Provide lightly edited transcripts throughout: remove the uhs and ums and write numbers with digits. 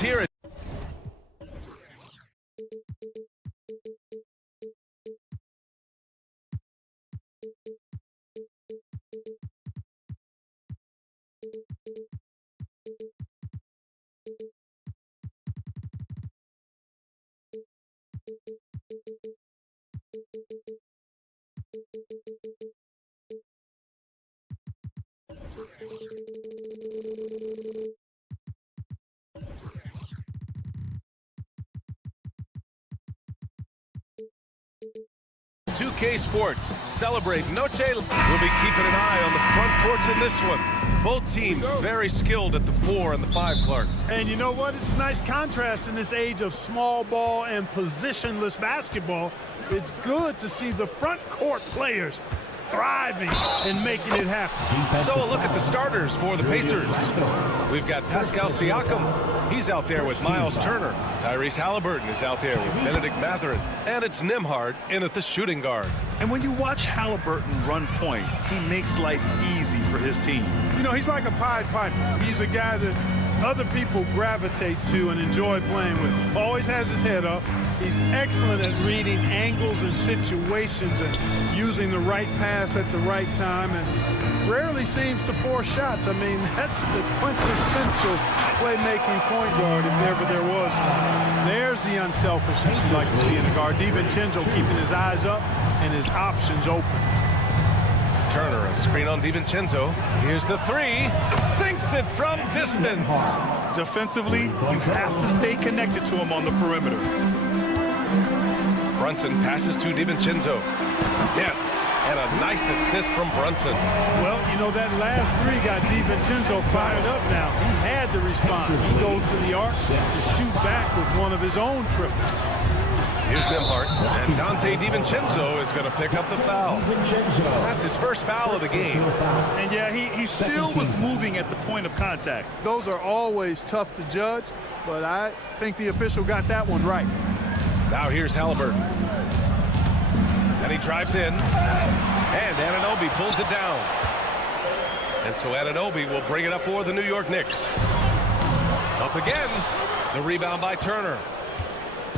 Here. K Sports celebrate Noche. We'll be keeping an eye on the front courts in this one. Both teams very skilled at the 4 and the 5, Clark. And you know what? It's a nice contrast in this age of small ball and positionless basketball. It's good to see the front court players thriving and making it happen. So a look at the starters for the Pacers. We've got Pascal Siakam. He's out there with Miles Turner. Tyrese Halliburton is out there with Benedict Mathurin. And it's Nembhard in at the shooting guard. And when you watch Halliburton run point, he makes life easy for his team. You know, he's like a Pied Piper. He's a guy that other people gravitate to and enjoy playing with. Always has his head up. He's excellent at reading angles and situations and using the right pass at the right time, and rarely seems to force shots. I mean, that's the quintessential playmaking point guard if ever there was. There's the unselfishness you like to see in a guard. DiVincenzo keeping his eyes up and his options open. Turner, a screen on DiVincenzo. Here's the 3. Sinks it from distance. Defensively, you have to stay connected to him on the perimeter. Brunson passes to DiVincenzo. Yes, and a nice assist from Brunson. Well, you know, that last 3 got DiVincenzo fired up now. He had to respond. He goes to the arc to shoot back with one of his own triples. Here's Nembhard, and Dante DiVincenzo is going to pick up the foul. That's his first foul of the game. And yeah, he still was moving at the point of contact. Those are always tough to judge, but I think the official got that one right. Now here's Halliburton. And he drives in. And Anunoby pulls it down. And so Anunoby will bring it up for the New York Knicks. Up again. The rebound by Turner.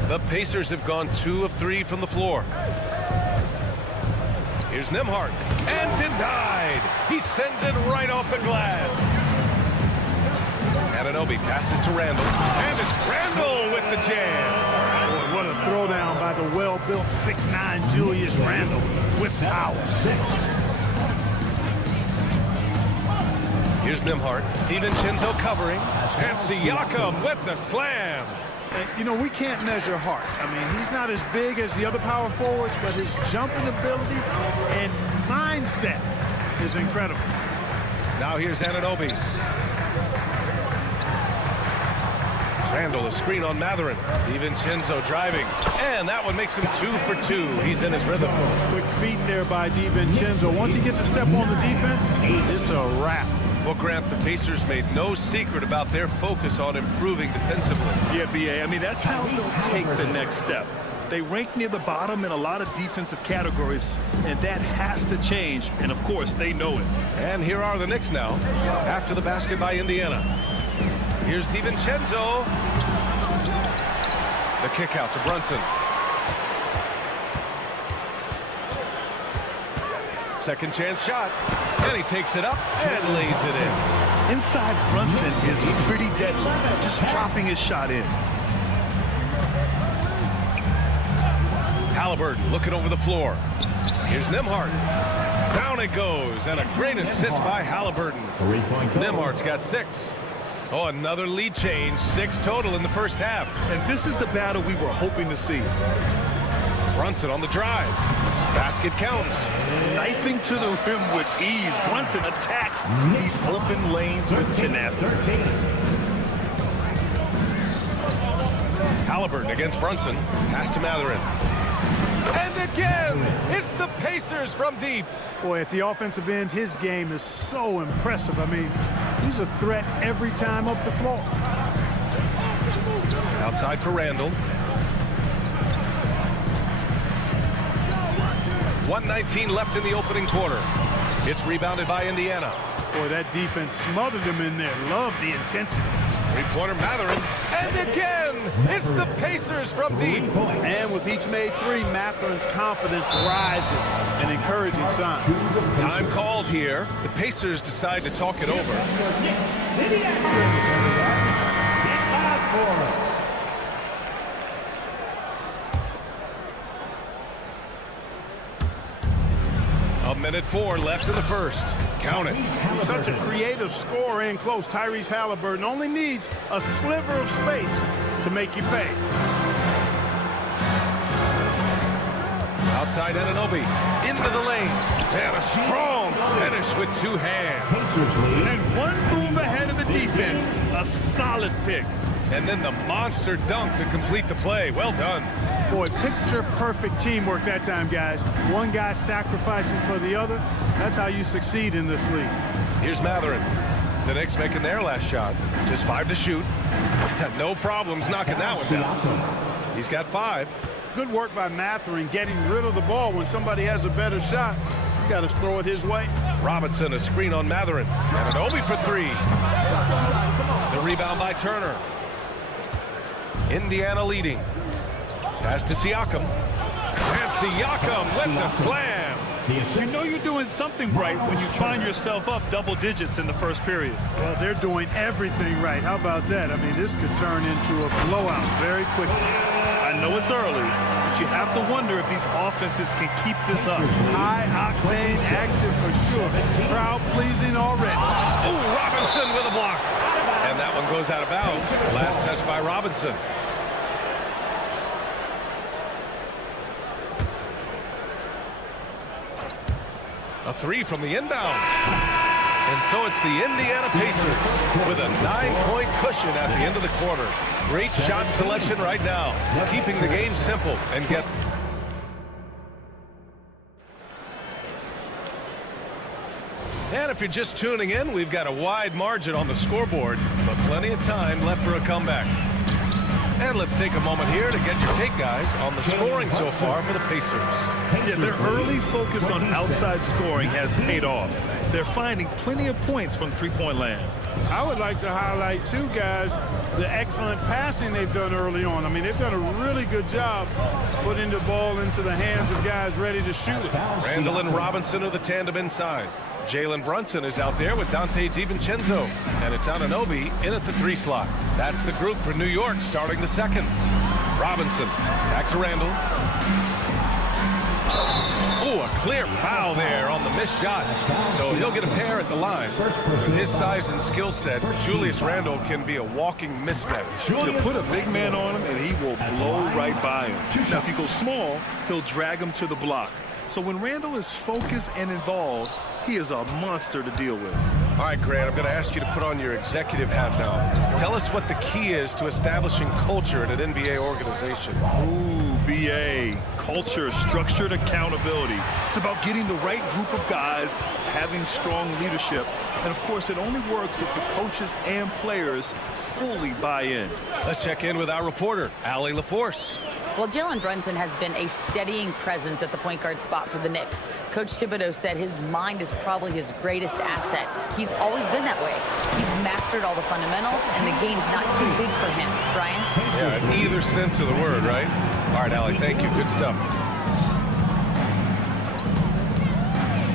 The Pacers have gone 2 of 3 from the floor. Here's Nembhard. And denied. He sends it right off the glass. Anunoby passes to Randall. And it's Randall with the jam. Boy, what a throwdown by the well-built 6'9" Julius Randle with power. Here's Nembhard. DiVincenzo covering. And Siakam with the slam. And, you know, we can't measure heart. I mean, he's not as big as the other power forwards, but his jumping ability and mindset is incredible. Now here's Anunoby. Randall, a screen on Mathurin. DiVincenzo driving. And that one makes him 2 for 2. He's in his rhythm. Quick feet there by DiVincenzo. Once he gets a step on the defense, it's a wrap. Well, Grant, the Pacers made no secret about their focus on improving defensively. Yeah, B.A., I mean, that's how they'll take the next step. They rank near the bottom in a lot of defensive categories, and that has to change, and of course, they know it. And here are the Knicks now, after the basket by Indiana. Here's DiVincenzo. The kick out to Brunson. Second chance shot. And he takes it up and lays it in. Inside Brunson is pretty deadly, just dropping his shot in. Halliburton looking over the floor. Here's Nembhard. Down it goes, and a great assist by Halliburton. Nembhard's got 6. Oh, another lead change. 6 total in the first half. And this is the battle we were hoping to see. Brunson on the drive. Basket counts. Knifing to the rim with ease. Brunson attacks these open lanes with tenacity. Halliburton against Brunson. Pass to Mathurin. And again, it's the Pacers from deep. Boy, at the offensive end, his game is so impressive. I mean, he's a threat every time up the floor. Outside for Randall. 1:19 left in the opening quarter. It's rebounded by Indiana. Boy, that defense smothered him in there. Love the intensity. Three-pointer Matherin. And again, it's the Pacers from deep. And with each made three, Matherin's confidence rises, an encouraging sign. Time called here. The Pacers decide to talk it over. A minute 4 left in the first. Count it. He's such a creative scorer in close. Tyrese Halliburton only needs a sliver of space to make you pay. Outside Anunoby. Into the lane. And a strong finish with 2 hands. And one move ahead of the defense. A solid pick. And then the monster dunk to complete the play. Well done. Boy, picture-perfect teamwork that time, guys. One guy sacrificing for the other. That's how you succeed in this league. Here's Matherin. The Knicks making their last shot. Just 5 to shoot. No problems knocking that one down. He's got 5. Good work by Matherin getting rid of the ball when somebody has a better shot. You got to throw it his way. Robinson, a screen on Matherin. And Anunoby for 3. The rebound by Turner. Indiana leading. Pass to Siakam. And Siakam with the slam. You know you're doing something right when you find yourself up double digits in the first period. Well, they're doing everything right. How about that? I mean, this could turn into a blowout very quickly. I know it's early, but you have to wonder if these offenses can keep this up. High-octane action for sure. Crowd-pleasing already. Oh, Robinson with a block. And that one goes out of bounds. Last touch by Robinson. A 3 from the inbound. And so it's the Indiana Pacers with a 9-point cushion at the end of the quarter. Great shot selection right now, keeping the game simple and get. And if you're just tuning in, we've got a wide margin on the scoreboard, but plenty of time left for a comeback. And let's take a moment here to get your take, guys, on the scoring so far for the Pacers. Yeah, their early focus on outside scoring has paid off. They're finding plenty of points from three-point land. I would like to highlight, too, guys, the excellent passing they've done early on. I mean, they've done a really good job putting the ball into the hands of guys ready to shoot it. Randall and Robinson are the tandem inside. Jalen Brunson is out there with Dante DiVincenzo. And it's Anunoby in at the 3 slot. That's the group for New York starting the second. Robinson back to Randall. Oh, a clear foul there on the missed shot. So he'll get a pair at the line. With his size and skill set, Julius Randle can be a walking mismatch. You put a big man on him, and he will blow right by him. Now, if he goes small, he'll drag him to the block. So when Randle is focused and involved, he is a monster to deal with. All right, Grant, I'm going to ask you to put on your executive hat now. Tell us what the key is to establishing culture at an NBA organization. Ooh, BA. Culture, structured accountability. It's about getting the right group of guys, having strong leadership. And, of course, it only works if the coaches and players fully buy in. Let's check in with our reporter, Allie LaForce. Well, Jalen Brunson has been a steadying presence at the point guard spot for the Knicks. Coach Thibodeau said his mind is probably his greatest asset. He's always been that way. He's mastered all the fundamentals, and the game's not too big for him. Brian? Yeah, in either sense of the word, right? All right, Allie, thank you. Good stuff.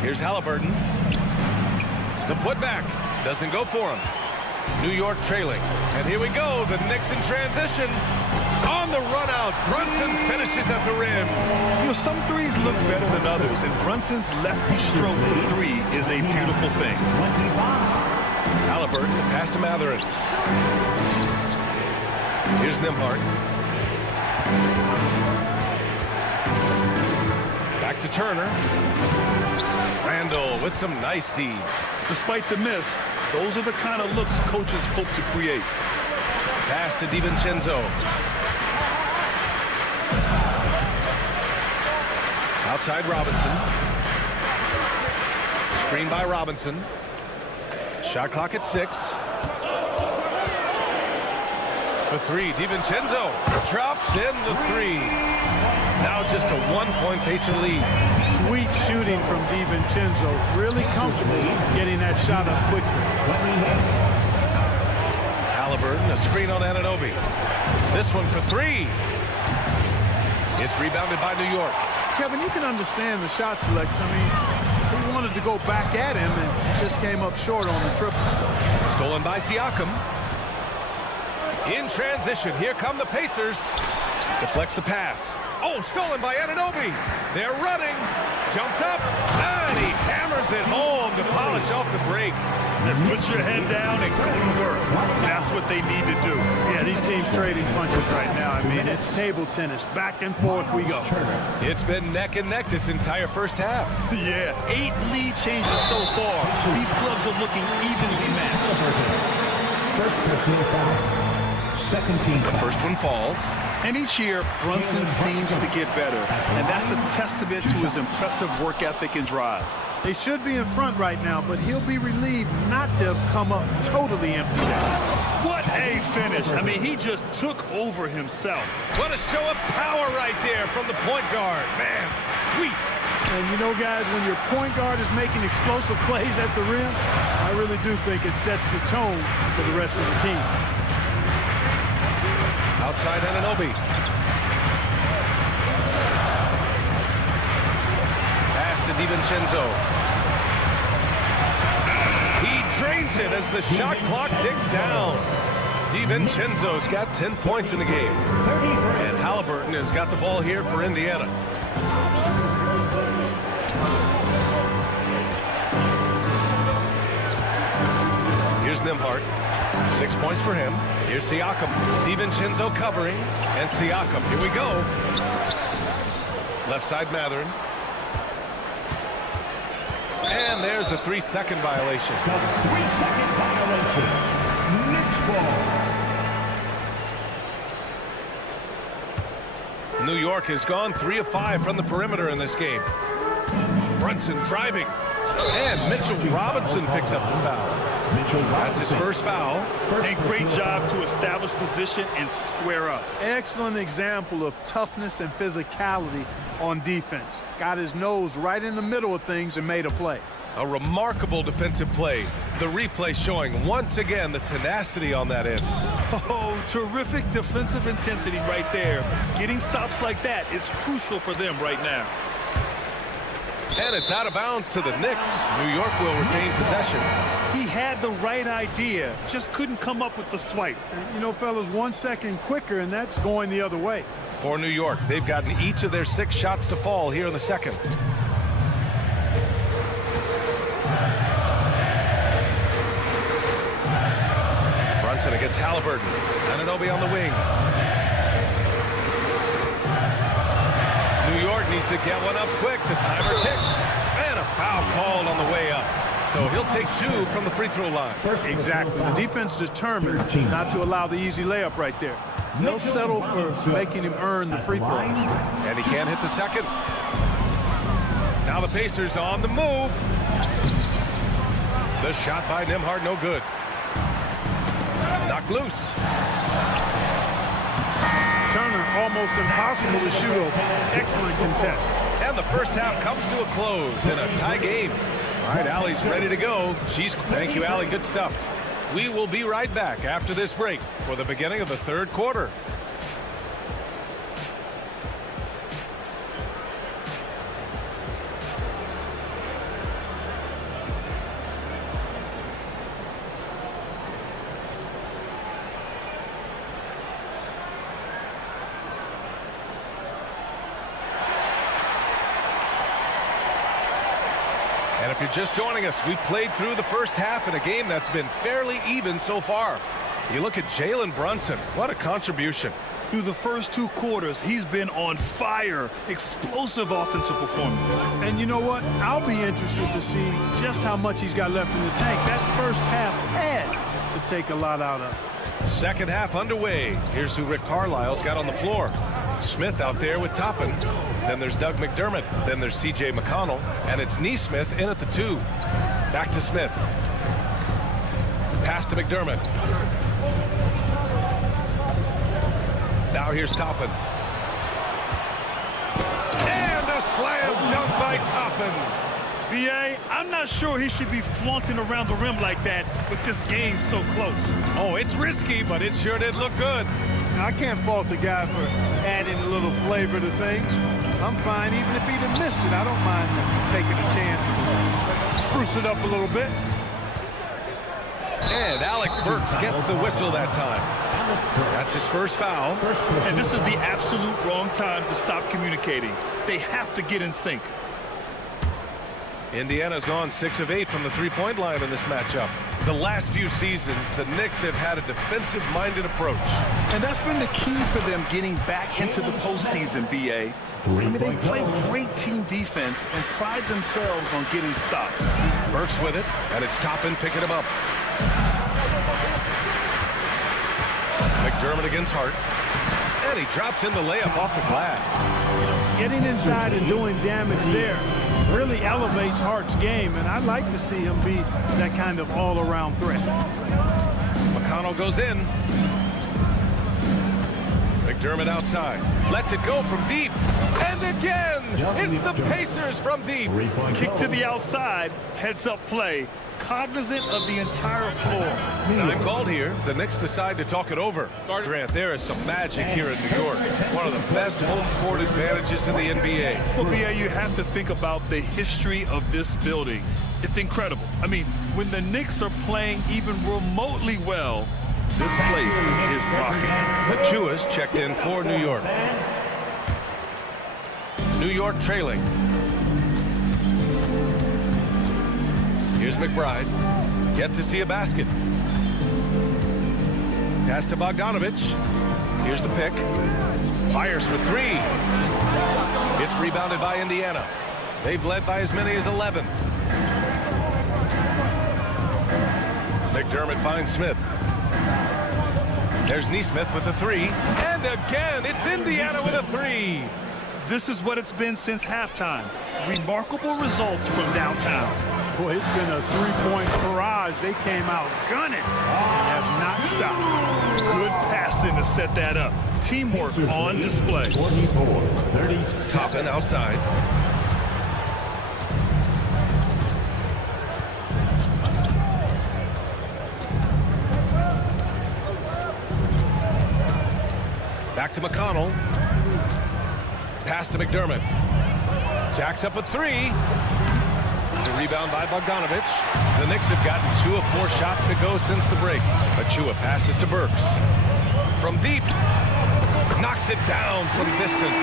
Here's Halliburton. The putback doesn't go for him. New York trailing. And here we go, the Knicks in transition. On the run out, Brunson finishes at the rim. You know, some threes look better than others, and Brunson's lefty stroke for 3 is a beautiful thing. Halliburton, pass to Matherin. Here's Nembhard. Back to Turner. Randall with some nice D. Despite the miss, those are the kind of looks coaches hope to create. Pass to DiVincenzo. Outside Robinson. Screen by Robinson. Shot clock at 6. For 3, DiVincenzo drops in the 3. Now just a 1-point Pacer lead. Sweet shooting from DiVincenzo. Really comfortable getting that shot up quickly. Halliburton, a screen on Anunoby. This one for three. It's rebounded by New York. Kevin, you can understand the shot selection. I mean, he wanted to go back at him and just came up short on the triple. Stolen by Siakam. In transition, here come the Pacers. Deflects the pass. Oh, stolen by Anunoby. They're running. Jumps up. And he hammers it home to polish off the break. Put your head down and go to work. That's what they need to do. Yeah, these teams trading punches right now. I mean, it's table tennis. Back and forth we go. It's been neck and neck this entire first half. Yeah, 8 lead changes so far. These clubs are looking evenly matched. First personal foul. Second team The first one falls. And each year, Brunson seems to get better. And that's a testament to his impressive work ethic and drive. They should be in front right now, but he'll be relieved not to have come up totally empty. What a finish. I mean, he just took over himself. What a show of power right there from the point guard. Man, sweet. And you know, guys, when your point guard is making explosive plays at the rim, I really do think it sets the tone for the rest of the team. Outside Anunoby. Pass to DiVincenzo. He drains it as the shot clock ticks down. DiVincenzo's got 10 points in the game. And Halliburton has got the ball here for Indiana. Here's Nembhard. 6 points for him. Here's Siakam. DiVincenzo covering. And Siakam. Here we go. Left side Matherin. And there's a 3-second violation. 3-second violation. Knicks ball. New York has gone 3 of 5 from the perimeter in this game. Brunson driving. And Mitchell Robinson picks up the foul. That's his first foul. And great job to establish position and square up. Excellent example of toughness and physicality on defense. Got his nose right in the middle of things and made a play. A remarkable defensive play. The replay showing once again the tenacity on that end. Oh, terrific defensive intensity right there. Getting stops like that is crucial for them right now. And it's out of bounds to the Knicks. New York will retain possession. He had the right idea, just couldn't come up with the swipe. And, you know, fellas, 1 second quicker, and that's going the other way. For New York, they've gotten each of their 6 shots to fall here in the second. Brunson against Halliburton. Anunoby on the wing. New York needs to get one up quick. The timer ticks. And a foul called on the way up. So he'll take 2 from the free throw line. Exactly. The defense determined not to allow the easy layup right there. They'll settle for making him earn the free throw. And he can't hit the second. Now the Pacers on the move. The shot by Nembhard, no good. Knocked loose. Turner, almost impossible to shoot over. Excellent contest. And the first half comes to a close in a tie game. All right, Allie's ready to go. Thank you, Allie. Good stuff. We will be right back after this break for the beginning of the third quarter. And if you're just joining us, we've played through the first half in a game that's been fairly even so far. You look at Jalen Brunson. What a contribution. Through the first 2 quarters, he's been on fire. Explosive offensive performance. And you know what? I'll be interested to see just how much he's got left in the tank. That first half had to take a lot out of. Second half underway. Here's who Rick Carlisle's got on the floor. Smith out there with Toppin. Then there's Doug McDermott. Then there's T.J. McConnell. And it's Nesmith in at the 2. Back to Smith. Pass to McDermott. Now here's Toppin. And a slam dunk by by Toppin. B.A., I'm not sure he should be flaunting around the rim like that with this game so close. Oh, it's risky, but it sure did look good. Now, I can't fault the guy for adding a little flavor to things. I'm fine even if he'd have missed it. I don't mind taking a chance to spruce it up a little bit. And Alec Burks gets the whistle that time. That's his first foul. And this is the absolute wrong time to stop communicating. They have to get in sync. Indiana's gone 6 of 8 from the three-point line in this matchup. The last few seasons, the Knicks have had a defensive-minded approach. And that's been the key for them getting back into the postseason, B.A. I mean, they play great team defense and pride themselves on getting stops. Burks with it, and it's Toppin picking him up. McDermott against Hart. And he drops in the layup off the glass. Getting inside and doing damage there really elevates Hart's game, and I'd like to see him be that kind of all-around threat. McConnell goes in. McDermott outside. Lets it go from deep. And again, it's the Pacers from deep. Kick to the outside, heads-up play, cognizant of the entire floor. Time called here. The Knicks decide to talk it over. Grant, there is some magic here in New York. One of the best home court advantages in the NBA. Well, B.A., you have to think about the history of this building. It's incredible. I mean, when the Knicks are playing even remotely well, this place is rocking. Achua's checked in for New York. New York trailing. Here's McBride. Yet to see a basket. Pass to Bogdanovich. Here's the pick. Fires for three. It's rebounded by Indiana. They've led by as many as 11. McDermott finds Smith. There's Nesmith with a three. And again, it's Indiana with a three. This is what it's been since halftime. Remarkable results from downtown. Boy, it's been a three-point barrage. They came out gunning and have not stopped. Good passing to set that up. Teamwork on display. 24-30. Toppin outside. Back to McConnell. Pass to McDermott. Jacks up a three. The rebound by Bogdanovich. The Knicks have gotten 2 of 4 shots to go since the break. Achua passes to Burks. From deep. Knocks it down from distance.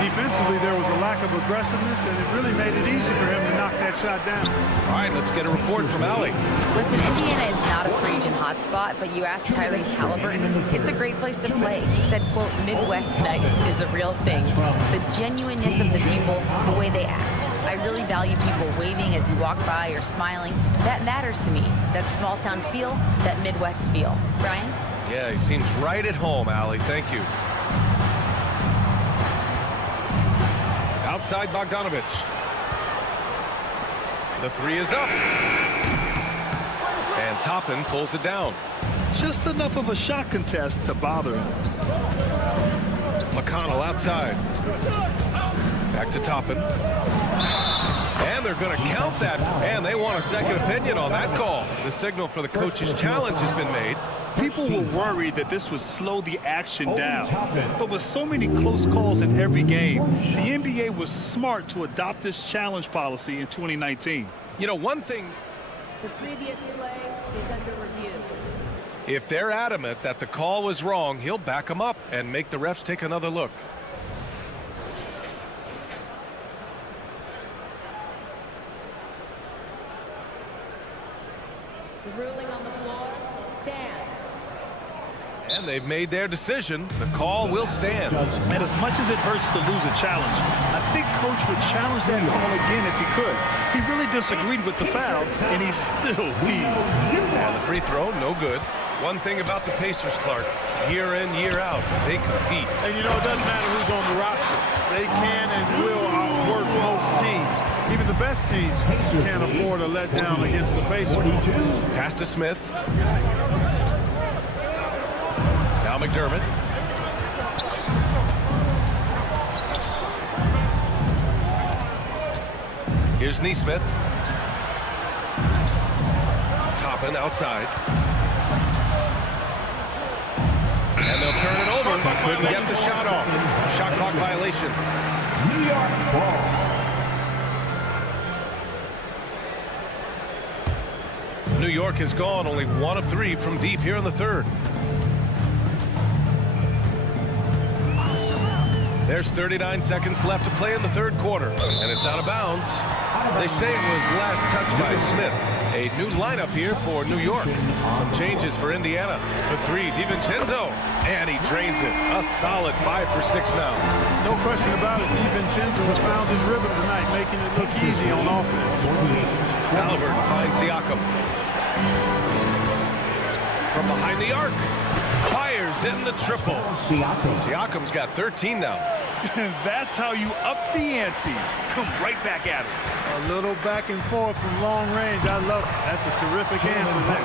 Defensively, there was a lack of aggressiveness, and it really made it easy for him to knock that shot down. All right, let's get a report from Allie. Listen, Indiana is not a free agent hotspot, but you asked Tyrese Halliburton, it's a great place to play. He said, quote, Midwest nice is a real thing. The genuineness of the people, the way they act. I really value people waving as you walk by or smiling. That matters to me. That small town feel, that Midwest feel. Brian? Yeah, he seems right at home, Allie. Thank you. Outside Bogdanovich. The three is up. And Toppin pulls it down. Just enough of a shot contest to bother him. McConnell outside. Back to Toppin. And they're going to count that. And they want a second opinion on that call. The signal for the coach's challenge has been made. People were worried that this would slow the action down. But with so many close calls in every game, the NBA was smart to adopt this challenge policy in 2019. You know, one thing, The previous play is under review. if they're adamant that the call was wrong, he'll back them up and make the refs take another look. The ruling on the floor stands. And they've made their decision. The call will stand. And as much as it hurts to lose a challenge, I think Coach would challenge that call again if he could. He really disagreed with the foul, and he still peeved. And the free throw, no good. One thing about the Pacers, Clark, year in, year out, they compete. And you know, it doesn't matter who's on the roster. They can and will outwork most teams. Even the best teams can't afford a letdown against the Pacers. Pass to Smith. Now McDermott. Here's Neesmith. Toppin outside. And they'll turn it over, but couldn't get the shot off. Shot clock violation. New York ball. New York has gone only 1 of 3 from deep here in the third. There's 39 seconds left to play in the third quarter, and it's out of bounds. They say it was last touched by Smith. A new lineup here for New York. Some changes for Indiana. For 3, DiVincenzo, and he drains it. A solid 5 for 6 now. No question about it. DiVincenzo has found his rhythm tonight, making it look easy on offense. Halliburton finds Siakam. From behind the arc. Fires in the triple. Siakam's got 13 now. That's how you up the ante. Come right back at it. A little back and forth from long range. I love it. That's a terrific answer there.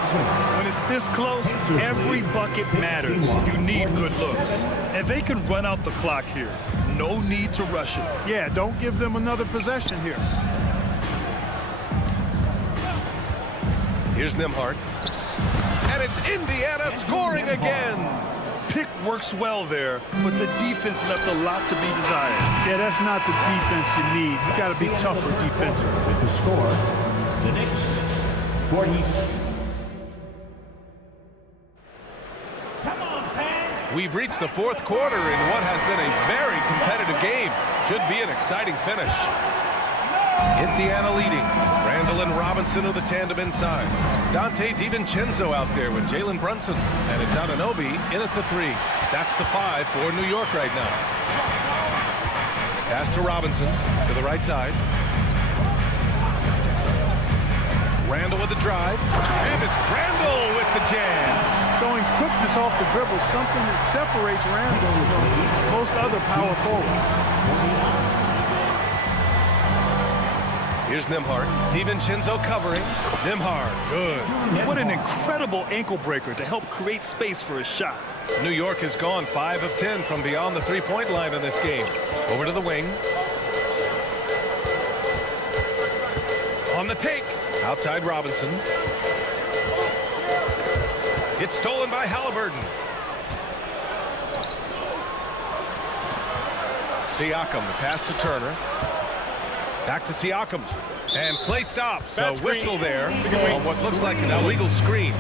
When it's this close, every bucket matters. You need good looks. And they can run out the clock here. No need to rush it. Yeah, don't give them another possession here. Here's Nembhard. And it's Indiana scoring again. Pick works well there, but the defense left a lot to be desired. Yeah, that's not the defense you need. You got to be tougher defensively. With the score, the Knicks 40. Come on, fans. We've reached the fourth quarter in what has been a very competitive game. Should be an exciting finish. Indiana leading. Randall and Robinson are the tandem inside. Dante DiVincenzo out there with Jalen Brunson. And it's Anunoby in at the 3. That's the 5 for New York right now. Pass to Robinson to the right side. Randall with the drive. And it's Randall with the jam. Showing quickness off the dribble, something that separates Randall from most other power forwards. Here's Nembhard. DiVincenzo covering. Nembhard, good. What an incredible ankle breaker to help create space for his shot. New York has gone 5 of 10 from beyond the three-point line in this game. Over to the wing. On the take. Outside Robinson. It's stolen by Halliburton. Siakam, the pass to Turner. Back to Siakam. And play stops. A whistle there on what looks like an illegal screen.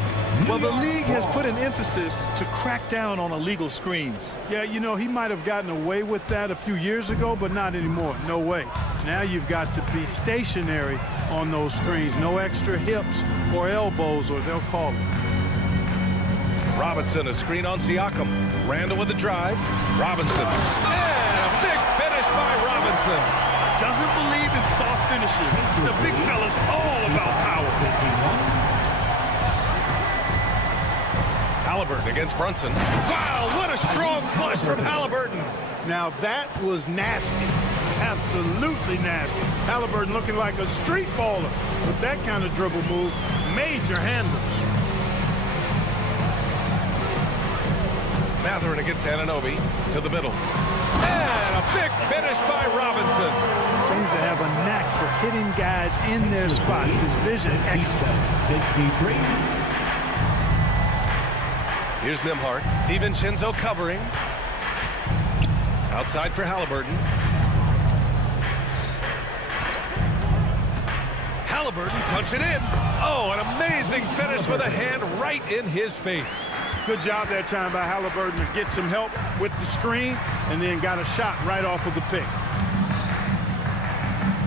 Well, the league has put an emphasis to crack down on illegal screens. Yeah, you know, he might have gotten away with that a few years ago, but not anymore. No way. Now you've got to be stationary on those screens. No extra hips or elbows, or they'll call it. Robinson, a screen on Siakam. Randall with the drive. Robinson. And a big finish by Robinson. Doesn't believe in soft finishes. The big fella's all about power. Halliburton against Brunson. Wow, what a strong flush from Halliburton. Now that was nasty. Absolutely nasty. Halliburton looking like a street baller with that kind of dribble move. Major handles. Mathurin against Anunoby to the middle. And a big finish by Robinson. Seems to have a knack for hitting guys in their spots. His vision excellent. 53. Here's Nembhard. DiVincenzo covering. Outside for Halliburton. Halliburton punching in. Oh, an amazing finish with a hand right in his face. Good job that time by Halliburton to get some help with the screen and then got a shot right off of the pick.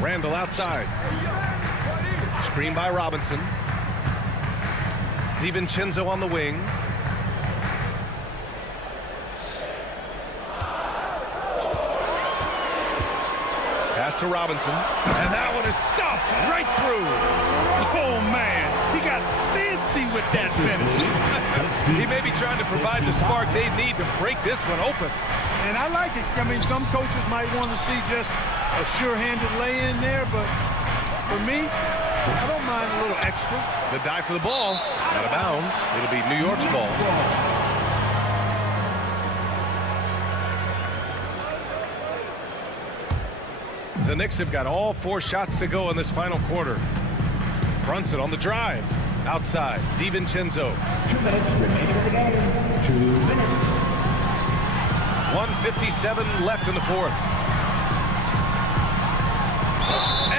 Randall outside. Screen by Robinson. DiVincenzo on the wing. Pass to Robinson. And that one is stuffed right through. Oh, man. He got fancy with that finish. He may be trying to provide the spark they need to break this one open. And I like it. I mean, some coaches might want to see just a sure-handed lay-in there, but for me, I don't mind a little extra. The dive for the ball. Out of bounds. It'll be New York's ball. The Knicks have got all 4 shots to go in this final quarter. Brunson on the drive. Outside, DiVincenzo. 2 minutes remaining in the game. 2 minutes. 1:57 left in the fourth.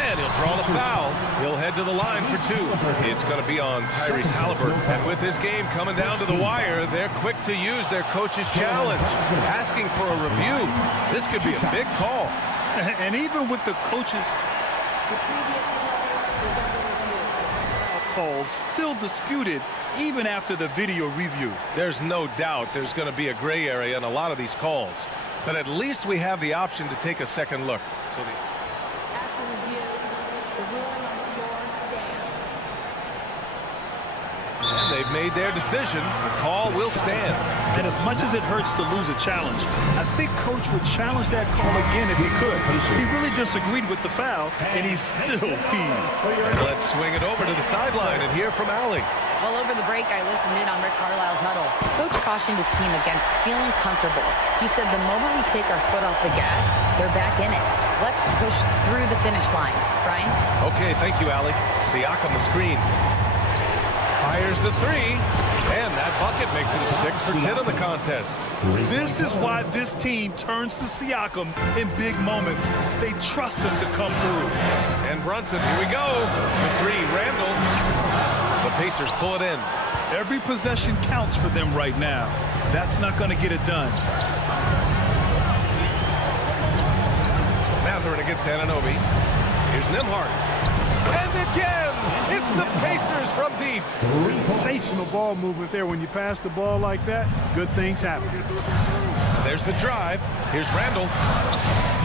And he'll draw the foul. He'll head to the line for 2. It's going to be on Tyrese Halliburton. And with this game coming down to the wire, they're quick to use their coach's challenge, asking for a review. This could be a big call. And even with the coaches' calls still disputed even after the video review. There's no doubt there's going to be a gray area in a lot of these calls. But at least we have the option to take a second look. So After review, the ruling on the floor stands. and they've made their decision. The call will stand. And as much as it hurts to lose a challenge, I think Coach would challenge that call again if he could. He really disagreed with the foul, and he's still peeved. And let's swing it over to the sideline and hear from Allie. Well, over the break, I listened in on Rick Carlisle's huddle. Coach cautioned his team against feeling comfortable. He said the moment we take our foot off the gas, they're back in it. Let's push through the finish line. Brian? Okay, thank you, Allie. Siakam the screen. Fires the 3. And that bucket makes it 6 for 10 in the contest. This is why this team turns to Siakam in big moments. They trust him to come through. And Brunson, here we go. The 3, Randall. The Pacers pull it in. Every possession counts for them right now. That's not going to get it done. Mathurin against Anunoby. Here's Nembhard. And again, it's the Pacers from deep. Sensational ball movement there. When you pass the ball like that, good things happen. And there's the drive. Here's Randall.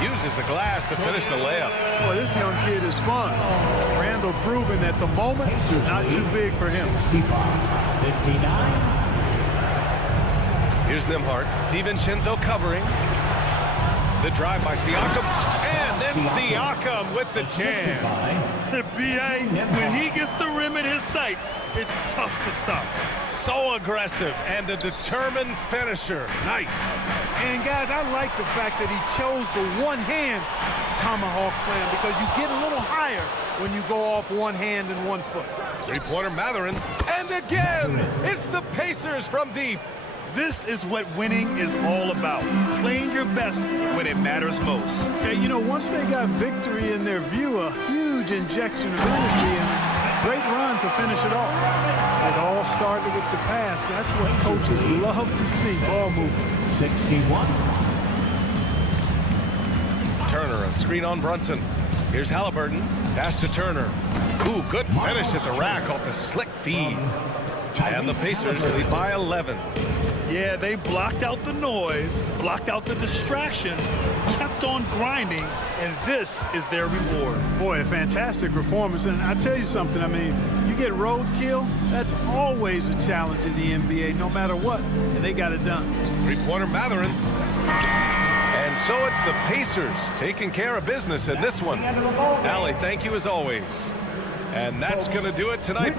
Uses the glass to finish the layup. Boy, this young kid is fun. Randall proving that the moment, not too big for him. 65. 59. Here's Nembhard. DiVincenzo covering. The drive by Siakam. And then Siakam with the jam. B.A., when he gets the rim in his sights, it's tough to stop. So aggressive and a determined finisher. Nice. And guys, I like the fact that he chose the one-hand tomahawk slam because you get a little higher when you go off one hand and 1 foot. 3-pointer Mathurin. And again, it's the Pacers from deep. This is what winning is all about. Playing your best when it matters most. Okay, you know, once they got victory in their view, a huge injection of energy and a great run to finish it off. It all started with the pass. That's what coaches love to see, ball movement. 61. Turner, a screen on Brunson. Here's Halliburton. Pass to Turner. Ooh, good finish at the rack off the slick feed. And the Pacers lead by 11. Yeah, they blocked out the noise, blocked out the distractions, kept on grinding, and this is their reward. Boy, a fantastic performance. And I tell you something, I mean, you get roadkill, that's always a challenge in the NBA, no matter what. And they got it done. 3-pointer Mathurin. And so it's the Pacers taking care of business in this one. Allie, thank you as always. And that's going to do it tonight.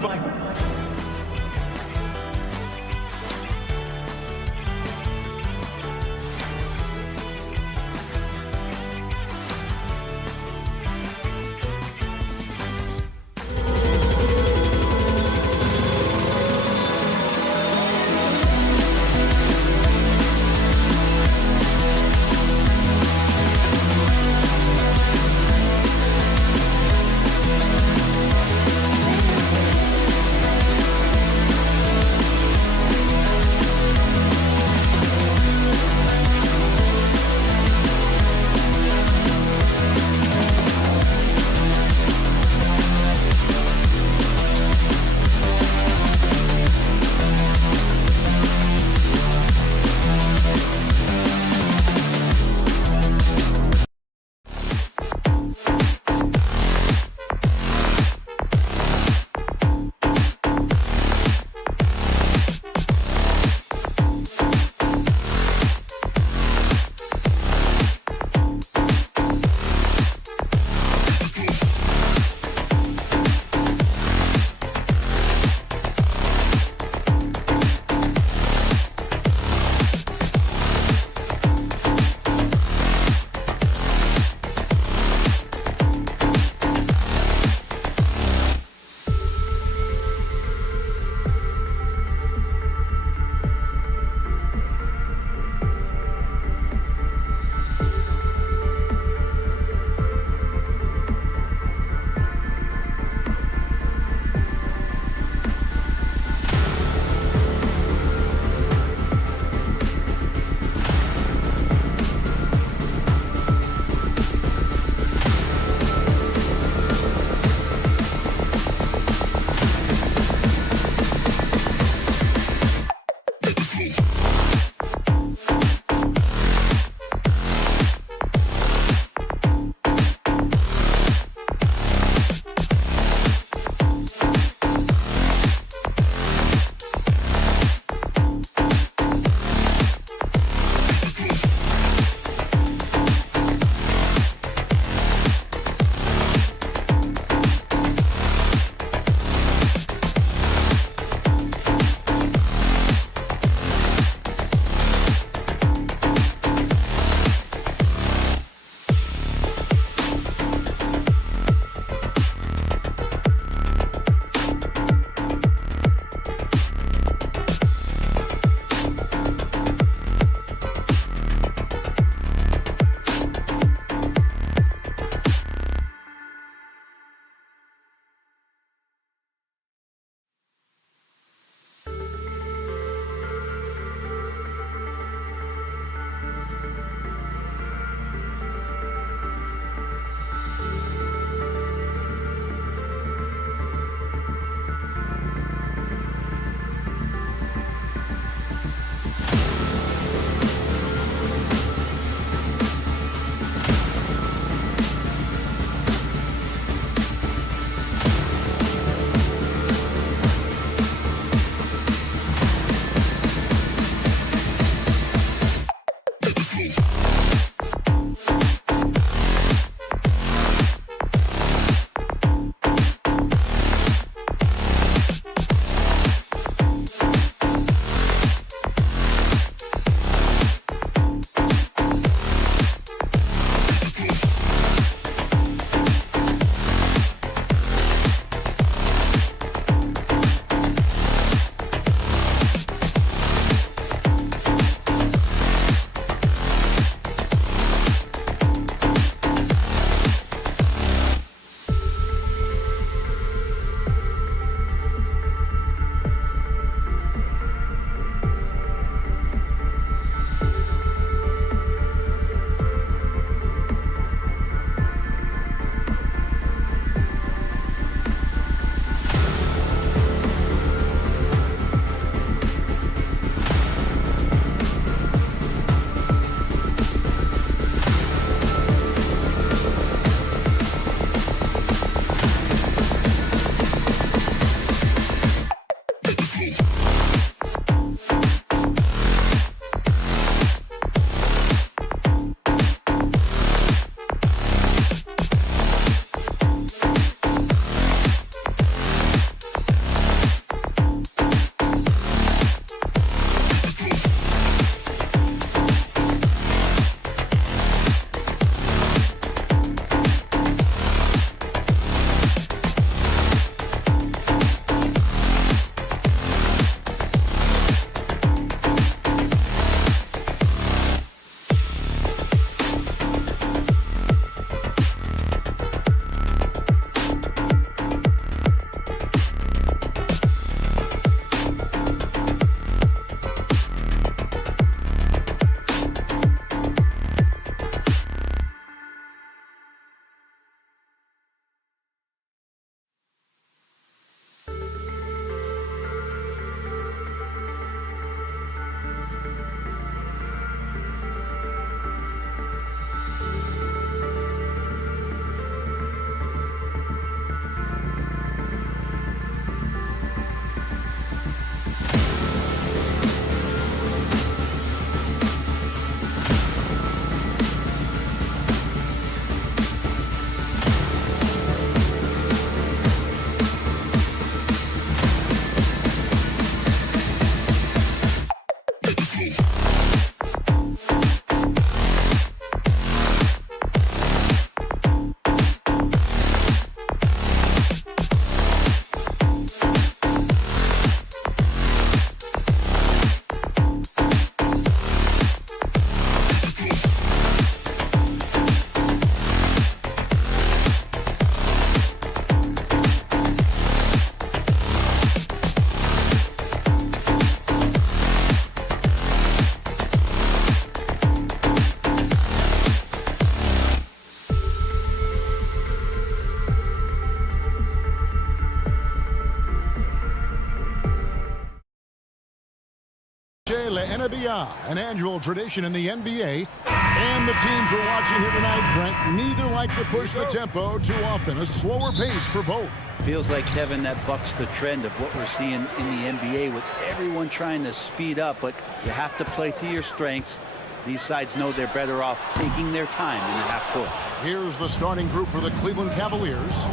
СЛA-UA, an annual tradition in the NBA. And the teams we're watching here tonight, Brent, neither like to push the tempo too often. A slower pace for both. Feels like, Kevin, that bucks the trend of what we're seeing in the NBA with everyone trying to speed up, but you have to play to your strengths. These sides know they're better off taking their time in the half court. Here's the starting group for the Cleveland Cavaliers.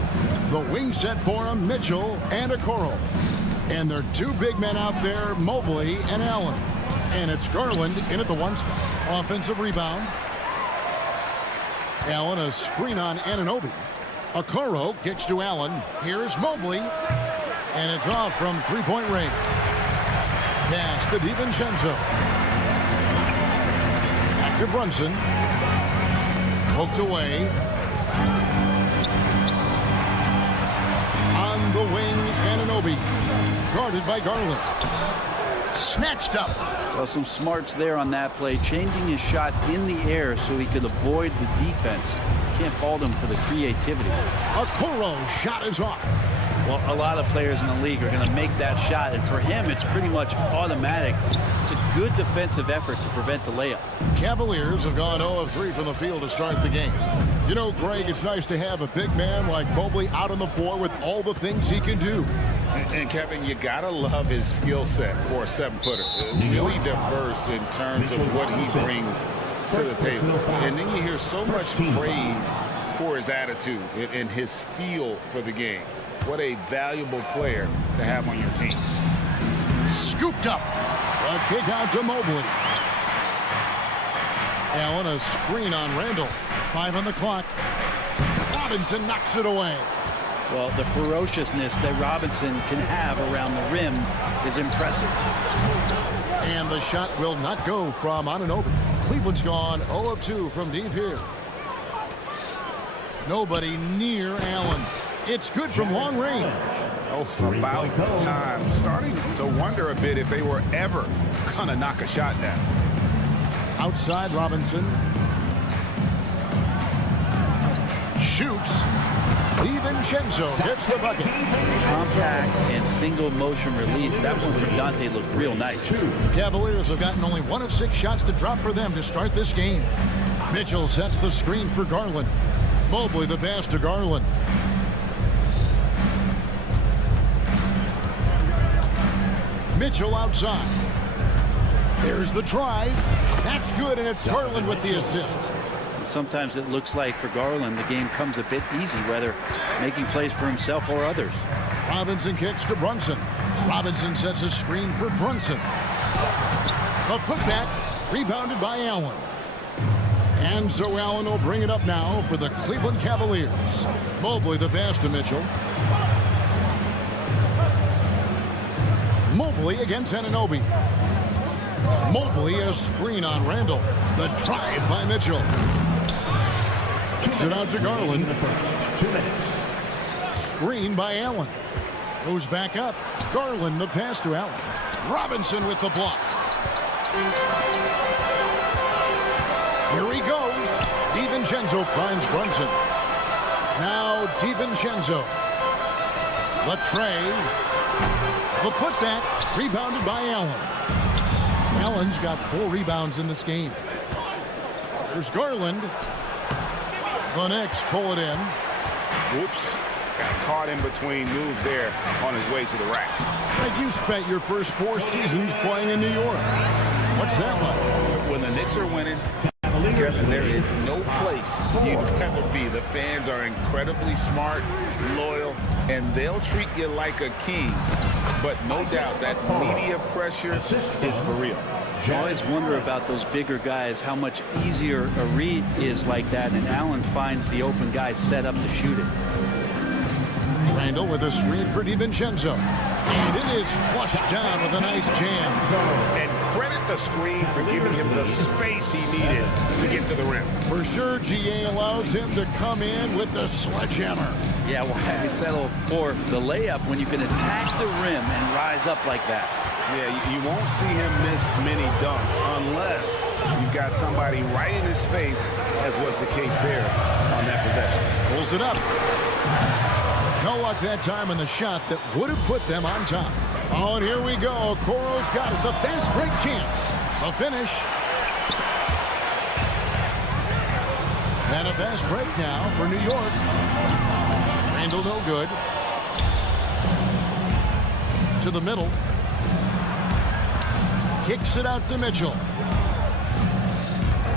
The wing set for them, Mitchell and Okoro. And their two big men out there, Mobley and Allen. And it's Garland in at the one spot. Offensive rebound. Allen, a screen on Anunoby. Okoro kicks to Allen. Here's Mobley. And it's off from three-point range. Pass to DiVincenzo. Back to Brunson. Poked away. On the wing, Anunoby. Guarded by Garland. Snatched up. So some smarts there on that play, changing his shot in the air so he could avoid the defense. Can't fault him for the creativity. Okoro shot is off. Well, a lot of players in the league are going to make that shot, and for him, it's pretty much automatic. It's a good defensive effort to prevent the layup. Cavaliers have gone 0 of 3 from the field to start the game. You know, Greg, it's nice to have a big man like Mobley out on the floor with all the things he can do. And Kevin, you gotta love his skill set for a 7-footer. Really diverse in terms of what he brings to the table. And then you hear so much praise for his attitude and his feel for the game. What a valuable player to have on your team. Scooped up. A kick out to Mobley. Allen, a screen on Randall. 5 on the clock. Robinson knocks it away. Well, the ferociousness that Robinson can have around the rim is impressive. And the shot will not go from Anunoby. Cleveland's gone 0 of 2 from deep here. Nobody near Allen. It's good from long range. Oh, about time. Starting to wonder a bit if they were ever gonna knock a shot down. Outside Robinson. Shoots. DiVincenzo gets the bucket. Compact and single motion release. That one from Dante looked real nice. Cavaliers have gotten only 1 of 6 shots to drop for them to start this game. Mitchell sets the screen for Garland. Mobley the pass to Garland. Mitchell outside. There's the drive. That's good, and it's Garland with the assist. Sometimes it looks like for Garland the game comes a bit easy, whether making plays for himself or others. Robinson kicks to Brunson. Robinson sets a screen for Brunson. A putback, rebounded by Allen. And so Allen will bring it up now for the Cleveland Cavaliers. Mobley the pass to Mitchell. Mobley against Anunoby. Mobley a screen on Randall. The drive by Mitchell. Kicks it out to Garland. 2 minutes. Screen by Allen. Goes back up. Garland the pass to Allen. Robinson with the block. Here he goes. DiVincenzo finds Brunson. Now DiVincenzo. Latray. The putback. Rebounded by Allen. Allen's got 4 rebounds in this game. There's Garland. The Knicks pull it in. Whoops. Got caught in between moves there on his way to the rack. Like you spent your first 4 seasons playing in New York. What's that like? When the Knicks are winning, Kevin, there is no place you'd rather be. The fans are incredibly smart, loyal, and they'll treat you like a king. But no doubt that media pressure is for real. I always wonder about those bigger guys, how much easier a read is like that, and Allen finds the open guy set up to shoot it. Randall with a screen for DiVincenzo. And it is flushed down with a nice jam. And credit the screen for giving him the space he needed to get to the rim. For sure, GA allows him to come in with the sledgehammer. Yeah, why settle for the layup when you can attack the rim and rise up like that? Yeah, you won't see him miss many dunks unless you've got somebody right in his face, as was the case there on that possession. Pulls it up. No luck that time on the shot that would have put them on top. Oh, and here we go. Coro's got it. The fast break chance. A finish. And a fast break now for New York. Randall no good. To the middle. Kicks it out to Mitchell.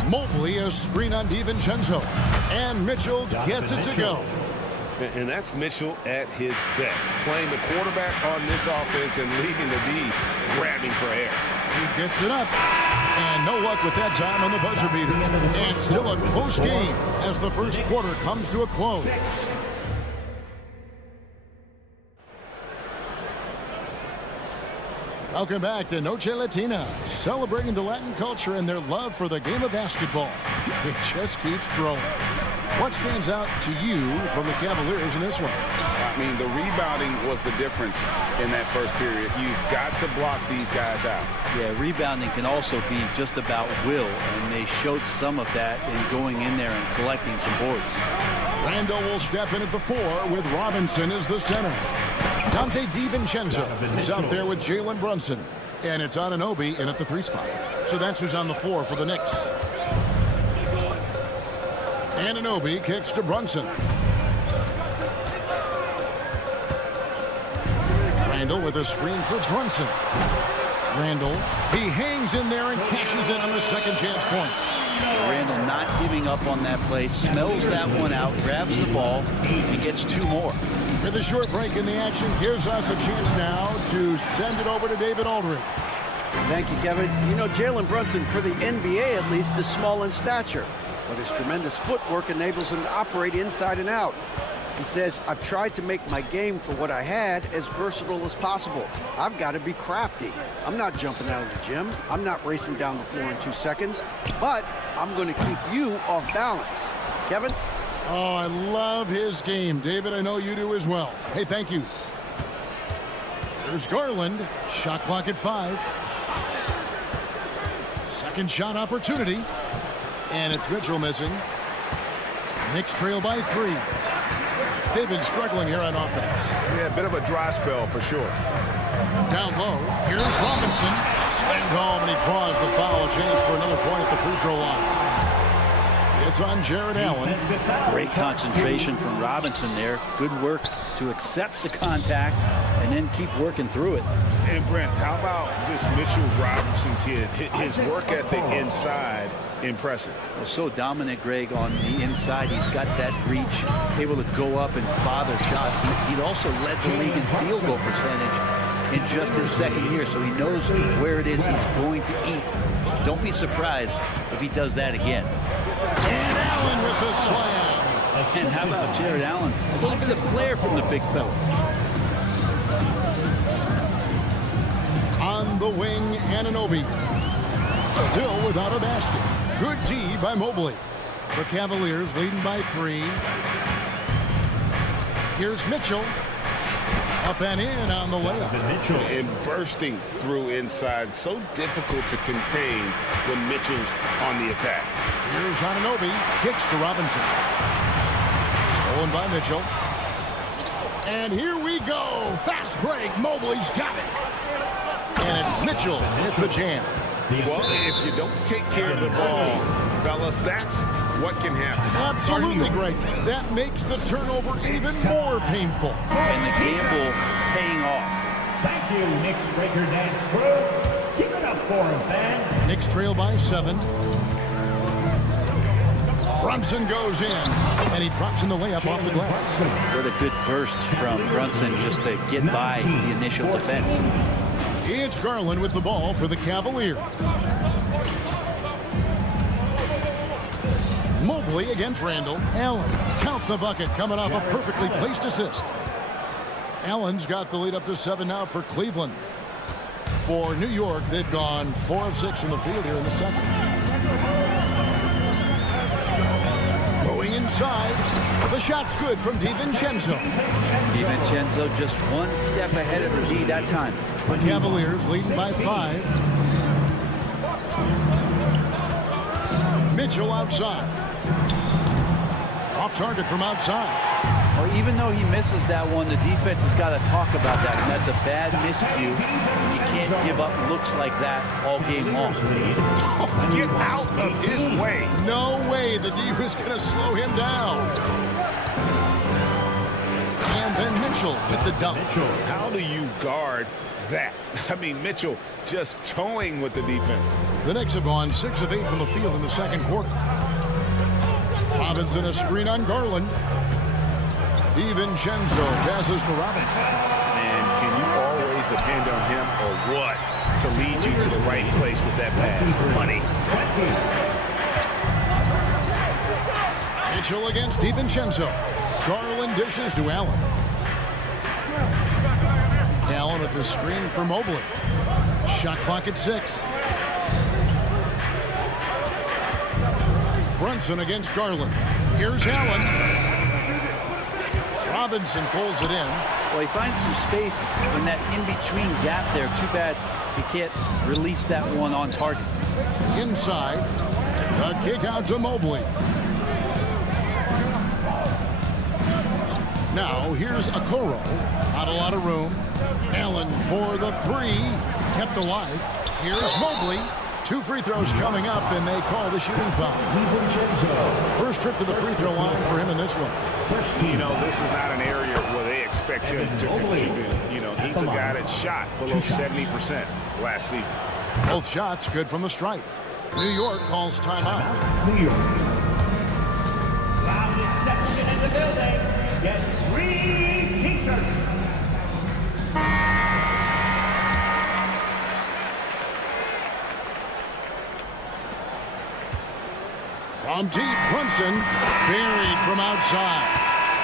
Mobley a screen on DiVincenzo. And Mitchell gets it to go. And that's Mitchell at his best. Playing the quarterback on this offense and leading the D, grabbing for air. He gets it up. And no luck with that time on the buzzer beater. And still a close game as the first quarter comes to a close. Welcome back to Noche Latina, celebrating the Latin culture and their love for the game of basketball. It just keeps growing. What stands out to you from the Cavaliers in this one? I mean, the rebounding was the difference in that first period. You've got to block these guys out. Yeah, rebounding can also be just about will, and they showed some of that in going in there and collecting some boards. Randall will step in at the 4 with Robinson as the center. Dante DiVincenzo is out there with Jalen Brunson. And it's Anunoby in at the 3 spot. So that's who's on the floor for the Knicks. Anunoby kicks to Brunson. Randall with a screen for Brunson. Randall, he hangs in there and cashes in on the second chance points. Randall not giving up on that play, smells that one out, grabs the ball, and gets 2 more. With a short break in the action, gives us a chance now to send it over to David Aldridge. Thank you, Kevin. You know, Jalen Brunson, for the NBA at least, is small in stature, but his tremendous footwork enables him to operate inside and out. He says, I've tried to make my game for what I had as versatile as possible. I've got to be crafty. I'm not jumping out of the gym. I'm not racing down the floor in 2 seconds, but I'm going to keep you off balance. Kevin? Oh, I love his game. David, I know you do as well. Hey, thank you. There's Garland. Shot clock at 5. Second shot opportunity. And it's Mitchell missing. Knicks trail by 3. They've been struggling here on offense. Yeah, a bit of a dry spell for sure. Down low, here's Robinson. Slammed home, and he draws the foul. A chance for another point at the free throw line. It's on Jared Allen. Great concentration from Robinson there. Good work to accept the contact and then keep working through it. And Brent, how about this Mitchell Robinson kid? His work ethic inside, impressive. Well, so dominant, Greg, on the inside. He's got that reach, able to go up and bother shots. He'd also led the league in field goal percentage in just his second year, so he knows where it is he's going to eat. Don't be surprised if he does that again. And Allen with the slam. And how about Jared Allen? A little bit of flair from the big fella. On the wing, Anunoby. Still without a basket. Good D by Mobley. The Cavaliers leading by 3. Here's Mitchell. Up and in on the layup. And bursting through inside. So difficult to contain when Mitchell's on the attack. Here's Anunoby. Kicks to Robinson. Stolen by Mitchell. And here we go. Fast break. Mobley's got it. And it's Mitchell with the jam. Well, if you don't take care of the ball, fellas, that's what can happen. Absolutely great. That makes the turnover even more painful. And the gamble paying off. Thank you, Knicks Breaker Dance crew. Keep it up for him, fans. Knicks trail by 7. Brunson goes in, and he drops in the layup off the glass. What a good burst from Brunson just to get by the initial defense. It's Garland with the ball for the Cavaliers. Mobley against Randall. Allen, count the bucket, coming off a perfectly placed assist. Allen's got the lead up to 7 now for Cleveland. For New York, they've gone 4 of 6 from the field here in the second. Going inside. The shot's good from DiVincenzo. DiVincenzo just 1 step ahead of the D that time. The Cavaliers leading by 5. Mitchell outside. Off target from outside. Well, even though he misses that one, the defense has got to talk about that, and that's a bad miscue. You can't give up looks like that all game long. Get out of his way. No way the D was going to slow him down. And then Mitchell with the dunk. How do you guard that? I mean, Mitchell just towing with the defense. The Knicks have gone 6 of 8 from the field in the second quarter. Robinson a screen on Garland. DiVincenzo passes to Robinson. And can you always depend on him or what to lead you to the right place with that pass? Money. Mitchell against DiVincenzo. Garland dishes to Allen. Allen with the screen for Mobley. Shot clock at 6. Brunson against Garland. Here's Allen. Robinson pulls it in. Well, he finds some space in that in-between gap there. Too bad he can't release that one on target. Inside. The kick out to Mobley. Now here's Okoro. Not a lot of room. Allen for the 3. Kept alive. Here's Mobley. 2 free throws coming up, and they call the shooting foul. First trip to the free throw line for him in this one. You know, this is not an area where they expect him to contribute. You know, he's a guy that shot below 70% last season. Both shots good from the stripe. New York calls timeout. New York. Loudest section in the building. Get 3 t-shirts. From deep, Brunson buried from outside.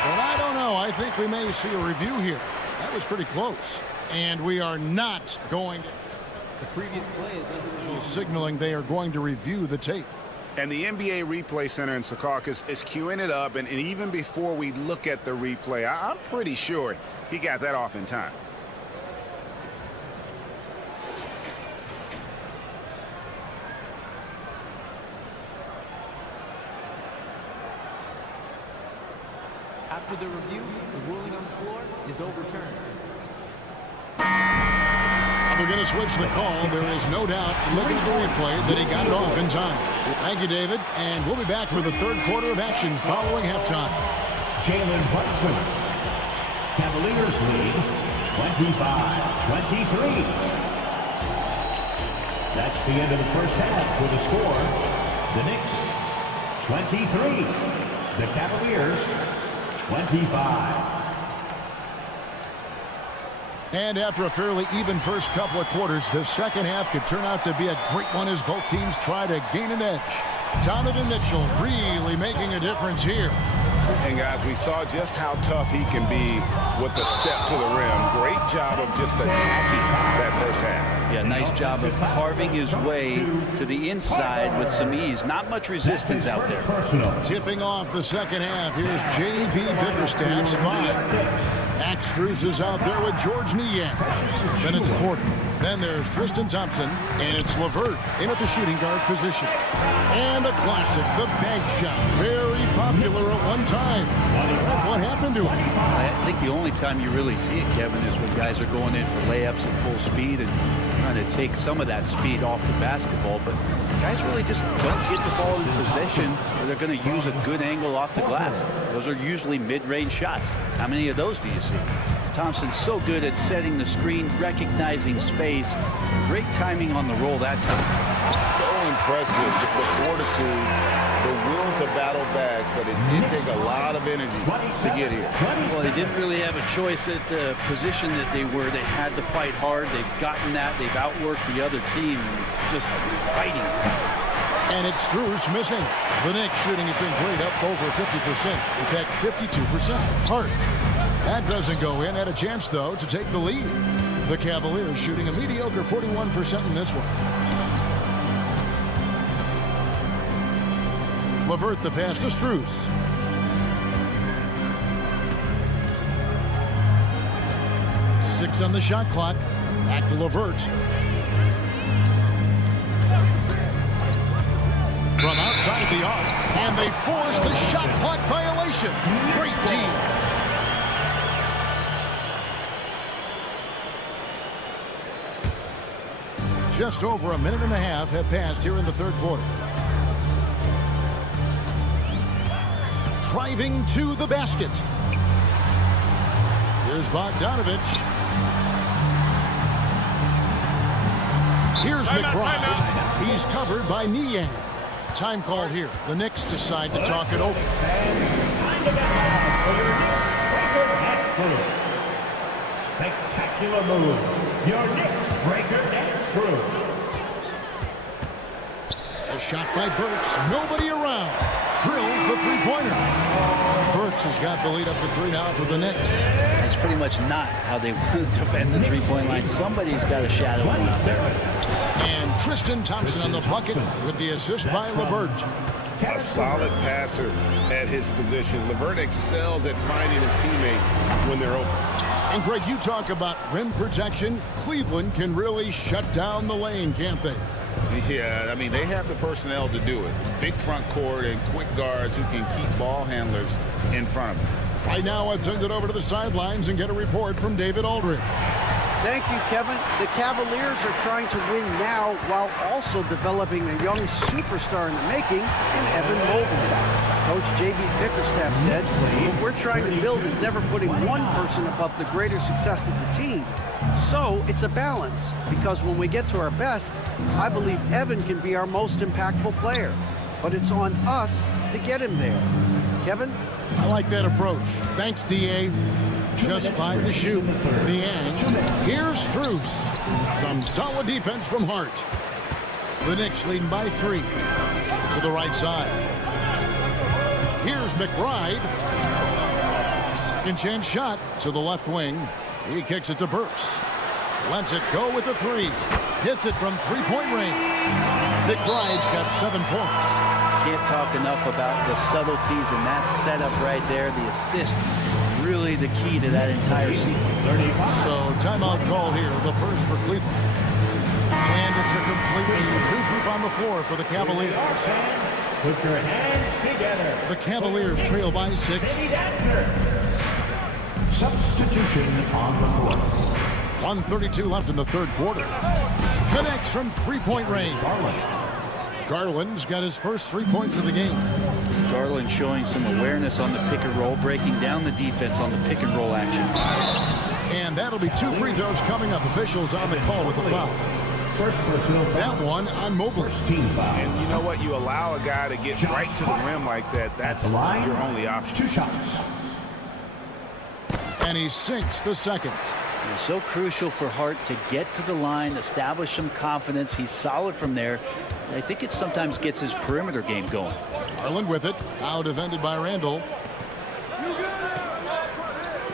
But I don't know. I think we may see a review here. That was pretty close. And we are not going to. The previous play is under signaling they are going to review the tape. And the NBA Replay Center in Secaucus is queuing it up. And even before we look at the replay, I'm pretty sure he got that off in time. After the review, the ruling on the floor is overturned. They're going to switch the call. There is no doubt, looking at the replay, that he got it off in time. Thank you, David. And we'll be back for the third quarter of action following halftime. Jalen Brunson. Cavaliers lead 25-23. That's the end of the first half with the score. The Knicks 23. The Cavaliers 25. And after a fairly even first couple of quarters, the second half could turn out to be a great one as both teams try to gain an edge. Donovan Mitchell really making a difference here. And guys, we saw just how tough he can be with the step to the rim. Great job of just attacking that first half. Yeah, nice job of carving his way to the inside with some ease. Not much resistance out there. Tipping off the second half, here's J.V. Bickerstaff's 5. Max Strus is out there with George Niang. Then it's Porter. Then there's Tristan Thompson. And it's LeVert in at the shooting guard position. And a classic, the bank shot. Very popular at one time. What happened to him? I think the only time you really see it, Kevin, is when guys are going in for layups at full speed and trying to take some of that speed off the basketball. But guys really just don't get the ball in possession where they're going to use a good angle off the glass. Those are usually mid-range shots. How many of those do you see? Thompson's so good at setting the screen, recognizing space. Great timing on the roll that time. So impressive, the fortitude, the will to battle back, but it did take a lot of energy to get here. Well, they didn't really have a choice at the position that they were. They had to fight hard. They've gotten that. They've outworked the other team, just fighting tonight. And it's Strus missing. The Knicks shooting has been great, up over 50%. In fact, 52%. Hart. That doesn't go in. Had a chance, though, to take the lead. The Cavaliers shooting a mediocre 41% in this one. LeVert the pass to Strus. Six on the shot clock. Back to LeVert. From outside the arc. And they force the shot clock violation. situation. Great team. Just over a minute and a half have passed here in the third quarter. Driving to the basket. Here's Bogdanovich. Here's McBride. He's covered by Niang. Time called here. The Knicks decide to talk it over. Spectacular move. Your Knicks breaker dance crew. A shot by Burks. Nobody around. Drills the three-pointer. Burks has got the lead up to 3 now for the Knicks. It's pretty much not how they defend the three-point line. Somebody's got a shadow him out there. And Tristan Thompson on the bucket with the assist by LeVert. A solid passer at his position. LeVert excels at finding his teammates when they're open. And Greg, you talk about rim protection. Cleveland can really shut down the lane, can't they? Yeah, I mean, they have the personnel to do it. Big front court and quick guards who can keep ball handlers in front of them. Right now, let's send it over to the sidelines and get a report from David Aldridge. Thank you, Kevin. The Cavaliers are trying to win now while also developing a young superstar in the making in Evan Mobley. Coach J.B. Bickerstaff said, what we're trying to build is never putting one person above the greater success of the team. So it's a balance, because when we get to our best, I believe Evan can be our most impactful player. But it's on us to get him there. Kevin? I like that approach. Thanks, D.A. Just 5 to shoot. Niang. Here's Strus. Some solid defense from Hart. The Knicks leading by 3. To the right side. Here's McBride. Second chance shot to the left wing. He kicks it to Burks. Lets it go with a 3. Hits it from three-point range. McBride's got 7 points. Can't talk enough about the subtleties in that setup right there. The assist, really the key to that entire sequence. So timeout call here, the first for Cleveland. And it's a completely new group on the floor for the Cavaliers. Put your hands together. The Cavaliers trail by 6. Substitution on the court. 1:32 left in the third quarter. Connects from three-point range. Garland's got his first 3 points of the game. Garland showing some awareness on the pick and roll, breaking down the defense on the pick and roll action. And that'll be 2 free throws coming up. Officials on the call with the foul. First personal foul. That one on Mobley. Team foul. And you know what? You allow a guy to get right to the rim like that. That's your only option. 2 shots. And he sinks the second. It's so crucial for Hart to get to the line, establish some confidence. He's solid from there. I think it sometimes gets his perimeter game going. Garland with it. Out defended by Randall.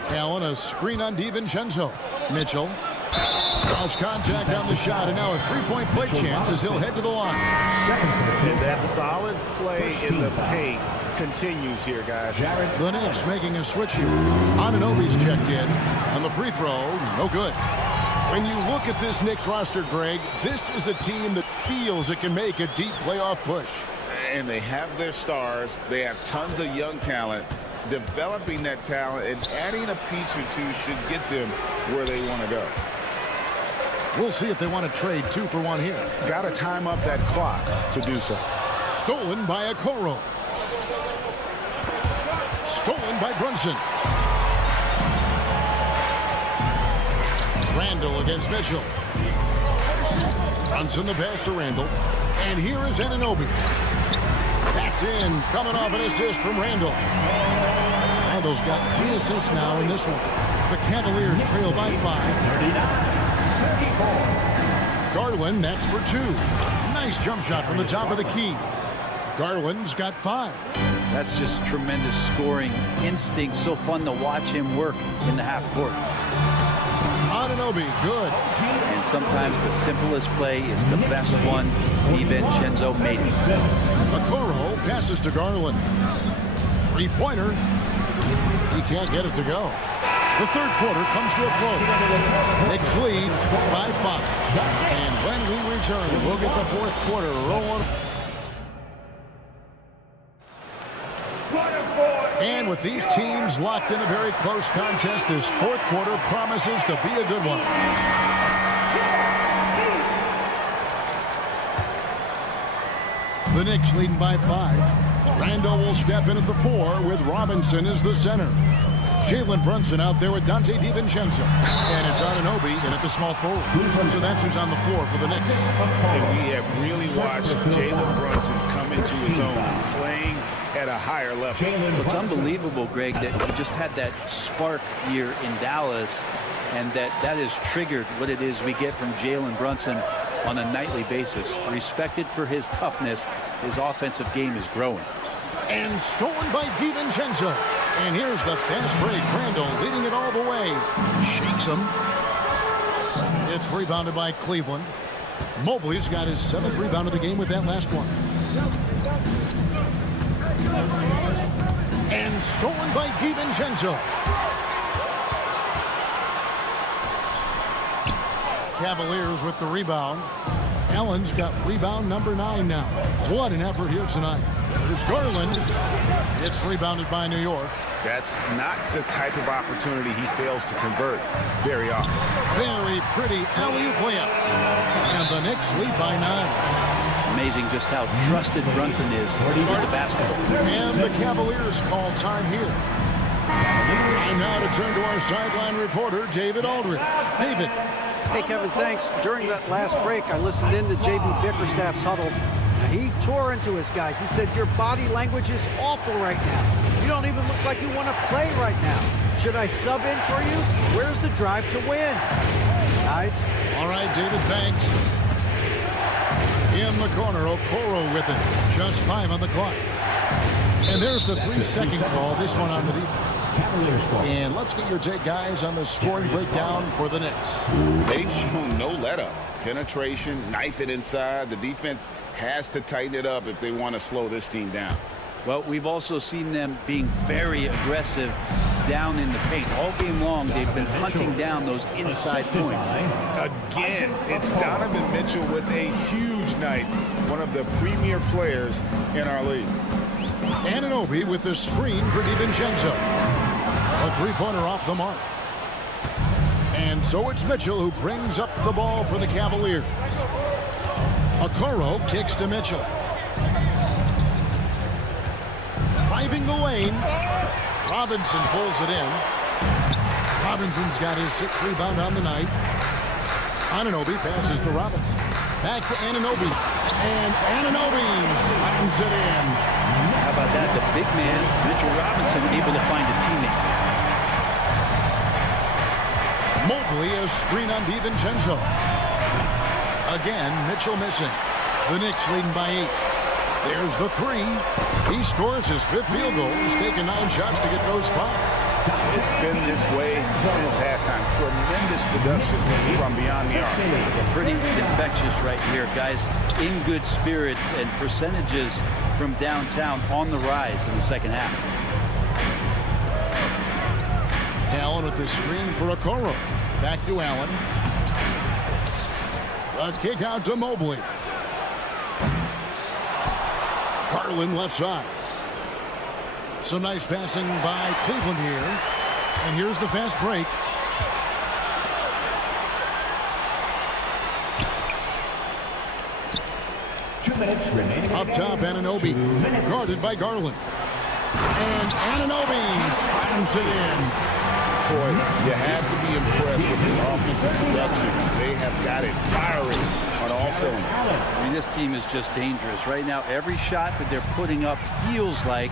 Allen, a screen on DiVincenzo. Mitchell. Cross contact on the shot, and now a three-point play chance as he'll head to the line. And that solid play in the paint continues here, guys. The Knicks making a switch here. Anunoby's checked in. On the free throw, no good. When you look at this Knicks roster, Greg, this is a team that feels it can make a deep playoff push. And they have their stars. They have tons of young talent. Developing that talent and adding a piece or two should get them where they want to go. We'll see if they want to trade 2 for 1 here. Got to time up that clock to do so. Stolen by Okoro. Stolen by Brunson. Randall against Mitchell. Brunson the pass to Randall. And here is Anunoby. That's in, coming off an assist from Randall. Randall's got 3 assists now in this one. The Cavaliers trail by 5. 34. Garland, that's for 2. Nice jump shot from the top of the key. Garland's got 5. That's just tremendous scoring instinct. So fun to watch him work in the half court. Anunoby, good. And sometimes the simplest play is the best one. DiVincenzo made it. Okoro passes to Garland. Three-pointer. He can't get it to go. The third quarter comes to a close. Knicks lead by 5. And when we return, we'll get the fourth quarter rolling. And And with these teams locked in a very close contest, this fourth quarter promises to be a good one. The Knicks leading by 5. Randall will step in at the 4 with Robinson as the center. Jalen Brunson out there with Dante DiVincenzo. And it's Anunoby in at the small forward. So that's who's on the floor for the Knicks. And we have really watched Jalen Brunson come into his own, playing at a higher level. It's unbelievable, Greg, that he just had that spark here in Dallas, and that has triggered what it is we get from Jalen Brunson on a nightly basis. Respected for his toughness, his offensive game is growing. And stolen by DiVincenzo. And here's the fast break. Randall leading it all the way. Shakes him. It's rebounded by Cleveland. Mobley's got his 7th rebound of the game with that last one. And stolen by DiVincenzo. Cavaliers with the rebound. Allen's got rebound number 9 now. What an effort here tonight. Here's Garland. It's rebounded by New York. That's not the type of opportunity he fails to convert very often. Very pretty alley-oop layup. And the Knicks lead by 9. Amazing just how trusted Brunson is with the basketball. And the Cavaliers call time here. And now to turn to our sideline reporter, David Aldridge. David. Hey, Kevin, thanks. During that last break, I listened in to J.B. Bickerstaff's huddle. He tore into his guys. He said, your body language is awful right now. You don't even look like you want to play right now. Should I sub in for you? Where's the drive to win? Guys? All right, David, thanks. In the corner, Okoro with it. Just 5 on the clock. And there's the 3-second call, this one on the defense. And let's get your take, guys, on the scoring breakdown for the Knicks. They've shown no let-up. Penetration, knife it inside. The defense has to tighten it up if they want to slow this team down. Well, we've also seen them being very aggressive down in the paint. All game long, they've been hunting down those inside points. Again, it's Donovan Mitchell with a huge night. One of the premier players in our league. Anunoby with the screen for DiVincenzo. A 3-pointer off the mark. And so it's Mitchell who brings up the ball for the Cavaliers. Okoro kicks to Mitchell. Driving the lane. Robinson pulls it in. Robinson's got his 6th rebound on the night. Anunoby passes to Robinson. Back to Anunoby. And Anunoby slams it in. How about that? The big man, Mitchell Robinson, able to find a teammate. Mobley a screen on DiVincenzo. Again, Mitchell missing. The Knicks leading by 8. There's the 3. He scores his 5th field goal. He's taken 9 shots to get those 5. It's been this way since halftime. Tremendous production from beyond the arc. Pretty infectious right here, guys. In good spirits and percentages from downtown on the rise in the second half. Allen with the screen for Okoro. Back to Allen. A kick out to Mobley. Garland left side. Some nice passing by Cleveland here. And here's the fast break. Up top, Anunoby. Guarded by Garland. And Anunoby slams it in. Boy, you have to be impressed with the offensive production. They have got it firing on all cylinders. I mean, this team is just dangerous. Right now, every shot that they're putting up feels like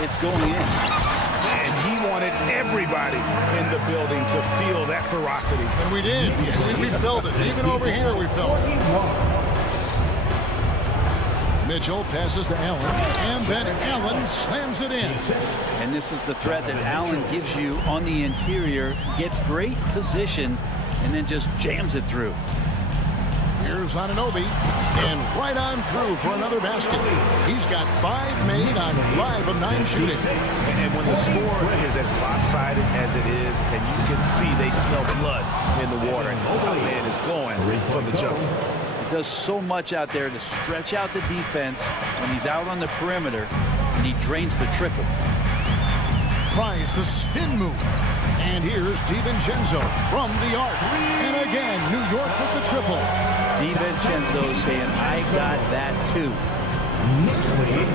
it's going in. And he wanted everybody in the building to feel that ferocity. And we did. We felt it. Even over here, we felt it. Mitchell passes to Allen, and then Allen slams it in. And this is the threat that Allen gives you on the interior. Gets great position, and then just jams it through. Here's Anunoby, and right on through for another basket. He's got 5 made on 5 of 9 shooting. And when the score is as lopsided as it is, and you can see they smell blood in the water, and that man is going for the jump. Does so much out there to stretch out the defense when he's out on the perimeter, and he drains the triple. tries the spin move. And here's DiVincenzo from the arc. And again, New York with the triple. DiVincenzo saying, I got that too. Knicks lead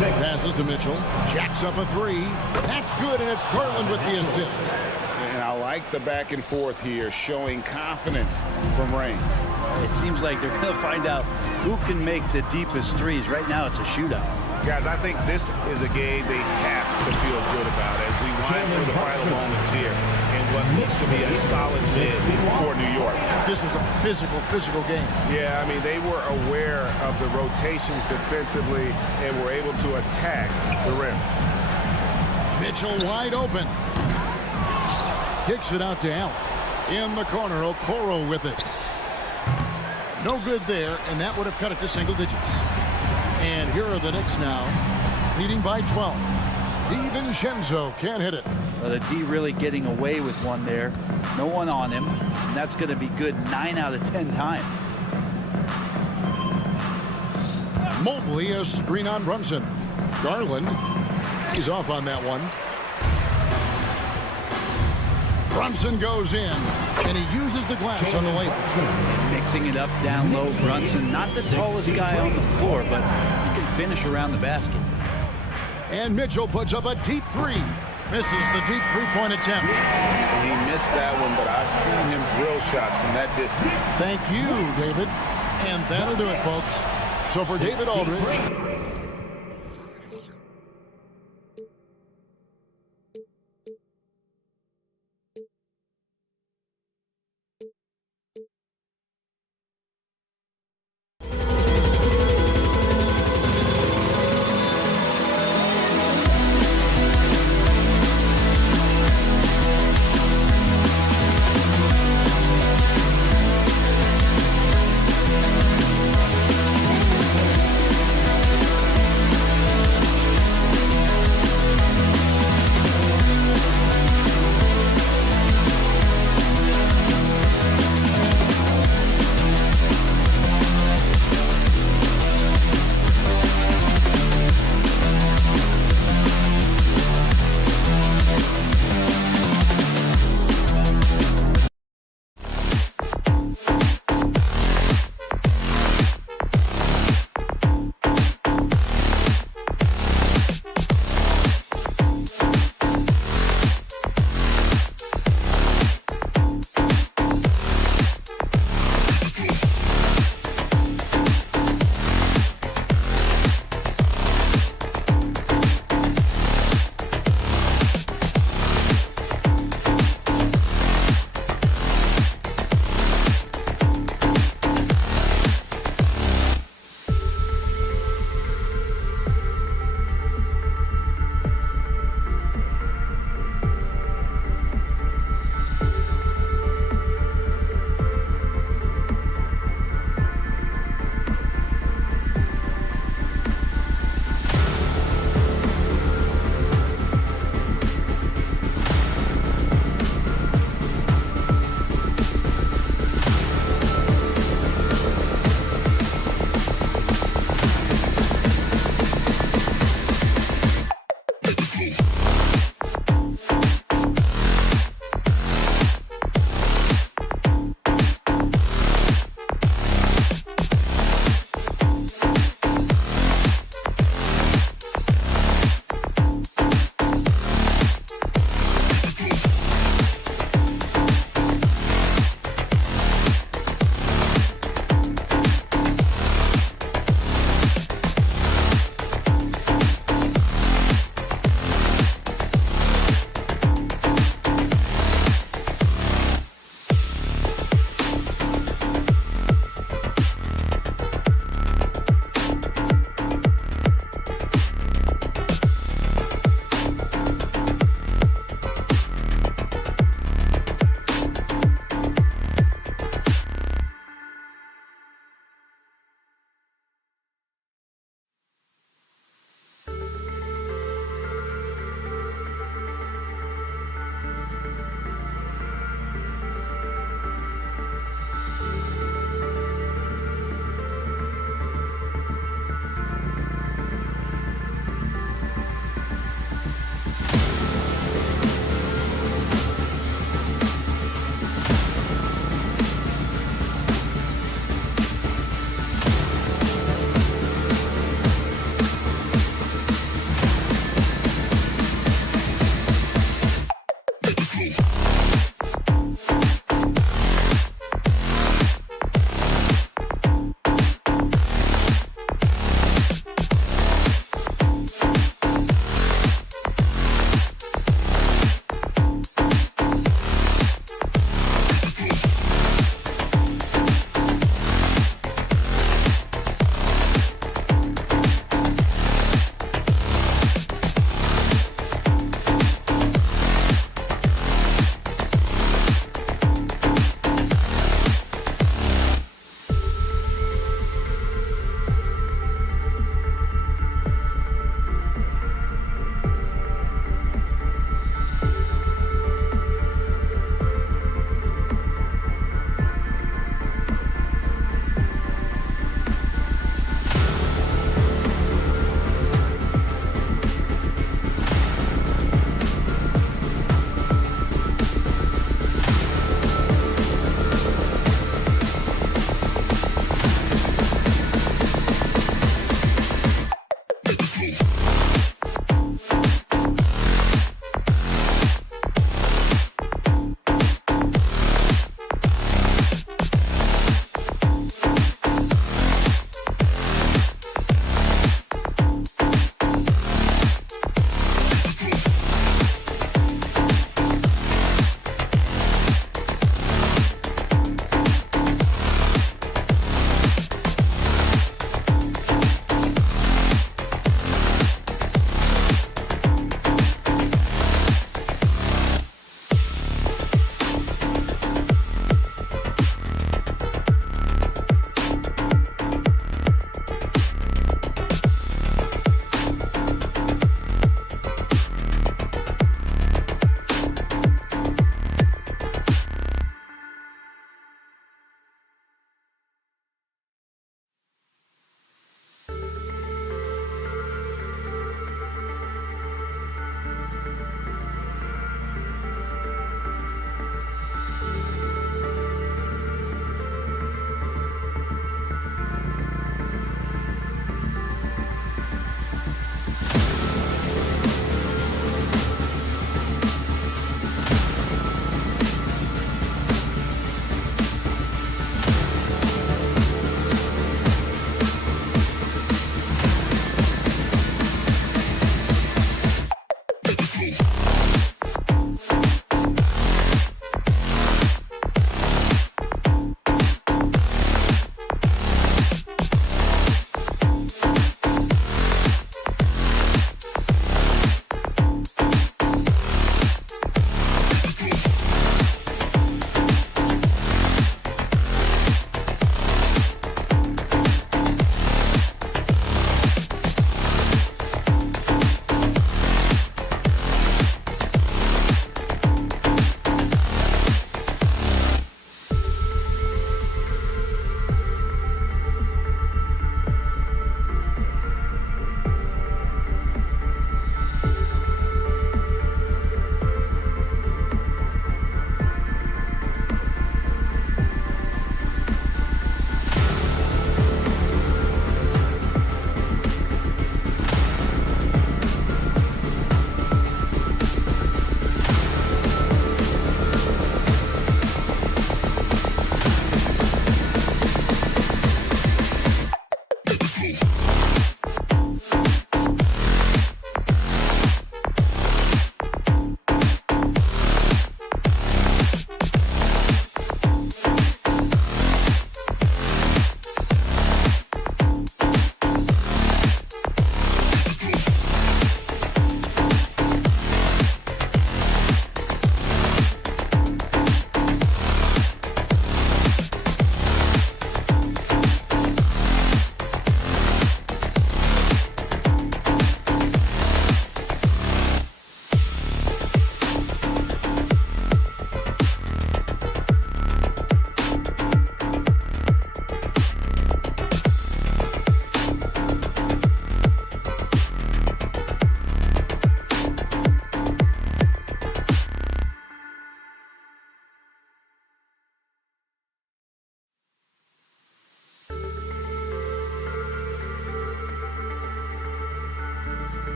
59-46. Passes to Mitchell. Jacks up a three. That's good, and it's Garland with the assist. And I like the back and forth here, showing confidence from range. It seems like they're going to find out who can make the deepest threes. Right now, it's a shootout. Guys, I think this is a game they have to feel good about as we wind through the final moments here in what looks to be a solid win for New York. This was a physical game. Yeah, I mean, they were aware of the rotations defensively and were able to attack the rim. Mitchell wide open. Kicks it out to Allen. In the corner, Okoro with it. No good there, and that would have cut it to single digits. And here are the Knicks now, leading by 12. DiVincenzo can't hit it. Well, the D really getting away with one there. No one on him. And that's going to be good 9 out of 10 times. Mobley, a screen on Brunson. Garland, he's off on that one. Brunson goes in, and he uses the glass on the layup. Mixing it up down low. Brunson, not the tallest guy on the floor, but he can finish around the basket. And Mitchell puts up a deep three. Misses the deep three-point attempt. He missed that one, but I've seen him drill shots from that distance. Thank you, David. And that'll do it, folks. So for David Aldridge,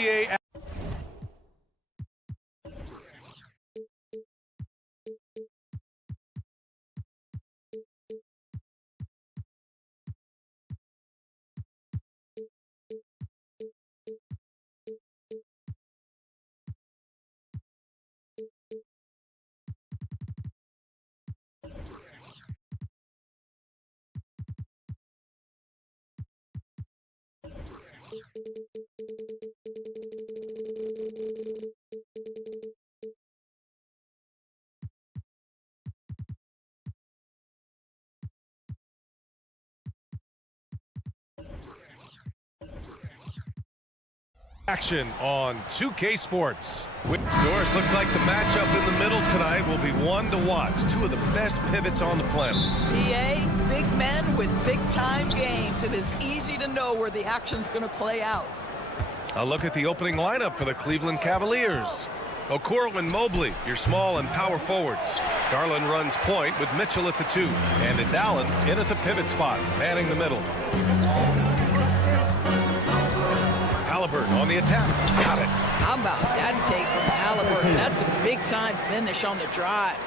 NBA. Action on 2K Sports. Doris, looks like the matchup in the middle tonight will be one to watch. Two of the best pivots on the planet. EA, big men with big-time games. It is easy to know where the action's going to play out. A look at the opening lineup for the Cleveland Cavaliers. Okoro and Mobley, your small and power forwards. Garland runs point with Mitchell at the 2. And it's Allen in at the pivot spot, manning the middle. Halliburton on the attack. Got it. How about that take from Halliburton? That's a big-time finish on the drive.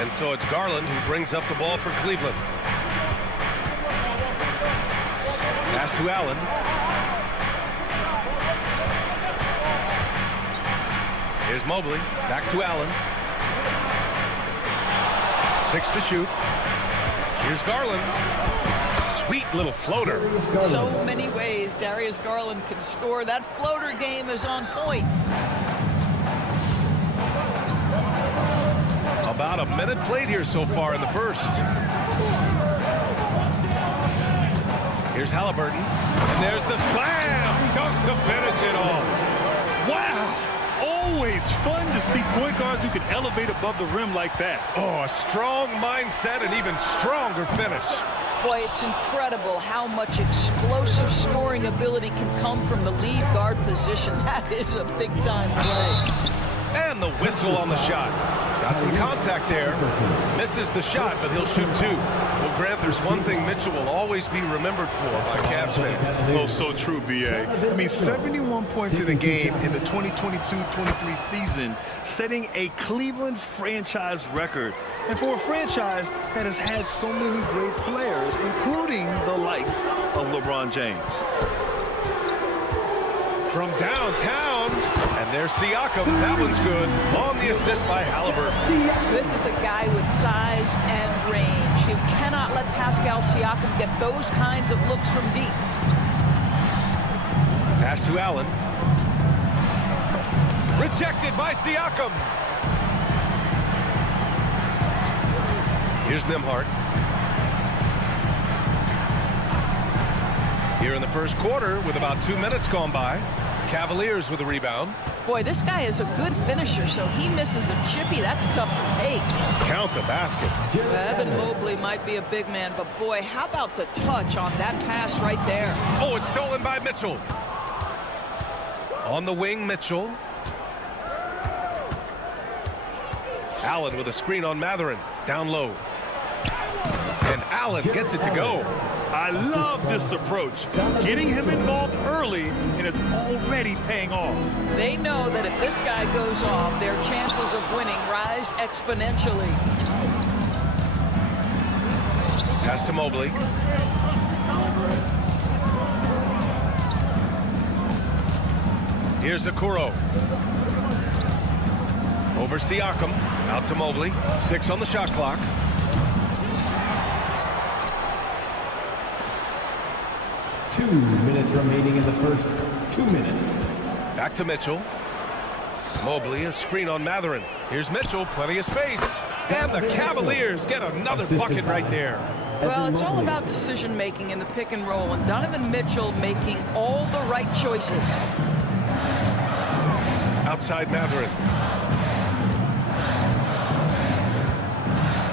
And so it's Garland who brings up the ball for Cleveland. Pass to Allen. Here's Mobley. Back to Allen. 6 to shoot. Here's Garland. Sweet little floater. So many ways Darius Garland can score. That floater game is on point. About a minute played here so far in the first. Here's Halliburton. And there's the slam. Dunk to finish it off. Wow. Always fun to see point guards who can elevate above the rim like that. Oh, a strong mindset and even stronger finish. Boy, it's incredible how much explosive scoring ability can come from the lead guard position. That is a big-time play. And the whistle on the shot. Got some contact there. Misses the shot, but he'll shoot 2. Well, Grant, there's one thing Mitchell will always be remembered for by Cavs fans. Oh, so true, B.A. I mean, 71 points in the game in the 2022-23 season, setting a Cleveland franchise record. And for a franchise that has had so many great players, including the likes of LeBron James. From downtown, and there's Siakam. That one's good. On the assist by Halliburton. This is a guy with size and range. You cannot let Pascal Siakam get those kinds of looks from deep. Pass to Allen. Rejected by Siakam. Here's Nembhard. Here in the first quarter with about 2 minutes gone by. Cavaliers with a rebound. Boy, this guy is a good finisher, so he misses a chippy. That's tough to take. Count the basket. Evan Mobley might be a big man, but boy, how about the touch on that pass right there? Oh, it's stolen by Mitchell. On the wing, Mitchell. Allen with a screen on Matherin. Down low. And Allen gets it to go. I love this approach. Getting him involved early, and it's already paying off. They know that if this guy goes off, their chances of winning rise exponentially. Pass to Mobley. Here's Okoro. Over Siakam. Out to Mobley. 6 on the shot clock. Two minutes remaining in the first 2 minutes. Back to Mitchell. Mobley, a screen on Matherin. Here's Mitchell, plenty of space. And the Cavaliers get another bucket right there. Well, it's all about decision-making in the pick and roll, and Donovan Mitchell making all the right choices. Outside Matherin.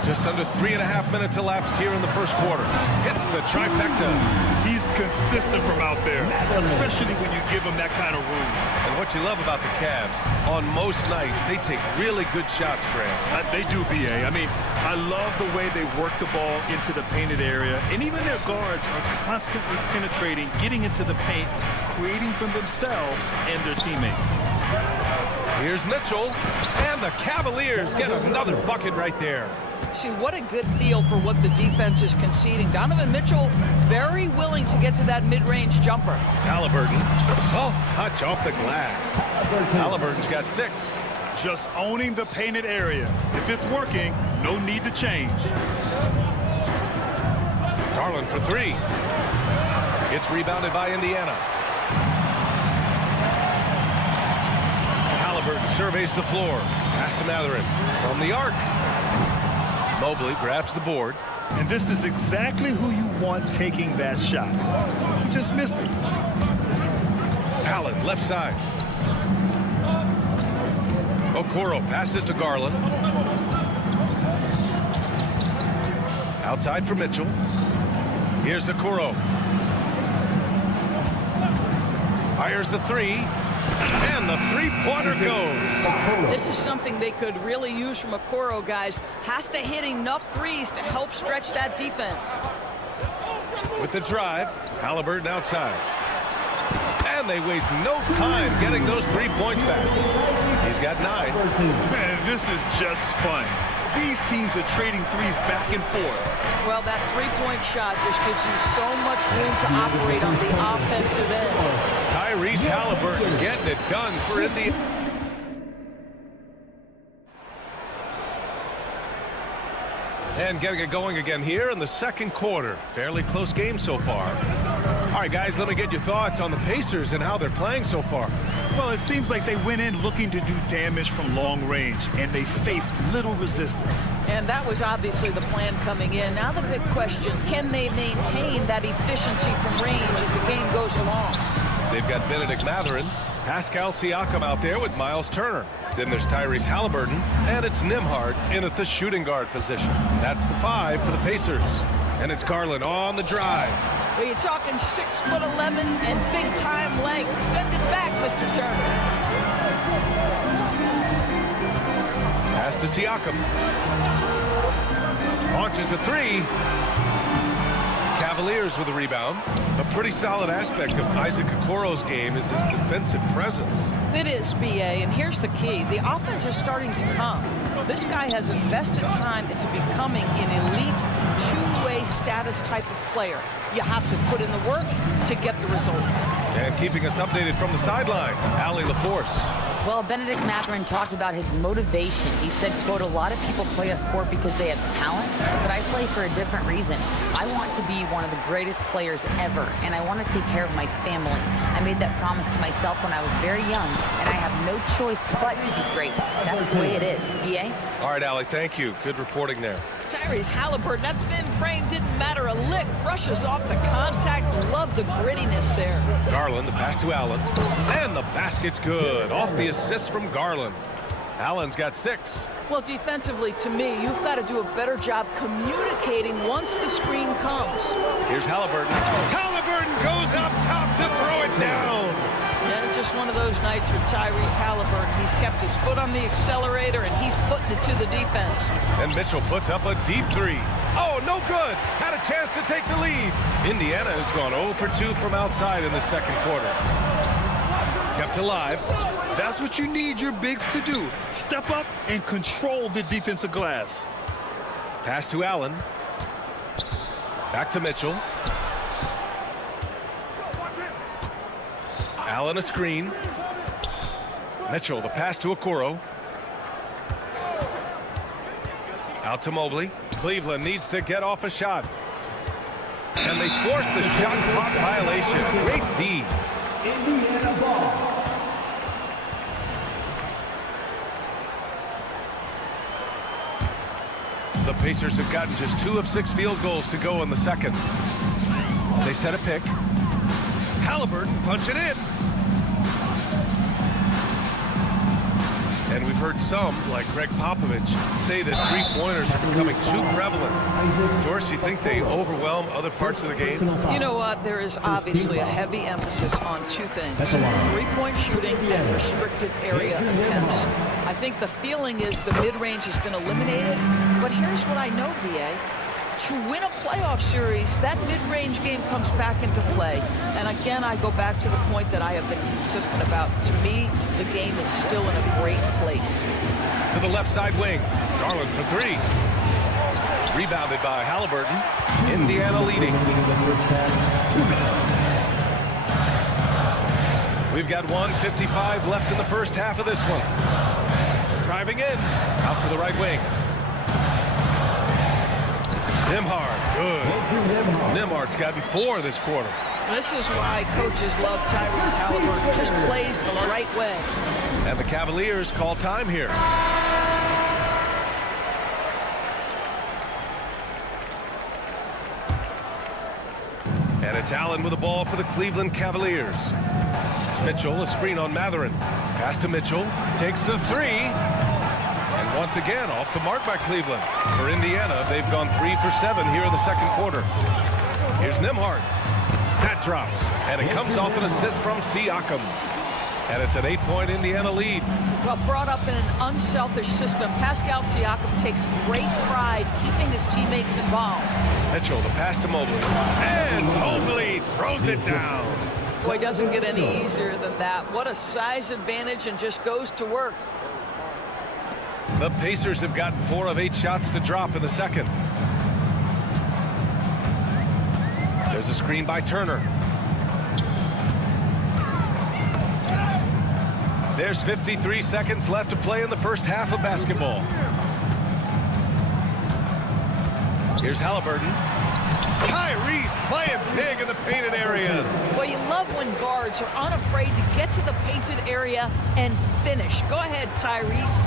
To Just under 3.5 minutes elapsed here in the first quarter. Hits the trifecta. He's consistent from out there, especially when you give him that kind of room. And what you love about the Cavs, on most nights, they take really good shots, Graham. They do, BA. I mean, I love the way they work the ball into the painted area, and even their guards are constantly penetrating, getting into the paint, creating for themselves and their teammates. Here's Mitchell, and the Cavaliers get another bucket right there. See, what a good feel for what the defense is conceding. Donovan Mitchell very willing to get to that mid-range jumper. Halliburton, soft touch off the glass. Halliburton's got 6. Just owning the painted area. If it's working, no need to change. Garland for 3. It's rebounded by Indiana. Halliburton surveys the floor. Pass to Mathurin from the arc. Mobley grabs the board. And this is exactly who you want taking that shot. You just missed it. Allen, left side. Okoro passes to Garland. Outside for Mitchell. Here's Okoro. Fires the 3. And the three-pointer goes. This is something they could really use from Okoro, guys. Has to hit enough threes to help stretch that defense. With the drive, Halliburton outside. And they waste no time getting those 3 points back. He's got 9. Man, this is just fun. These teams are trading threes back and forth. Well, that three-point shot just gives you so much room to operate on the offensive end. Tyrese Halliburton getting it done for Indiana. And getting it going again here in the second quarter. Fairly close game so far. All right, guys, let me get your thoughts on the Pacers and how they're playing so far. Well, it seems like they went in looking to do damage from long range, and they faced little resistance. And that was obviously the plan coming in. Now the big question, can they maintain that efficiency from range as the game goes along? They've got Benedict Mathurin, Pascal Siakam out there with Miles Turner. Then there's Tyrese Halliburton, and it's Nembhard in at the shooting guard position. That's the 5 for the Pacers. And it's Garland on the drive. Well, you're talking 6'11" and big-time length. Send it back, Mr. Turner. Pass to Siakam. Launches a 3. Cavaliers with a rebound. A pretty solid aspect of Isaac Okoro's game is his defensive presence. It is, BA, and here's the key. The offense is starting to come. This guy has invested time into becoming an elite two-way status type of player. You have to put in the work to get the results. And keeping us updated from the sideline, Allie LaForce. Well, Benedict Mathurin talked about his motivation. He said, quote, a lot of people play a sport because they have talent, but I play for a different reason. I want to be one of the greatest players ever, and I want to take care of my family. I made that promise to myself when I was very young, and I have no choice but to be great. That's the way it is. BA? All right, Allie, thank you. Good reporting there. Tyrese Halliburton, that thin frame didn't matter a lick. Brushes off the contact. Love the grittiness there. Garland, the pass to Allen. And the basket's good. Off the assist from Garland. Allen's got 6. Well, defensively, to me, you've got to do a better job communicating once the screen comes. Here's Halliburton. Halliburton goes up top to throw it down. Yeah, just one of those nights for Tyrese Halliburton. He's kept his foot on the accelerator, and he's putting it to the defense. And Mitchell puts up a deep 3. Oh, no good. Had a chance to take the lead. Indiana has gone 0 for 2 from outside in the second quarter. Kept alive. That's what you need your bigs to do. Step up and control the defensive glass. Pass to Allen. Back to Mitchell. Allen a screen. Mitchell, the pass to Okoro. Out to Mobley. Cleveland needs to get off a shot. And they force the shot clock violation. Great D. Indiana ball. The Pacers have gotten just 2 of 6 field goals to go in the second. They set a pick. Halliburton punch it in. And we've heard some, like Greg Popovich, say that three-pointers are becoming too prevalent. Doris, do you think they overwhelm other parts of the game? You know what? There is obviously a heavy emphasis on two things: three-point shooting and restricted area attempts. I think the feeling is the mid-range has been eliminated, but here's what I know, BA. To win a playoff series, that mid-range game comes back into play. And again, I go back to the point that I have been consistent about. To me, the game is still in a great place. To the left side wing. Garland for three. Rebounded by Halliburton. Indiana leading. We've got 1:55 left in the first half of this one. Driving in. Out to the right wing. Nembhard, good. Nembhard's got before this quarter. This is why coaches love Tyrese Halliburton. Just plays the right way. And the Cavaliers call time here. And it's Allen with the ball for the Cleveland Cavaliers. Mitchell, a screen on Matherin. Pass to Mitchell, takes the three. And once again, off the mark by Cleveland. For Indiana, they've gone 3 for 7 here in the second quarter. Here's Nembhard. That drops, and it comes off an assist from Siakam. And it's an 8-point Indiana lead. Well, brought up in an unselfish system, Pascal Siakam takes great pride keeping his teammates involved. Mitchell, the pass to Mobley. And Mobley throws it down. Boy, doesn't get any easier than that. What a size advantage, and just goes to work. The Pacers have gotten 4 of 8 shots to drop in the second. There's a screen by Turner. There's 53 seconds left to play in the first half of basketball. Here's Halliburton. Tyrese playing big in the painted area. Well, you love when guards are unafraid to get to the painted area and finish. Go ahead, Tyrese.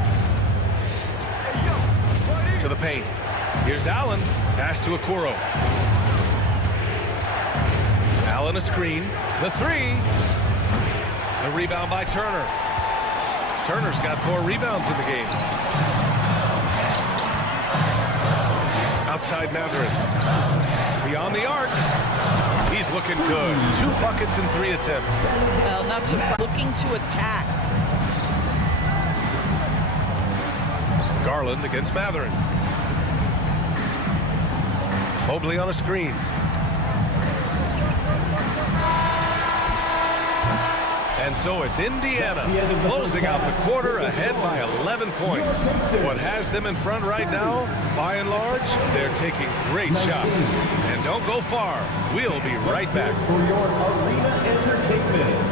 To the paint. Here's Allen. Pass to Okoro. Allen a screen. The three. The rebound by Turner. Turner's got 4 rebounds in the game. Outside Matherin. Beyond the arc. He's looking good. 2 buckets in 3 attempts. Well, not so looking to attack. Garland against Matherin. Mobley on a screen. And so it's Indiana closing out the quarter ahead by 11 points. What has them in front right now, by and large, they're taking great shots. And don't go far. We'll be right back. For your arena entertainment.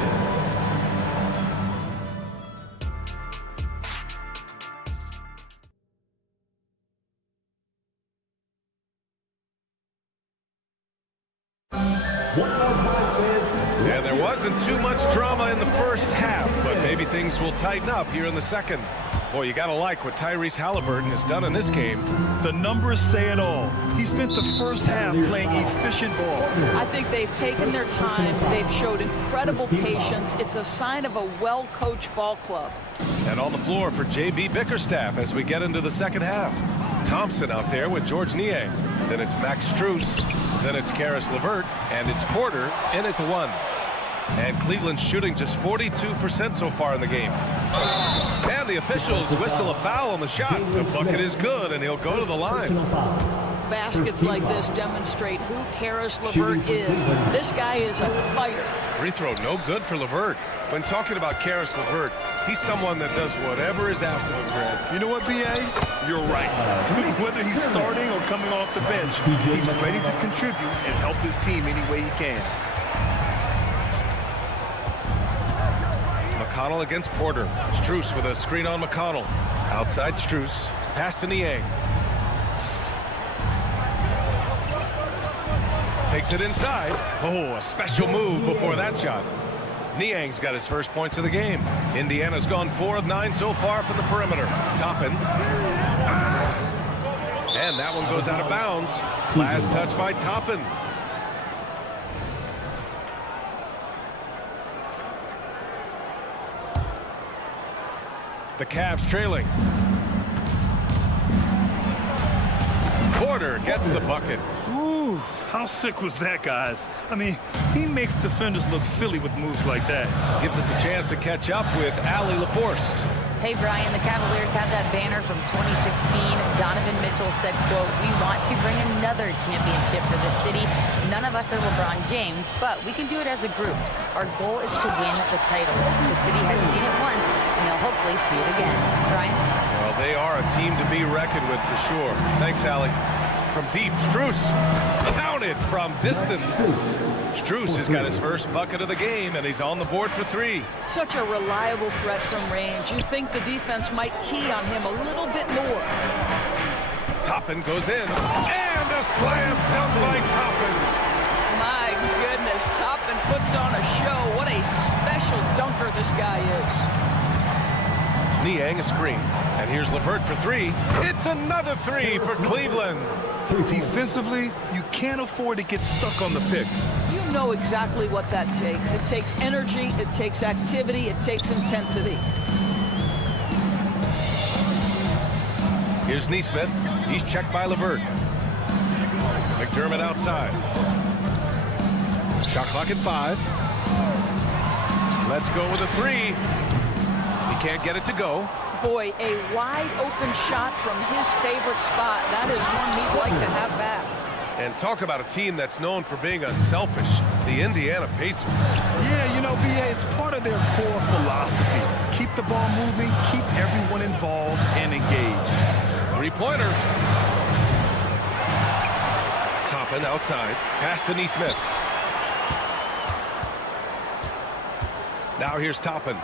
And there wasn't too much drama in the first half, but maybe things will tighten up here in the second. Boy, you got to like what Tyrese Halliburton has done in this game. The numbers say it all. He spent the first half playing efficient ball. I think they've taken their time. They've showed incredible patience. It's a sign of a well-coached ball club. And on the floor for J.B. Bickerstaff as we get into the second half. Thompson out there with George Niang. Then it's Max Strus. Then it's Karis LeVert. And it's Porter in at the 1. And Cleveland's shooting just 42% so far in the game. And the officials whistle a foul on the shot. The bucket is good, and he'll go to the line. Baskets like this demonstrate who Karis LeVert is. This guy is a fighter. Free throw no good for LeVert. When talking about Karis LeVert, he's someone that does whatever is asked of him, Greg. You know what, B.A.? You're right. Whether he's starting or coming off the bench, he's ready to contribute and help his team any way he can. McConnell against Porter. Strus with a screen on McConnell. Outside Strus. Pass to Niang. Takes it inside. Oh, a special move before that shot. Niang's got his first points of the game. Indiana's gone 4 of 9 so far from the perimeter. Toppin. And that one goes out of bounds. Last touch by Toppin. The Cavs trailing. Porter gets the bucket. Ooh, how sick was that, guys? I mean, he makes defenders look silly with moves like that. Gives us a chance to catch up with Allie LaForce. Hey, Brian, the Cavaliers have that banner from 2016. Donovan Mitchell said, quote, "We want to bring another championship for the city. None of us are LeBron James, but we can do it as a group. Our goal is to win the title. The city has seen it once, and they'll hopefully see it again." Brian? Well, they are a team to be reckoned with for sure. Thanks, Allie. From deep, Strus counted from distance. Strus has got his first bucket of the game, and he's on the board for 3. Such a reliable threat from range. You'd think the defense might key on him a little bit more. Toppin goes in, and a slam dunk by Toppin. My goodness, Toppin puts on a show. What a special dunker this guy is. Niang a screen, and here's LeVert for 3. It's another 3 for Cleveland. Defensively, you can't afford to get stuck on the pick. You know exactly what that takes. It takes energy, it takes activity, it takes intensity. Here's Nesmith. He's checked by LeVert. McDermott outside. Shot clock at 5. Let's go with a 3. He can't get it to go. Boy, a wide open shot from his favorite spot. That is one he'd like to have back. And talk about a team that's known for being unselfish, the Indiana Pacers. Yeah, you know, BA, it's part of their core philosophy. Keep the ball moving, keep everyone involved and engaged. 3-pointer. Toppin outside. Pass to Nesmith. Now here's Toppin.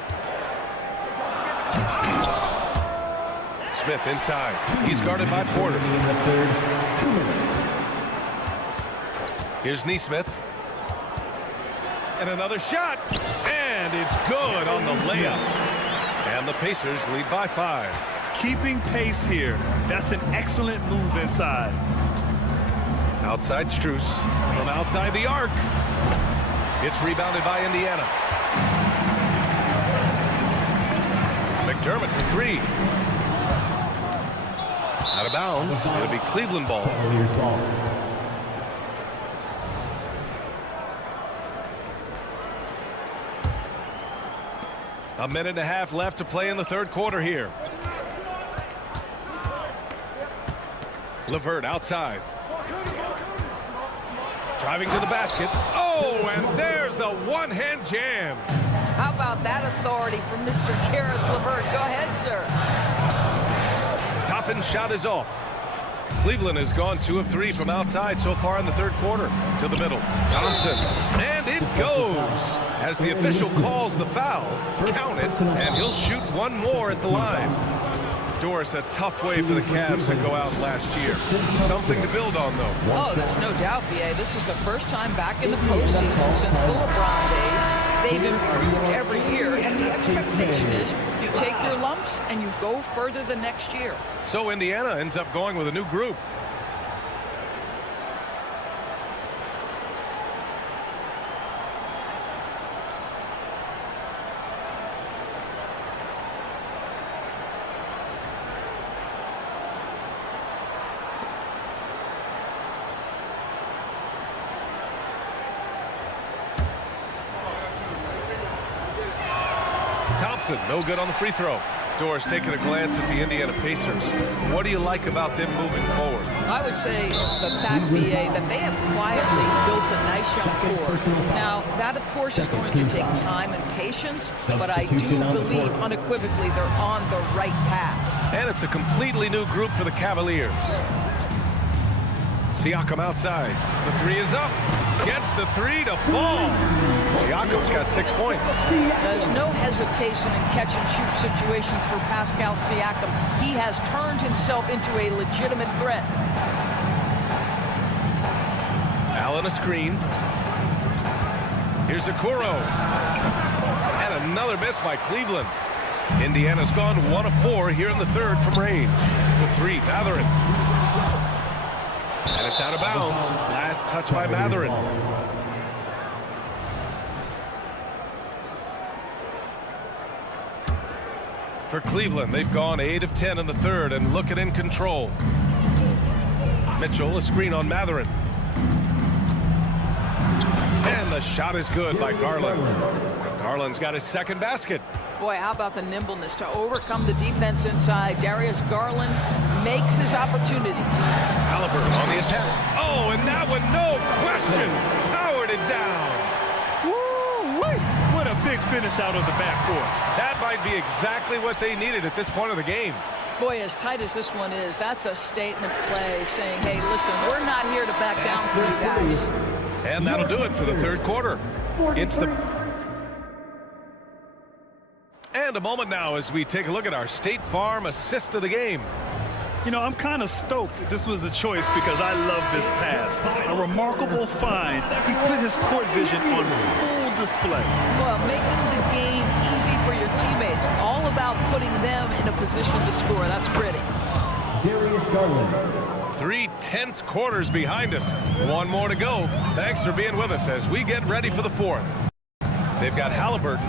Smith inside. He's guarded by Porter. Here's Nesmith. And another shot. And it's good on the layup. And the Pacers lead by 5. Keeping pace here. That's an excellent move inside. Outside Strus. From outside the arc. It's rebounded by Indiana. McDermott for 3. Out of bounds. It'll be Cleveland ball. A minute and a half left to play in the third quarter here. LeVert outside. Driving to the basket. Oh, and there's a one-hand jam. How about that authority from Mr. Karis LeVert? Go ahead, sir. Toppin's shot is off. Cleveland has gone 2 of 3 from outside so far in the third quarter. To the middle. Thompson. And it goes. As the official calls the foul, count it, and he'll shoot one more at the line. Doris, a tough way for the Cavs to go out last year. Something to build on, though. Oh, there's no doubt, B.A. This is the first time back in the postseason since the LeBron days. They've improved every year, and the expectation is you take your lumps and you go further the next year. So Indiana ends up going with a new group. Thompson, no good on the free throw. Doris taking a glance at the Indiana Pacers. What do you like about them moving forward? I would say the fact, B.A., that they have quietly built a nice young core. Now, that, of course, is going to take time and patience, but I do believe unequivocally they're on the right path. And it's a completely new group for the Cavaliers. Siakam outside. The 3 is up. Gets the 3 to fall. Siakam's got 6 points. There's no hesitation in catch-and-shoot situations for Pascal Siakam. He has turned himself into a legitimate threat. Allen a screen. Here's Okoro. And another miss by Cleveland. Indiana's gone 1 of 4 here in the third from range. The 3, Mathurin. And it's out of bounds. Last touch by Mathurin. For Cleveland, they've gone 8 of 10 in the third and looking in control. Mitchell, a screen on Matherin. And the shot is good by Garland. Garland's got his second basket. Boy, how about the nimbleness to overcome the defense inside. Darius Garland makes his opportunities. Halliburton on the attack. Oh, and that one, no question, powered it down. Woo-wee. What a big finish out of the backcourt. That might be exactly what they needed at this point of the game. Boy, as tight as this one is, that's a statement play saying, hey, listen, we're not here to back down for you guys. And that'll do it for the third quarter. It's the... And a moment now as we take a look at our State Farm assist of the game. You know, I'm kind of stoked that this was a choice because I love this pass. A remarkable find. He put his court vision on full display. Well, making the game easy for your teammates. All about putting them in a position to score. That's pretty. Darius Garland. 3 tense quarters behind us. One more to go. Thanks for being with us as we get ready for the fourth. They've got Halliburton,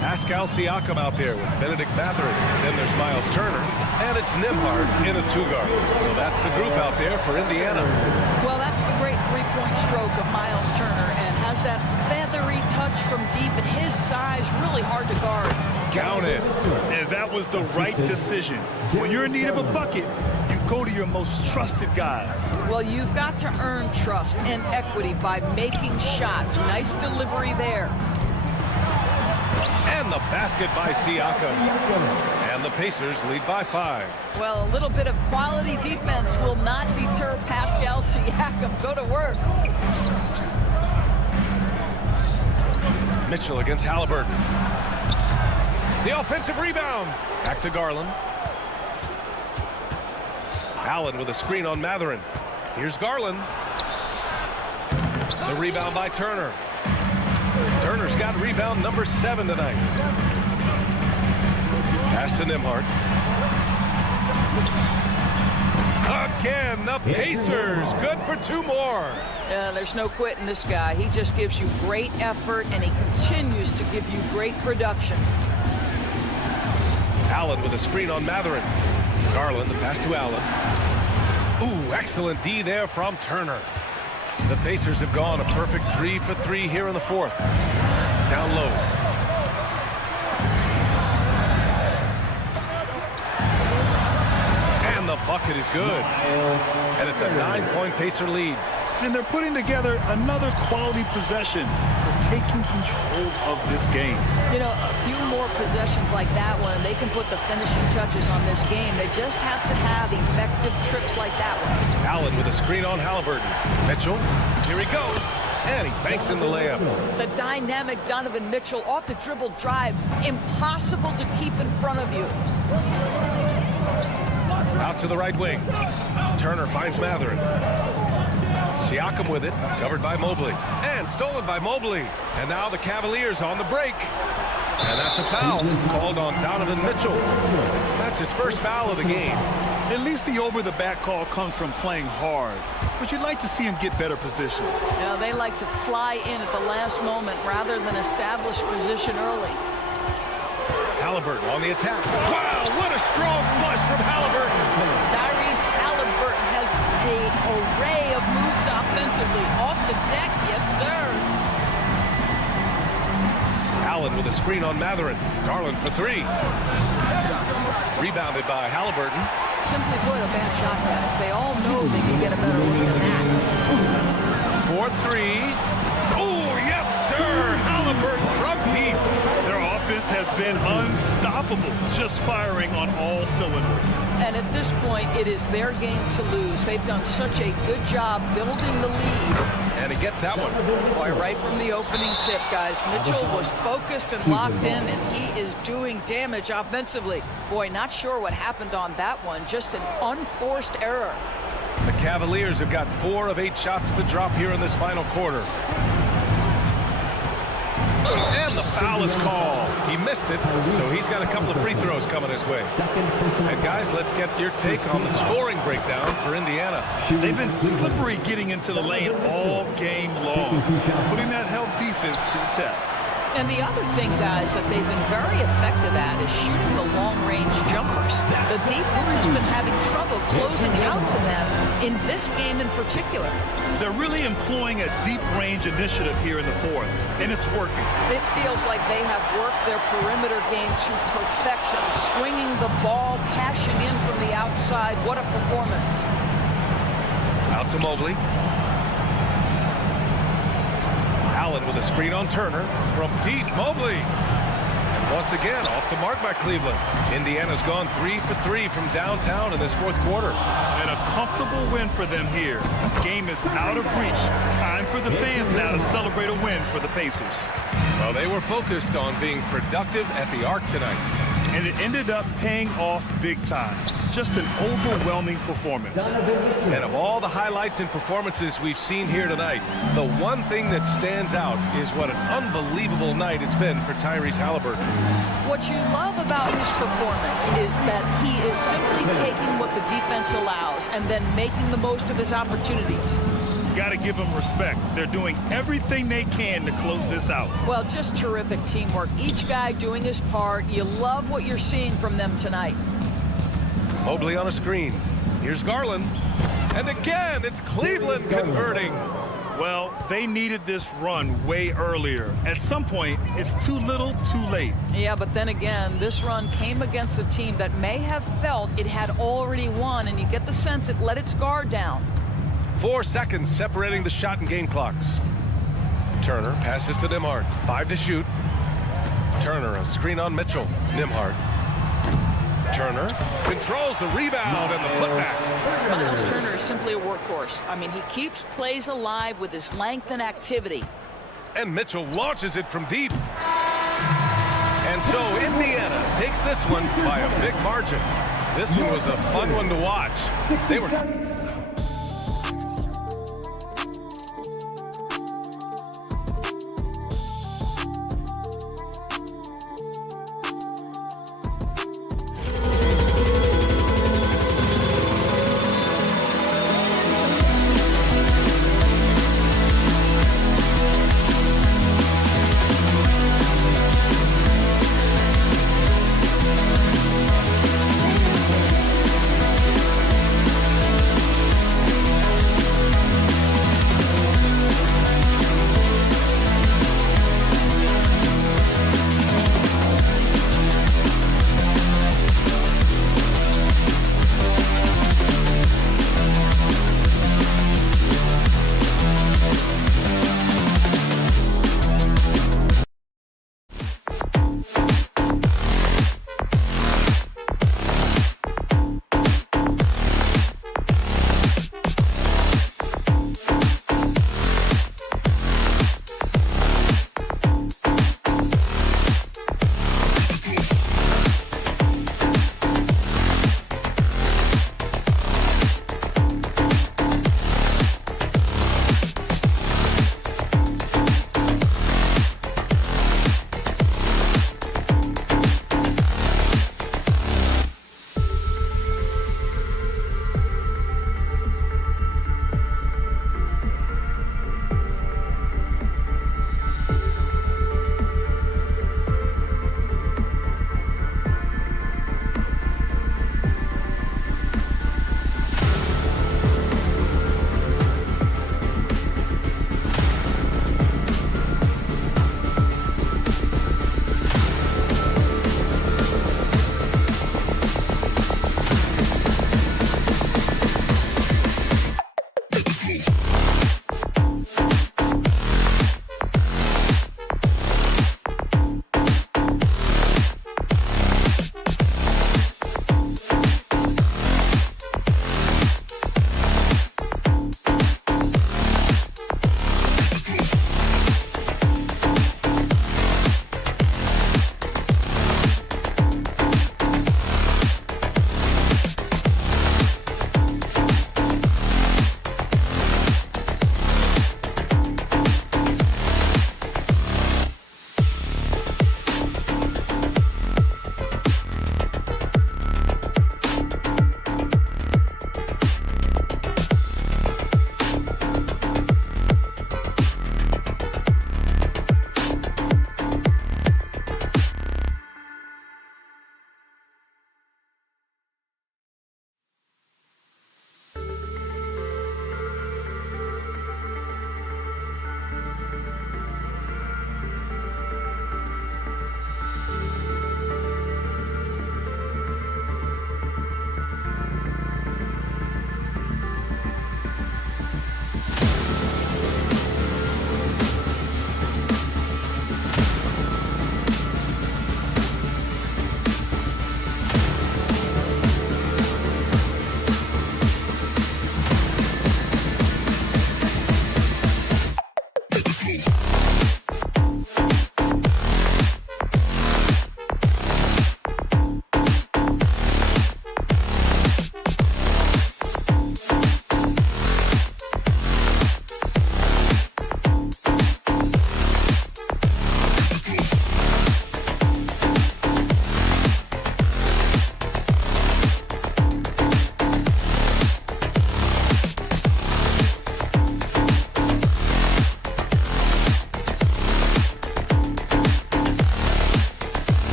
Pascal Siakam out there with Benedict Matherin. Then there's Miles Turner, and it's Nembhard in a 2-guard. So that's the group out there for Indiana. Well, that's the great three-point stroke of Miles Turner, and has that feathery touch from deep, and his size really hard to guard. Count it. And that was the right decision. When you're in need of a bucket, you go to your most trusted guys. Well, you've got to earn trust and equity by making shots. Nice delivery there. And the basket by Siakam. And the Pacers lead by 5. Well, a little bit of quality defense will not deter Pascal Siakam. Go to work. Mitchell against Halliburton. The offensive rebound. Back to Garland. Allen with a screen on Matherin. Here's Garland. The rebound by Turner. Turner's got rebound number 7 tonight. Pass to Nembhard. Again, the Pacers. Good for 2 more. There's no quitting this guy. He just gives you great effort, and he continues to give you great production. Allen with a screen on Matherin. Garland, the pass to Allen. Ooh, excellent D there from Turner. The Pacers have gone a perfect 3 for 3 here in the fourth. Down low. And the bucket is good. And it's a 9-point Pacer lead. And they're putting together another quality possession. They're taking control of this game. You know, a few more possessions like that one, they can put the finishing touches on this game. They just have to have effective trips like that one. Allen with a screen on Halliburton. Mitchell, here he goes. And he banks in the layup. The dynamic Donovan Mitchell off the dribble drive. Impossible to keep in front of you. Out to the right wing. Turner finds Matherin. Siakam with it, covered by Mobley. And stolen by Mobley. And now the Cavaliers on the break. And that's a foul called on Donovan Mitchell. That's his first foul of the game. At least the over-the-back call comes from playing hard. But you'd like to see him get better position. Yeah, they like to fly in at the last moment rather than establish position early. Halliburton on the attack. Wow, what a strong flush from Halliburton. Tyrese Halliburton has an array of moves offensively. Off the deck, yes, sir. Allen with a screen on Matherin. Garland for 3. Rebounded by Halliburton. Simply put, a bad shot, guys. They all know they can get a better look than that. 4-3. Oh, yes, sir. Halliburton from deep. Their offense has been unstoppable, just firing on all cylinders. And at this point, it is their game to lose. They've done such a good job building the lead. And he gets that one. Boy, right from the opening tip, guys. Mitchell was focused and locked in, and he is doing damage offensively. Boy, not sure what happened on that one. Just an unforced error. The Cavaliers have got 4 of 8 shots to drop here in this final quarter. And the foul is called. He missed it, so he's got a couple of free throws coming his way. And guys, let's get your take on the scoring breakdown for Indiana. They've been slippery getting into the lane all game long, putting that help defense to the test. And the other thing, guys, that they've been very effective at is shooting the long-range jumpers. The defense has been having trouble closing out to them in this game in particular. They're really employing a deep-range initiative here in the fourth, and it's working. It feels like they have worked their perimeter game to perfection, swinging the ball, cashing in from the outside. What a performance. Out to Mobley. Allen with a screen on Turner. From deep, Mobley. And once again, off the mark by Cleveland. Indiana's gone 3 for 3 from downtown in this fourth quarter. And a comfortable win for them here. Game is out of reach. Time for the fans now to celebrate a win for the Pacers. Well, they were focused on being productive at the arc tonight. And it ended up paying off big time. Just an overwhelming performance. And of all the highlights and performances we've seen here tonight, the one thing that stands out is what an unbelievable night it's been for Tyrese Halliburton. What you love about his performance is that he is simply taking what the defense allows and then making the most of his opportunities. Got to give them respect. They're doing everything they can to close this out. Well, just terrific teamwork. Each guy doing his part. You love what you're seeing from them tonight. Mobley on a screen. Here's Garland. And again, it's Cleveland converting. Well, they needed this run way earlier. At some point, it's too little, too late. Yeah, but then again, this run came against a team that may have felt it had already won, and you get the sense it let its guard down. 4 seconds separating the shot and game clocks. Turner passes to Nembhard. 5 to shoot. Turner, a screen on Mitchell. Nembhard. Turner controls the rebound and the putback. Miles Turner is simply a workhorse. I mean, he keeps plays alive with his length and activity. And Mitchell launches it from deep. And so Indiana takes this one by a big margin. This one was a fun one to watch. They were...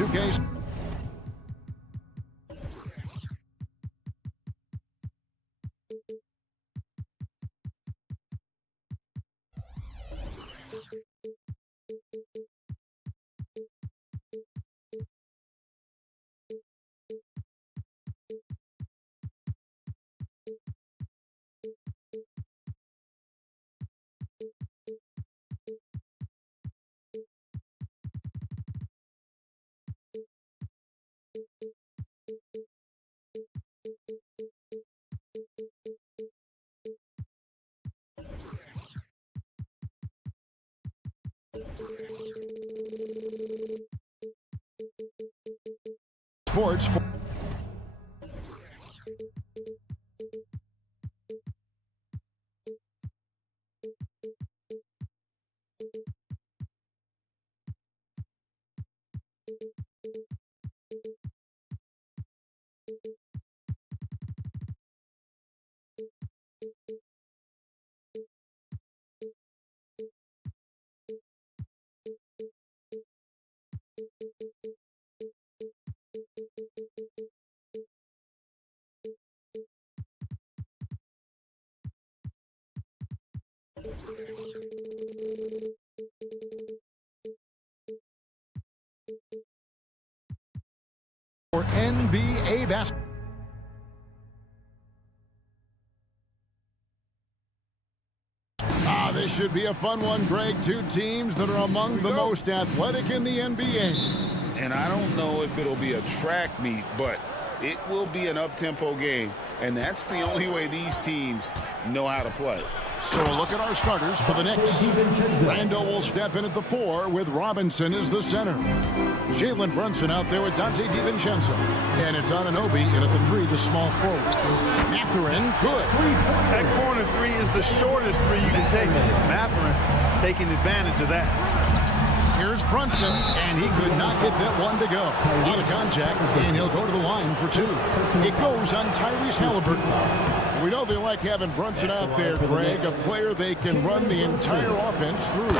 2K. Sports. For NBA basketball. This should be a fun one, Greg. Two teams that are among the most athletic in the NBA. And I don't know if it'll be a track meet, but it will be an up-tempo game. And that's the only way these teams know how to play. So a look at our starters for the Knicks. Randall will step in at the 4 with Robinson as the center. Jalen Brunson out there with Dante DiVincenzo. And it's Anunoby in at the 3, the small forward. Mathurin, good. That corner 3 is the shortest 3 you can take. Mathurin taking advantage of that. Here's Brunson, and he could not get that one to go. Out of contact, and he'll go to the line for 2. It goes on Tyrese Halliburton. We know they like having Brunson out there, Greg, a player they can run the entire offense through.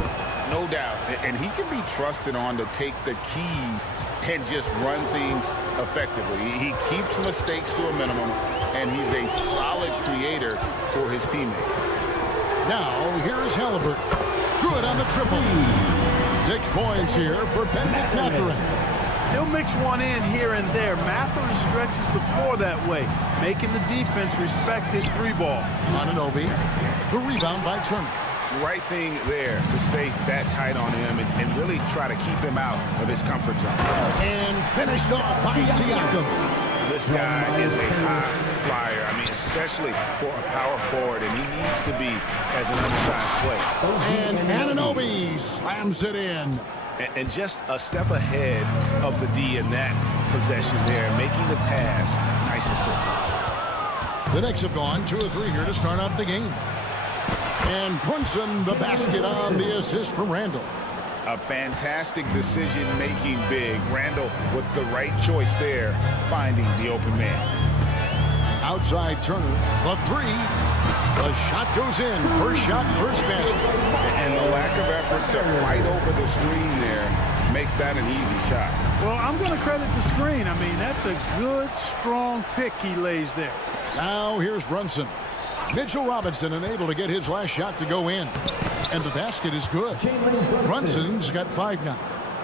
No doubt. And he can be trusted on to take the keys and just run things effectively. He keeps mistakes to a minimum, and he's a solid creator for his teammates. Now, here is Halliburton. Good on the triple. 6 points here for Bennedict Mathurin. He'll mix one in here and there. Mathurin stretches the floor that way, making the defense respect his 3-ball. Anunoby, the rebound by Turner. Right thing there to stay that tight on him and really try to keep him out of his comfort zone. And finished off by Siakam. This guy is a high flyer. I mean, especially for a power forward, and he needs to be as an undersized player. And Anunoby slams it in. And just a step ahead of the D in that possession there, making the pass. Nice assist. The Knicks have gone 2 or 3 here to start out the game. And Brunson, the basket on the assist from Randall. A fantastic decision-making big. Randall with the right choice there, finding the open man. Outside Turner, the 3. The shot goes in. First shot, first basket. And the lack of effort to fight over the screen there makes that an easy shot. Well, I'm going to credit the screen. I mean, that's a good, strong pick he lays there. Now here's Brunson. Mitchell Robinson unable to get his last shot to go in. And the basket is good. Brunson's got 5 now.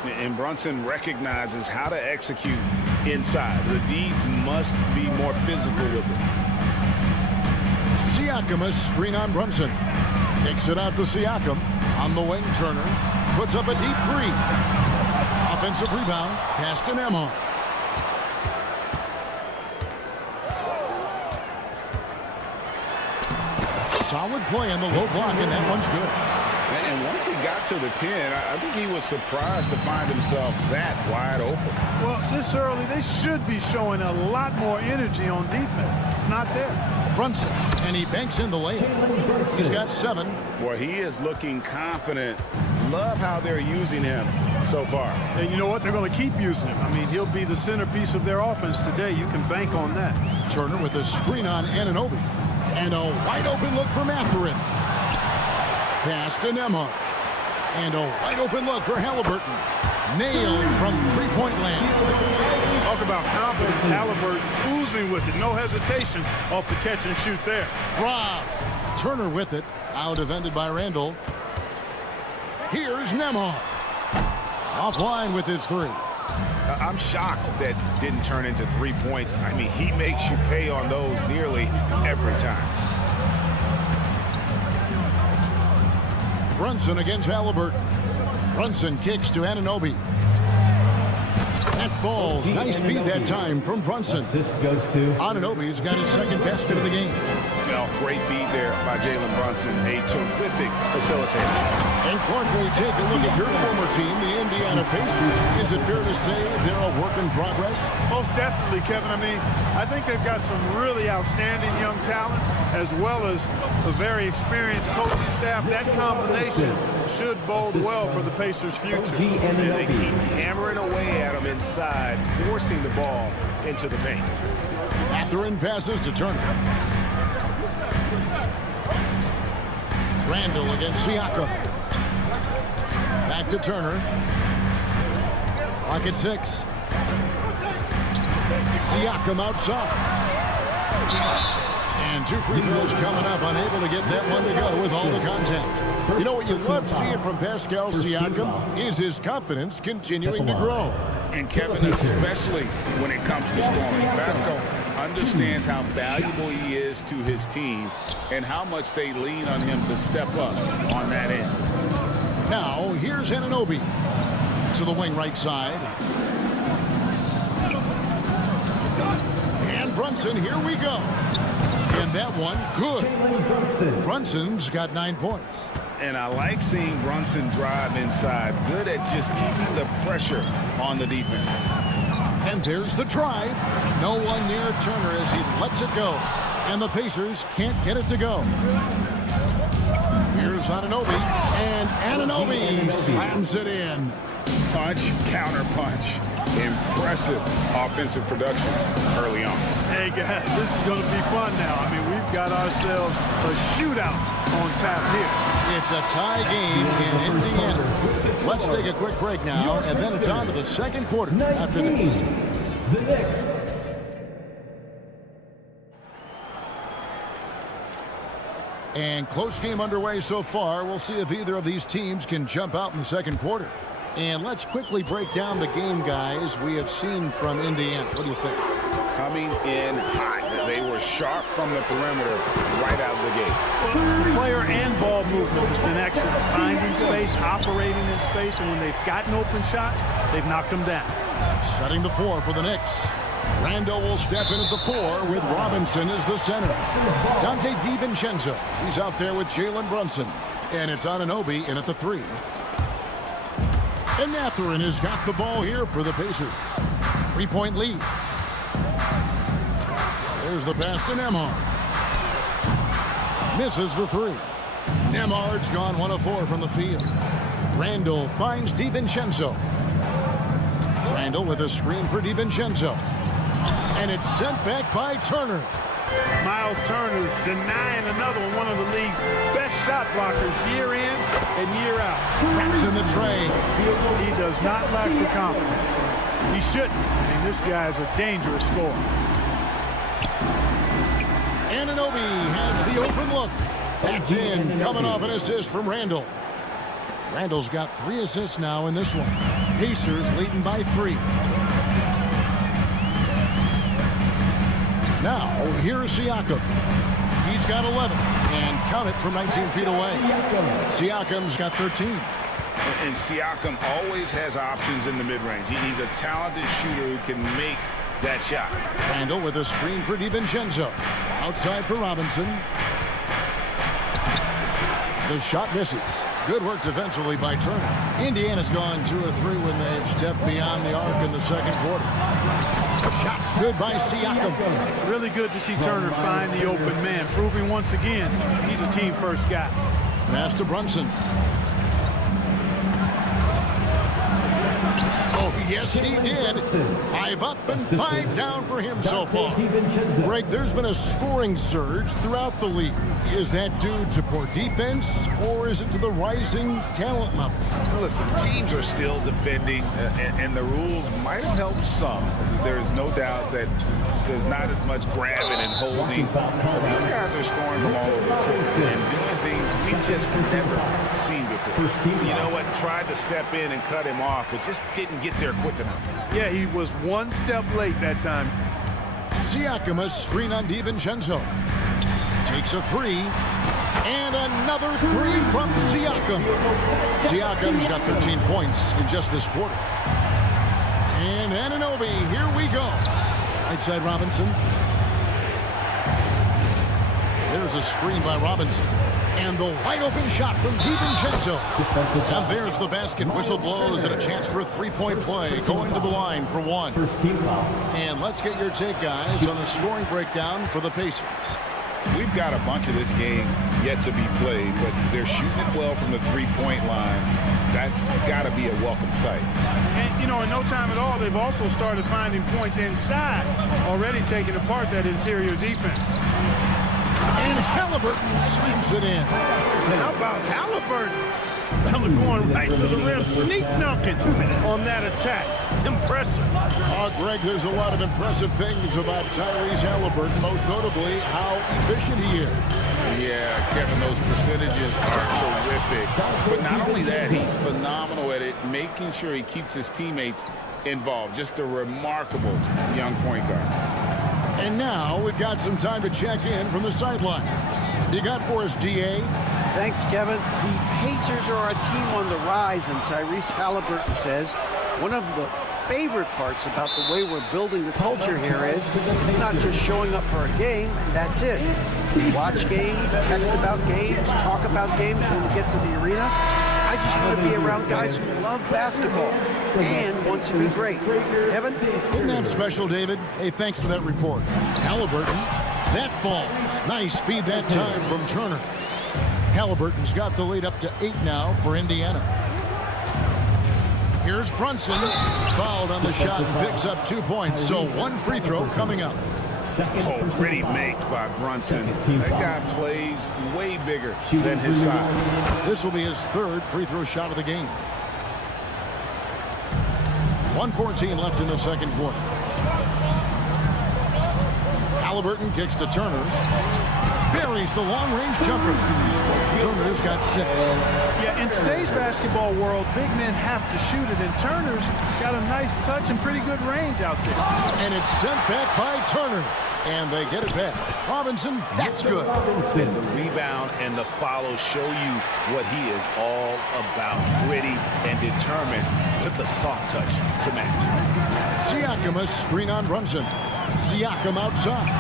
And Brunson recognizes how to execute inside. The D must be more physical with it. Siakam, a screen on Brunson. Takes it out to Siakam. On the wing, Turner puts up a deep 3. Offensive rebound. Pass to Nembhard. Solid play on the low block, and that one's good. And once he got to the 10, I think he was surprised to find himself that wide open. Well, this early, they should be showing a lot more energy on defense. It's not there. Brunson, and he banks in the layup. He's got 7. Boy, he is looking confident. Love how they're using him so far. And you know what? They're going to keep using him. I mean, he'll be the centerpiece of their offense today. You can bank on that. Turner with a screen on Anunoby. And a wide open look for Mathurin. Pass to Nembhard. And a wide open look for Halliburton. Nailed from three-point land. Talk about confidence. Halliburton oozing with it. No hesitation off the catch and shoot there. Rob. Turner with it. Out defended by Randall. Here's Nembhard. Offline with his three. I'm shocked that didn't turn into 3 points. I mean, he makes you pay on those nearly every time. Brunson against Halliburton. Brunson kicks to Anunoby. That falls. Nice feed that time from Brunson. Assist goes to Anunoby's got his second basket of the game. Well, great feed there by Jalen Brunson. A terrific facilitator. And Clark, we take a look at your former team, the Indiana Pacers. Is it fair to say they're a work in progress? Most definitely, Kevin. I mean, I think they've got some really outstanding young talent as well as a very experienced coaching staff. That combination should bode well for the Pacers' future. And they keep hammering away at them inside, forcing the ball into the paint. Mathurin passes to Turner. Randall against Siakam. Back to Turner. Clock at 6. Siakam outside. And 2 free throws coming up. Unable to get that one to go with all the contact. You know what you love seeing from Pascal Siakam is his confidence continuing to grow. And Kevin, especially when it comes to scoring, Pascal understands how valuable he is to his team and how much they lean on him to step up on that end. Now, here's Anunoby to the wing right side. And Brunson, here we go. And that one, good. Brunson's got 9 points. And I like seeing Brunson drive inside. Good at just keeping the pressure on the defense. And there's the drive. No one near Turner as he lets it go. And the Pacers can't get it to go. Here's Anunoby. And Anunoby slams it in. Punch, counter punch. Impressive offensive production early on. Hey, guys, this is going to be fun now. I mean, we've got ourselves a shootout on tap here. It's a tie game in Indiana. Let's take a quick break now, and then it's on to the second quarter after this. the Knicks. And close game underway so far. We'll see if either of these teams can jump out in the second quarter. And let's quickly break down the game, guys, we have seen from Indiana. What do you think? Coming in hot. They were sharp from the perimeter right out of the gate. Player and ball movement has been excellent. Finding space, operating in space, and when they've gotten open shots, they've knocked them down. Setting the floor for the Knicks. Randall will step in at the 4 with Robinson as the center. Dante DiVincenzo, he's out there with Jalen Brunson. And it's Anunoby in at the 3. And Mathurin has got the ball here for the Pacers. 3-point lead. There's the pass to Nembhard. Misses the 3. Nembhard's gone 1 of 4 from the field. Randall finds DiVincenzo. Randall with a screen for DiVincenzo. And it's sent back by Turner. Miles Turner denying another one of the league's best shot blockers year in and year out. Traps in the tray. He does not lack for confidence. He shouldn't. I mean, this guy's a dangerous scorer. Anunoby has the open look. That's in. Coming off an assist from Randall. Randall's got 3 assists now in this one. Pacers leading by 3. Now, here's Siakam. He's got 11. And count it from 19 feet away. Siakam's got 13. And Siakam always has options in the mid-range. He's a talented shooter who can make that shot. Randall with a screen for DiVincenzo. Outside for Robinson. The shot misses. Good work defensively by Turner. Indiana's gone 2 of 3 when they've stepped beyond the arc in the second quarter. Shots good by Siakam. Really good to see Turner find the open man, proving once again he's a team-first guy. Pass to Brunson. Oh, he Yes, he did. 5 up and 5 down for him so far. Greg, there's been a scoring surge throughout the league. Is that due to poor defense, or is it to the rising talent level? Listen, teams are still defending, and the rules might have helped some. There's no doubt that there's not as much grabbing and holding. But these guys are scoring from all over the court and doing things we've just never seen before. You know what? Tried to step in and cut him off, but just didn't get there quick enough. Yeah, he was one step late that time. Siakam, a screen on DiVincenzo. Takes a 3. And another 3 from Siakam. Siakam's got 13 points in just this quarter. And Anunoby, here we go. Right side Robinson. There's a screen by Robinson. And the wide open shot from DiVincenzo. And there's the basket. Whistle blows and a chance for a 3-point play. Going to the line for 1. And let's get your take, guys, on the scoring breakdown for the Pacers. We've got a bunch of this game yet to be played, but they're shooting it well from the 3-point line. That's got to be a welcome sight. And, you know, in no time at all, they've also started finding points inside, already taking apart that interior defense. And Halliburton slams it in. How about Halliburton? Fella going right to the rim, sneak dunking on that attack. Impressive. Greg, there's a lot of impressive things about Tyrese Halliburton, most notably how efficient he is. Yeah, Kevin, those percentages are terrific. But not only that, he's phenomenal at it, making sure he keeps his teammates involved. Just a remarkable young point guard. And now we've got some time to check in from the sidelines. You got for us, D.A.? Thanks, Kevin. The Pacers are a team on the rise, and Tyrese Halliburton says one of the favorite parts about the way we're building the culture here is it's not just showing up for a game, and that's it. We watch games, text about games, talk about games when we get to the arena. I just want to be around guys who love basketball and want to be great. Kevin? Isn't that special, David? Hey, thanks for that report. Halliburton, that falls. Nice feed that time from Turner. Halliburton's got the lead up to 8 now for Indiana. Here's Brunson, fouled on the shot, picks up 2 points, so 1 free throw coming up. Oh, pretty make by Brunson. That guy plays way bigger than his size. This will be his 3rd free throw shot of the game. 1:14 left in the second quarter. Halliburton kicks to Turner. Buries the long-range jumper. Turner's got 6. Yeah, in today's basketball world, big men have to shoot it, and Turner's got a nice touch and pretty good range out there. And it's sent back by Turner. And they get it back. Robinson, that's good. And the rebound and the follow show you what he is all about. Gritty and determined with the soft touch to match. Siakam, a screen on Brunson. Siakam outside.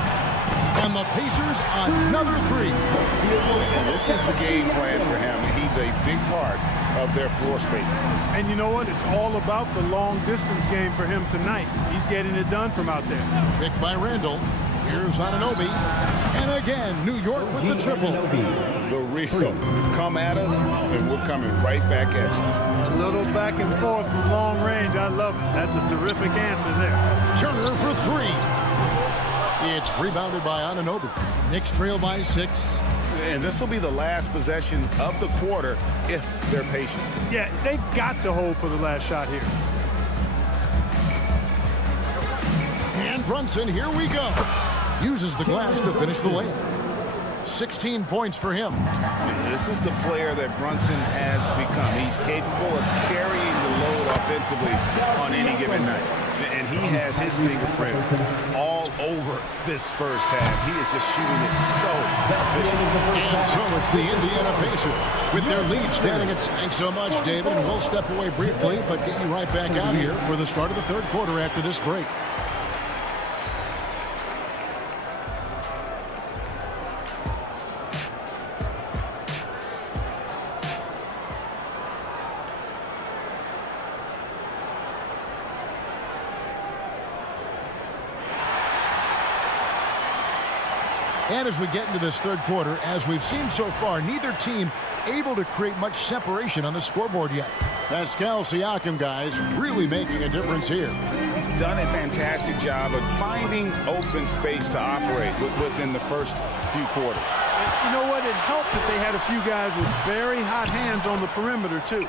And the Pacers, another 3. And this is the game plan for him. He's a big part of their floor spacing. And you know what? It's all about the long-distance game for him tonight. He's getting it done from out there. Picked by Randall. Here's Anunoby. And again, New York with the triple. The Rio. Come at us, and we're coming right back at you. A little back and forth from long range. I love it. That's a terrific answer there. Turner for 3. It's rebounded by Anunoby. Knicks trail by 6. And this will be the last possession of the quarter if they're patient. Yeah, they've got to hold for the last shot here. And Brunson, here we go. Uses the glass to finish the layup. 16 points for him. This is the player that Brunson has become. He's capable of carrying the load offensively on any given night. And he has his fingerprints all over this first half. He is just shooting it so efficient. And so it's the Indiana Pacers with their lead standing at. Thanks so much, David. And we'll step away briefly, but get you right back out here for the start of the 3rd quarter after this break. And as we get into this third quarter, as we've seen so far, neither team able to create much separation on the scoreboard yet. Pascal Siakam, guys, really making a difference here. He's done a fantastic job of finding open space to operate within the first few quarters. You know what? It helped that they had a few guys with very hot hands on the perimeter, too.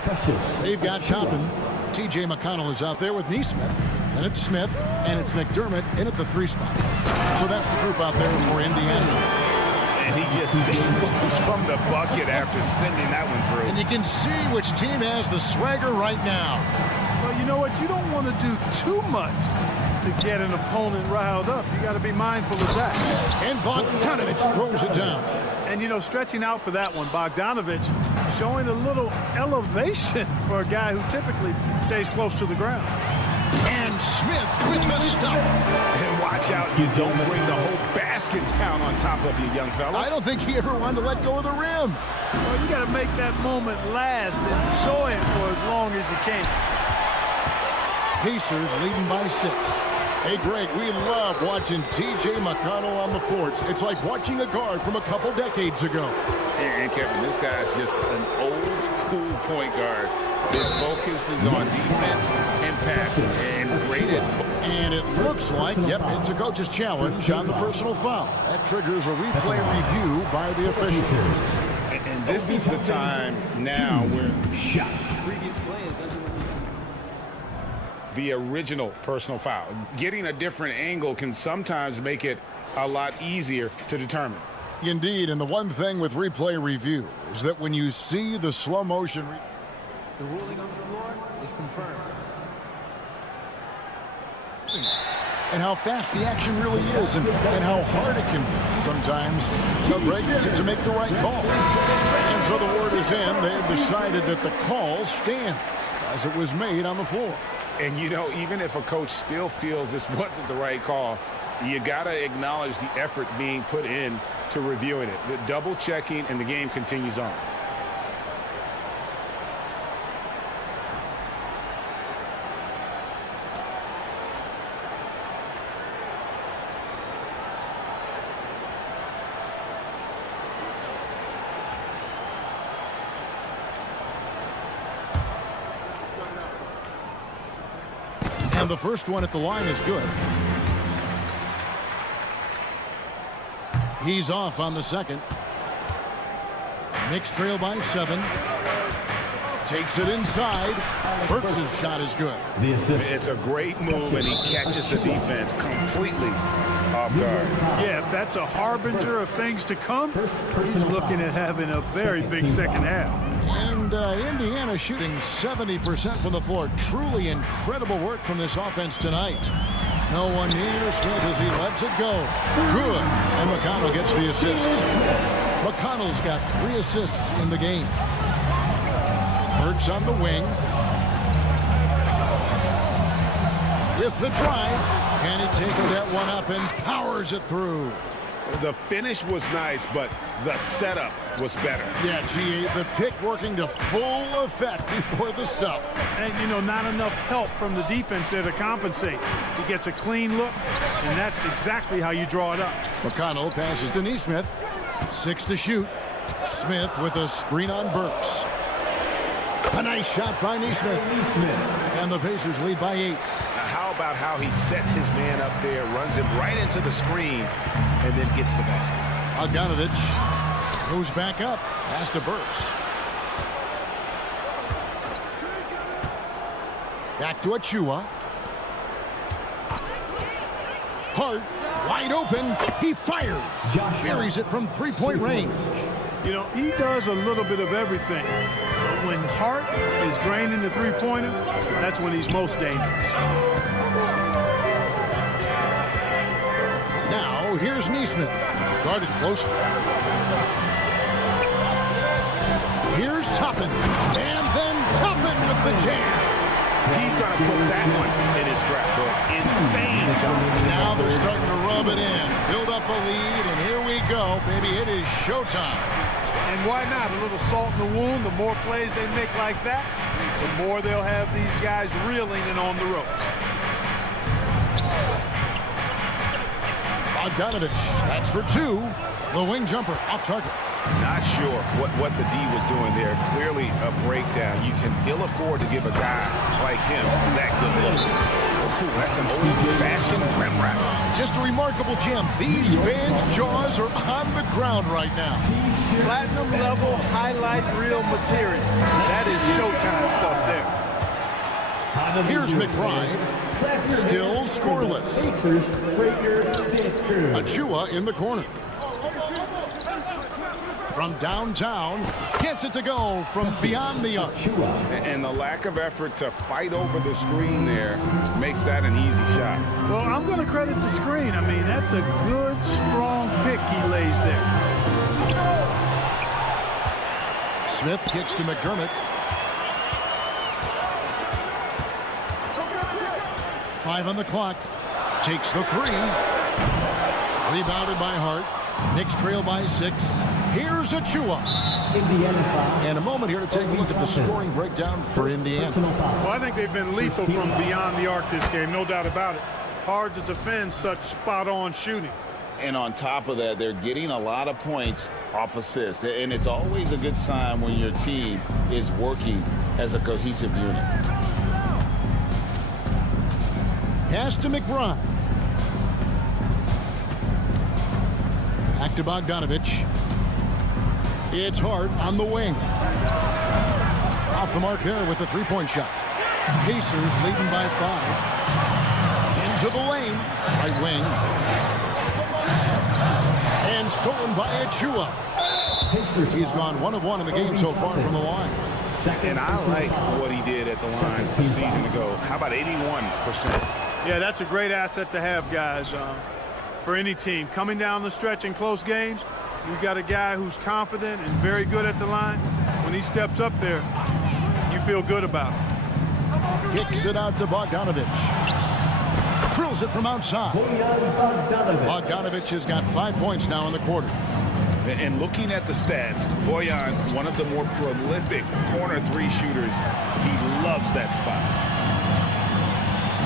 They've got Toppin. T.J. McConnell is out there with Neesmith. And it's Smith, and it's McDermott in at the 3 spot. So that's the group out there for Indiana. And he just dangles from the bucket after sending that one through. And you can see which team has the swagger right now. Well, you know what? You don't want to do too much to get an opponent riled up. You got to be mindful of that. And Bogdanovich throws it down. And, you know, stretching out for that one, Bogdanovich showing a little elevation for a guy who typically stays close to the ground. And Smith with the stuff. And watch out, you don't bring the whole basket down on top of you, young fella. I don't think he ever wanted to let go of the rim. Well, you got to make that moment last. Enjoy it for as long as you can. Pacers leading by 6. Hey, Greg, we love watching T.J. McConnell on the floor. It's like watching a guard from a couple decades ago. And Kevin, this guy's just an old school point guard. His focus is on defense and passing, and great at. And it looks like, yep, it's a coach's challenge on the personal foul. That triggers a replay review by the officials. And this is the time now where Previous play is under the original personal foul. Getting a different angle can sometimes make it a lot easier to determine. Indeed, and the one thing with replay review is that when you see the slow motion... The ruling on the floor is confirmed. And how fast the action really is, and how hard it can be sometimes to make the right call. And so the word is in. They've decided that the call stands as it was made on the floor. And, you know, even if a coach still feels this wasn't the right call, you got to acknowledge the effort being put in to reviewing it. The double checking, and the game continues on. And the first one at the line is good. He's off on the second. Knicks trail by 7. Takes it inside. Burks' shot is good. It's a great move, and he catches the defense completely off guard. Yeah, if that's a harbinger of things to come, he's looking at having a very big second half. And Indiana shooting 70% from the floor. Truly incredible work from this offense tonight. No one near Smith as he lets it go. Good. And McConnell gets the assist. McConnell's got 3 assists in the game. Burks on the wing. With the drive. And he takes that one up and powers it through. The finish was nice, but the setup was better. Yeah, G.A., the pick working to full effect before the stuff. And, you know, not enough help from the defense there to compensate. He gets a clean look, and that's exactly how you draw it up. McConnell passes to Neesmith. 6 to shoot. Smith with a screen on Burks. A nice shot by Neesmith. And the Pacers lead by 8. How about how he sets his man up there, runs him right into the screen, and then gets the basket. Bogdanovich moves back up. Pass to Burks. Back to Achua. Hart, wide open. He fires. Buries it from 3-point range. You know, he does a little bit of everything. But when Hart is draining the three-pointer, that's when he's most dangerous. Now, here's Neesmith. Guarded closely. Here's Toppin. And then Toppin with the jam. He's going to put that one in his scrapbook. Insane. Now they're starting to rub it in. Build up a lead, and here we go, baby. It is showtime. And why not? A little salt in the wound. The more plays they make like that, the more they'll have these guys reeling and on the ropes. Bogdanovich. That's for two. The wing jumper off target. Not sure what the D was doing there. Clearly a breakdown. You can ill afford to give a guy like him that good look. Ooh, that's an old-fashioned rim wrap. Just a remarkable gem. These fans' jaws are on the ground right now. Platinum level highlight reel material. That is Showtime stuff there. Here's McBride. Still scoreless. Achua in the corner. From downtown, gets it to go from beyond the arc. And the lack of effort to fight over the screen there makes that an easy shot. Well, I'm going to credit the screen. I mean, that's a good, strong pick he lays there. Smith kicks to McDermott. 5 on the clock. Takes the three. Rebounded by Hart. Knicks trail by 6. Here's Achua. And a moment here to take a look at the scoring breakdown for Indiana. Well, I think they've been lethal from beyond the arc this game, no doubt about it. Hard to defend such spot-on shooting. And on top of that, they're getting a lot of points off assists. And it's always a good sign when your team is working as a cohesive unit. Pass to McBride. Back to Bogdanovich. It's Hart on the wing. Off the mark there with the three-point shot. Pacers leading by 5. Into the lane. Right wing. And stolen by Achua. He's gone 1 of 1 in the game so far from the line. And I like what he did at the line a season ago. How about 81%? Yeah, that's a great asset to have, guys, for any team. Coming down the stretch in close games, you got a guy who's confident and very good at the line. When he steps up there, you feel good about it. Kicks it out to Bogdanovich. Drills it from outside. Bogdanovich has got 5 points now in the quarter. And looking at the stats, Bojan, one of the more prolific corner three shooters. He loves that spot.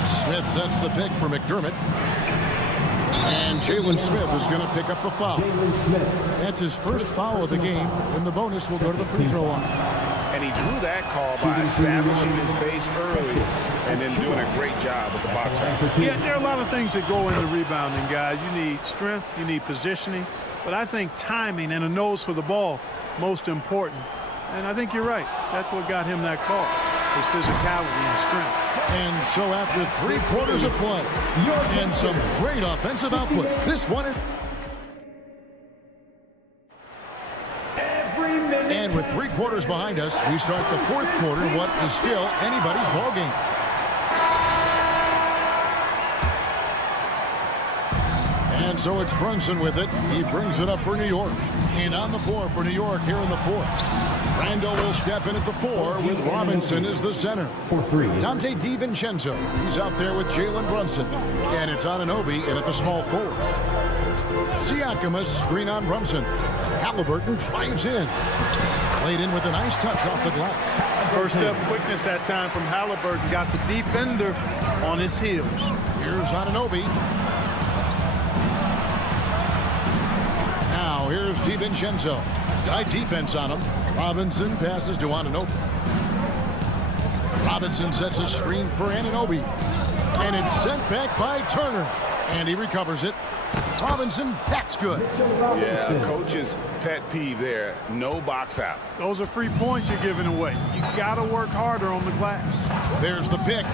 Smith sets the pick for McDermott. And Jalen Smith is going to pick up the foul. That's his first foul of the game, and the bonus will go to the free throw line. And he drew that call by establishing his base early and then doing a great job with the box out. Yeah, there are a lot of things that go into rebounding, guys. You need strength, you need positioning, but I think timing and a nose for the ball most important. And I think you're right. That's what got him that call, his physicality and strength. And so after 3 quarters of play and some great offensive output, this one is... And with 3 quarters behind us, we start the 4th quarter, what is still anybody's ball game. And so it's Brunson with it. He brings it up for New York. And on the floor for New York here in the 4th. Randall will step in at the 4 with Robinson as the center. For 3. Dante DiVincenzo. He's out there with Jalen Brunson. And it's Anunoby in at the small 4. Siakamas screen on Brunson. Halliburton drives in. Played in with a nice touch off the glass. First step quickness that time from Halliburton. Got the defender on his heels. Here's Anunoby. Now here's DiVincenzo. Tight defense on him. Robinson passes to Anunoby. Robinson sets a screen for Anunoby. And it's sent back by Turner. And he recovers it. Robinson, that's good. Yeah, coach's pet peeve there. No box out. Those are free points you're giving away. You got to work harder on the glass. There's the pick.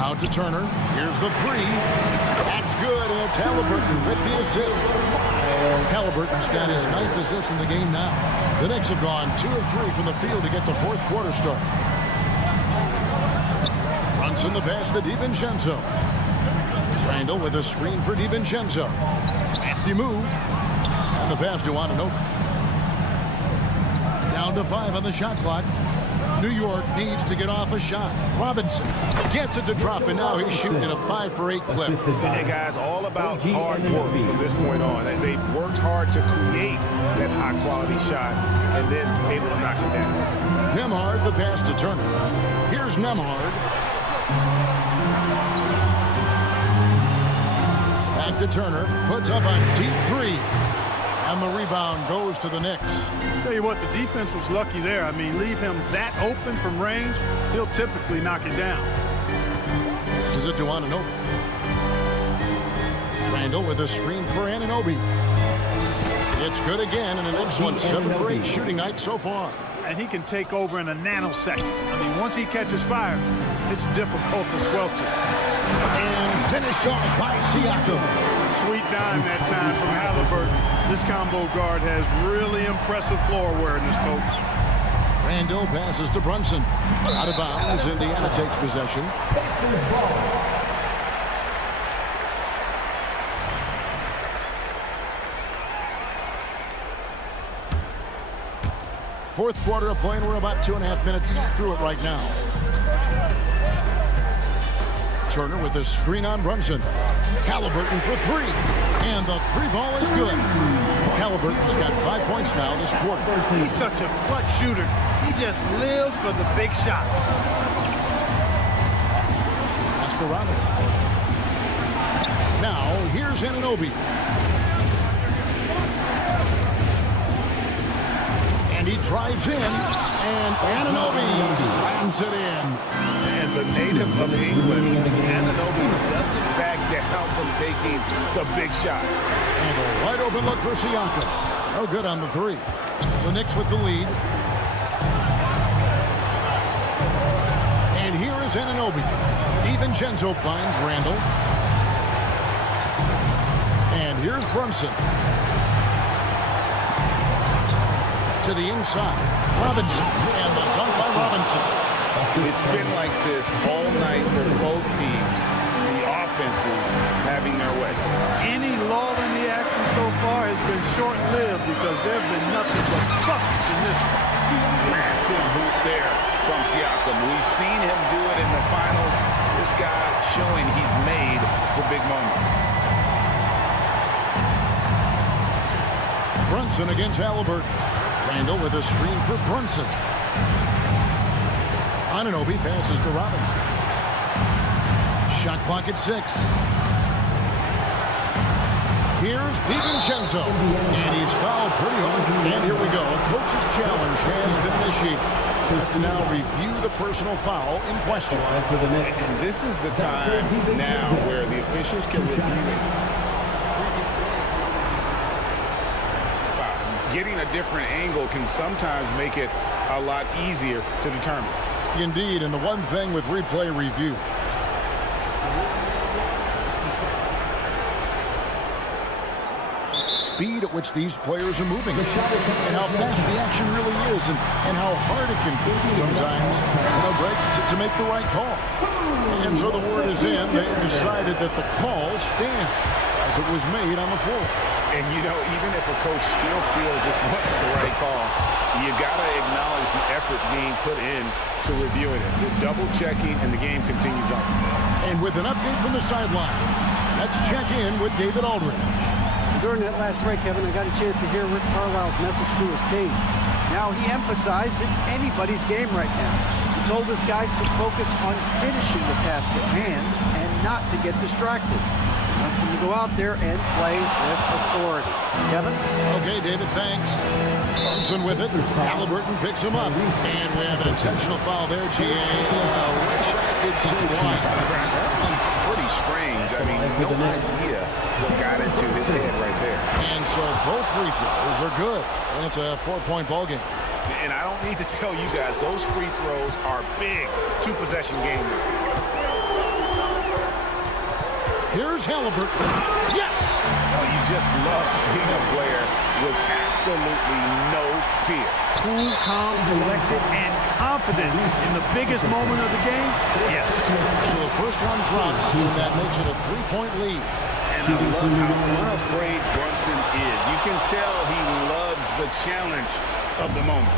Out to Turner. Here's the 3. That's good. And it's Halliburton with the assist. Halliburton's got his 9th assist in the game now. The Knicks have gone 2 of 3 from the field to get the 4th quarter start. Brunson the pass to DiVincenzo. Randall with a screen for DiVincenzo. Hefty move. And the pass to Anunoby. Down to 5 on the shot clock. New York needs to get off a shot. Robinson gets it to drop, and now he's shooting at a 5 for 8 clip. And guys, all about hard work from this point on. They've worked hard to create that high-quality shot and then able to knock it down. Nembhard the pass to Turner. Here's Nembhard. Back to Turner. Puts up a deep three. And the rebound goes to the Knicks. Tell you what, the defense was lucky there. I mean, leave him that open from range, he'll typically knock it down. This is it to Anunoby. Randall with a screen for Anunoby. It's good again, and the Knicks won 7 for 8 shooting night so far. And he can take over in a nanosecond. I mean, once he catches fire, it's difficult to squelch it. And finished off by Siakam. Sweet dime that time from Halliburton. This combo guard has really impressive floor awareness, folks. Randall passes to Brunson. Out of bounds, Indiana takes possession. Fourth quarter of play, and we're about 2.5 minutes through it right now. Turner with the screen on Brunson. Halliburton for three. And the three ball is good. Halliburton's got 5 points now this quarter. He's such a clutch shooter. He just lives for the big shot. That's for Robinson. Now, here's Anunoby. And he drives in. And Anunoby slams it in. And the native of England, Anunoby doesn't back down from taking the big shots. And a wide open look for Siakam. No good on the three. The Knicks with the lead. And here is Anunoby. DiVincenzo finds Randall. And here's Brunson. To the inside. Robinson. And the dunk by Robinson. It's been like this all night for both teams. The offenses having their way. Any lull in the action so far has been short-lived because there have been nothing but buckets in this one. Massive hoop there from Siakam. We've seen him do it in the finals. This guy showing he's made for big moments. Brunson against Halliburton. Randall with a screen for Brunson. Anunoby passes to Robinson. Shot clock at 6. Here's DiVincenzo. And he's fouled pretty hard. And here we go. A coach's challenge has been initiated. To now review the personal foul in question. And this is the time now where the officials can review it. Getting a different angle can sometimes make it a lot easier to determine. Indeed, and the one thing with replay review. Speed at which these players are moving and how fast the action really is and how hard it can be sometimes to make the right call. And so the word is in. They decided that the call stands as it was made on the floor. And, you know, even if a coach still feels this wasn't the right call, you got to acknowledge the effort being put in to reviewing it. The double-checking, and the game continues on. And with an update from the sideline, let's check in with David Aldridge. During that last break, Kevin, I got a chance to hear Rick Carlisle's message to his team. Now, he emphasized it's anybody's game right now. He told his guys to focus on finishing the task at hand and not to get distracted. He wants them to go out there and play with authority. Kevin? Okay, David, thanks. Brunson with it. Halliburton picks him up. And with an intentional foul there, G.A. Wish I could say why. It's pretty strange. I mean, no idea what got into his head right there. And so both free throws are good. And it's a 4-point ball game. And I don't need to tell you guys, those free throws are big two-possession game. Here's Halliburton. Yes! Oh, you just love seeing a player with absolutely no fear. Cool, calm, collected, and confident in the biggest moment of the game. Yes. So the first one drops, and that makes it a 3-point lead. And I love how unafraid Brunson is. You can tell he loves the challenge of the moment.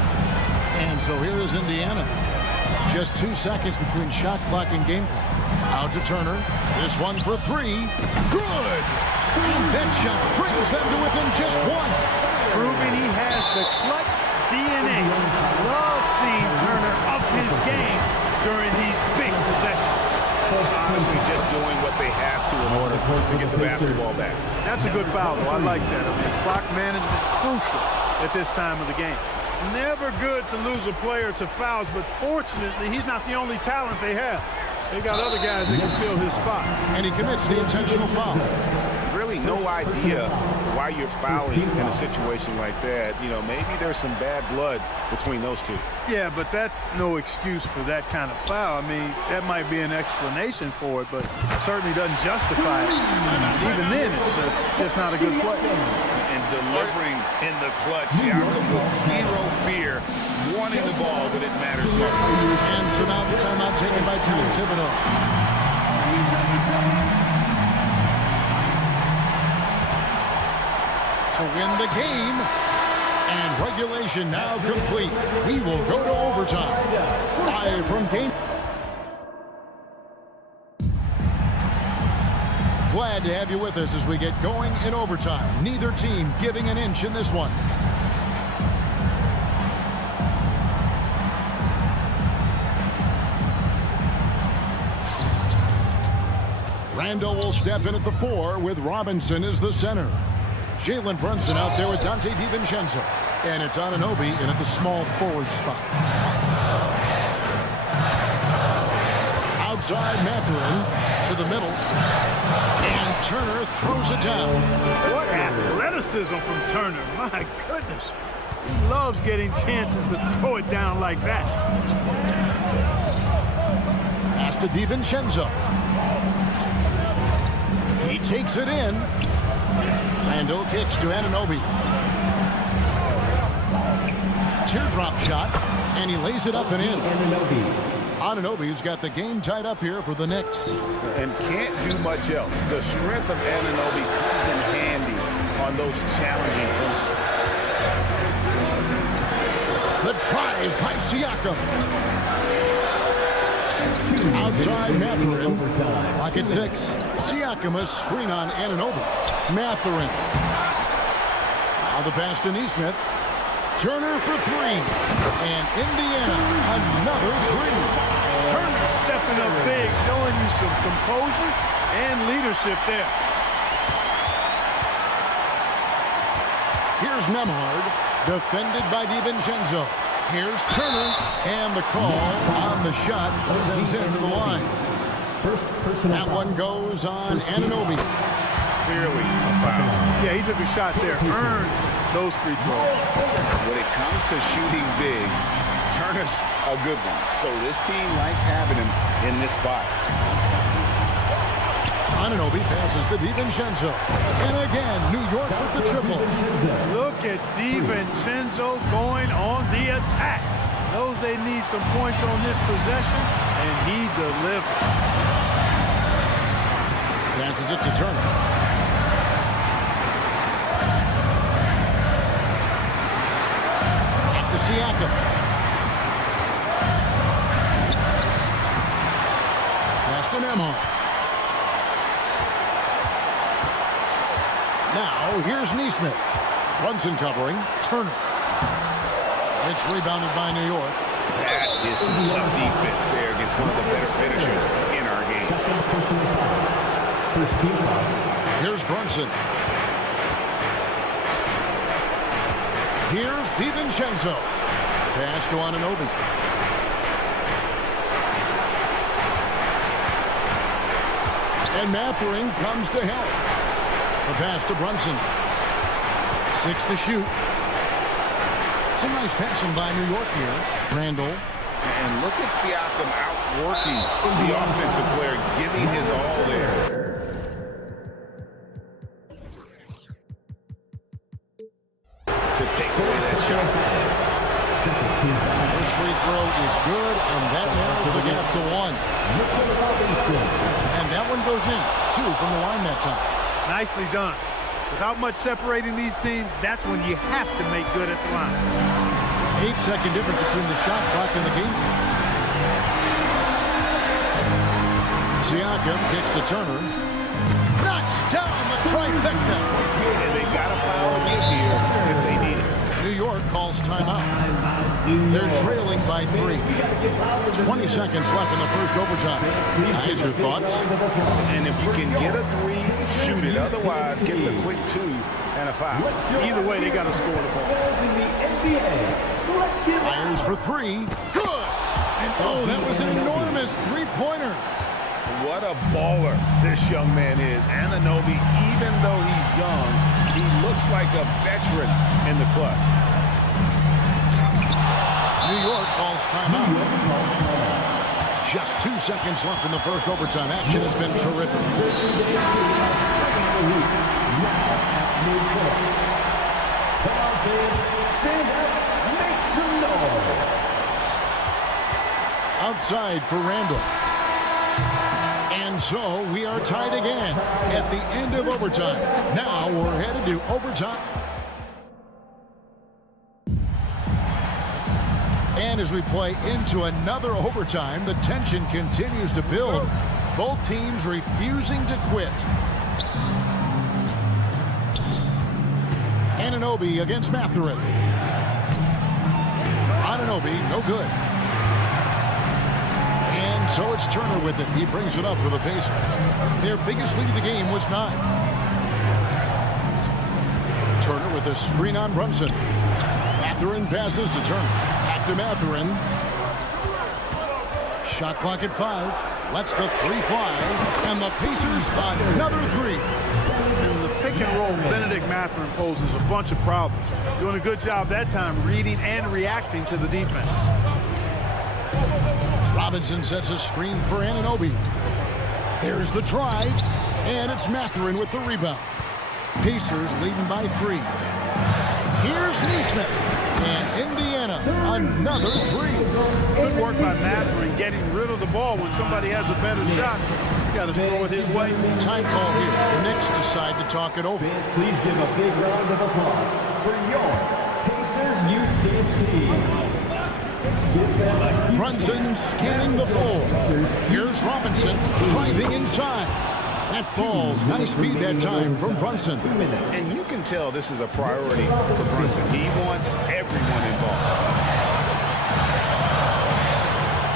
And so here is Indiana. Just 2 seconds between shot clock and game clock. Out to Turner. This one for three. Good! And that shot brings them to within just one. Proving he has the clutch DNA. Love seeing Turner up his game during these big possessions. Honestly, just doing what they have to in order to to get the basketball back. That's a good foul, though. I like that. I mean, clock management crucial at this time of the game. Never good to lose a player to fouls, but fortunately, he's not the only talent they have. They got other guys that can fill his spot. And he commits the intentional foul. Really no idea why you're fouling in a situation like that. You know, maybe there's some bad blood between those two. Yeah, but that's no excuse for that kind of foul. I mean, that might be an explanation for it, but certainly doesn't justify it. Even then, it's just not a good play. And delivering in the clutch, Siakam with zero fear, wanting the ball, but it matters most. And so now the timeout taken by Tom Thibodeau. To win the game, and regulation now complete. We will go to overtime. Live from game. Glad to have you with us as we get going in overtime. Neither team giving an inch in this one. Randall will step in at the 4 with Robinson as the center. Jalen Brunson out there with Dante DiVincenzo. And it's Anunoby in at the small forward spot. Outside Mathurin to the middle. And Turner throws it down. What athleticism from Turner. My goodness. He loves getting chances to throw it down like that. Pass to DiVincenzo. He takes it in. Randall kicks to Anunoby. Teardrop shot, and he lays it up and in. Anunoby's got the game tied up here for the Knicks. And can't do much else. The strength of Anunoby comes in handy on those challenging finishes. The drive by Siakam. Outside Mathurin. Lock at 6. Siakam a screen on Anunoby. Mathurin. Now the pass to Nesmith. Turner for 3. And Indiana, another 3. Turner stepping up big, showing you some composure and leadership there. Here's Nembhard, defended by DiVincenzo. Here's Turner, and the call on the shot sends him to the line. That one goes on Anunoby. Clearly a foul. Yeah, he took a shot there. Earns those free throws. When it comes to shooting bigs, Turner's a good one. So this team likes having him in this spot. Anunoby passes to DiVincenzo. And again, New York with the triple. Look at DiVincenzo going on the attack. Knows they need some points on this possession, and he delivered. Passes it to Turner. Back to Siakam. Pass to Nembhard. Now, here's Nesmith. Brunson covering. Turner. It's rebounded by New York. That is some tough defense there against one of the better finishers in our game. Here's Brunson. Here's DiVincenzo. Pass to Anunoby. And Mathurin comes to help. The pass to Brunson. 6 to shoot. Some nice passing by New York here. Randall. And look at Siakam outworking the offensive player, giving his all there. To take away that shot. First free throw is good, and that narrows the gap to 1. And that one goes in. 2 from the line that time. Nicely done. Without much separating these teams, that's when you have to make good at the line. 8-second difference between the shot clock and the game. Siakam kicks to Turner. Knocks down the trifecta. And they got a foul to give here if they need it. New York calls timeout. They're trailing by 3. 20 seconds left in the first overtime. Guys, your thoughts? And if you can get a 3, shoot it. Otherwise, get the quick 2 and a foul. Either way, they got to score the ball. Fires for 3. Good! And oh, that was an enormous three-pointer. What a baller this young man is. Anunoby, even though he's young, he looks like a veteran in the clutch. New York calls timeout. Just 2 seconds left in the first overtime. Action has been terrific. Stand up, make some noise. Outside for Randall. And so we are tied again at the end of overtime. Now we're headed to overtime. And as we play into another overtime, the tension continues to build. Both teams refusing to quit. Anunoby against Mathurin. Anunoby, no good. And so it's Turner with it. He brings it up for the Pacers. Their biggest lead of the game was 9. Turner with a screen on Brunson. Mathurin passes to Turner. Back to Mathurin. Shot clock at 5. Lets the 3 fly. And the Pacers another 3. In the pick and roll, Benedict Mathurin poses a bunch of problems. Doing a good job that time reading and reacting to the defense. Robinson sets a screen for Anunoby. There's the drive, and it's Mathurin with the rebound. Pacers leading by 3. Here's Neesmith, and Indiana another 3. Good work by Mathurin getting rid of the ball when somebody has a better shot. You got to throw it his way. Time call here. The Knicks decide to talk it over. Please give a big round of applause for your Pacers Youth Games team. Brunson scanning the floor. Here's Robinson driving inside. That falls. Nice speed that time from Brunson. And you can tell this is a priority for Brunson. He wants everyone involved.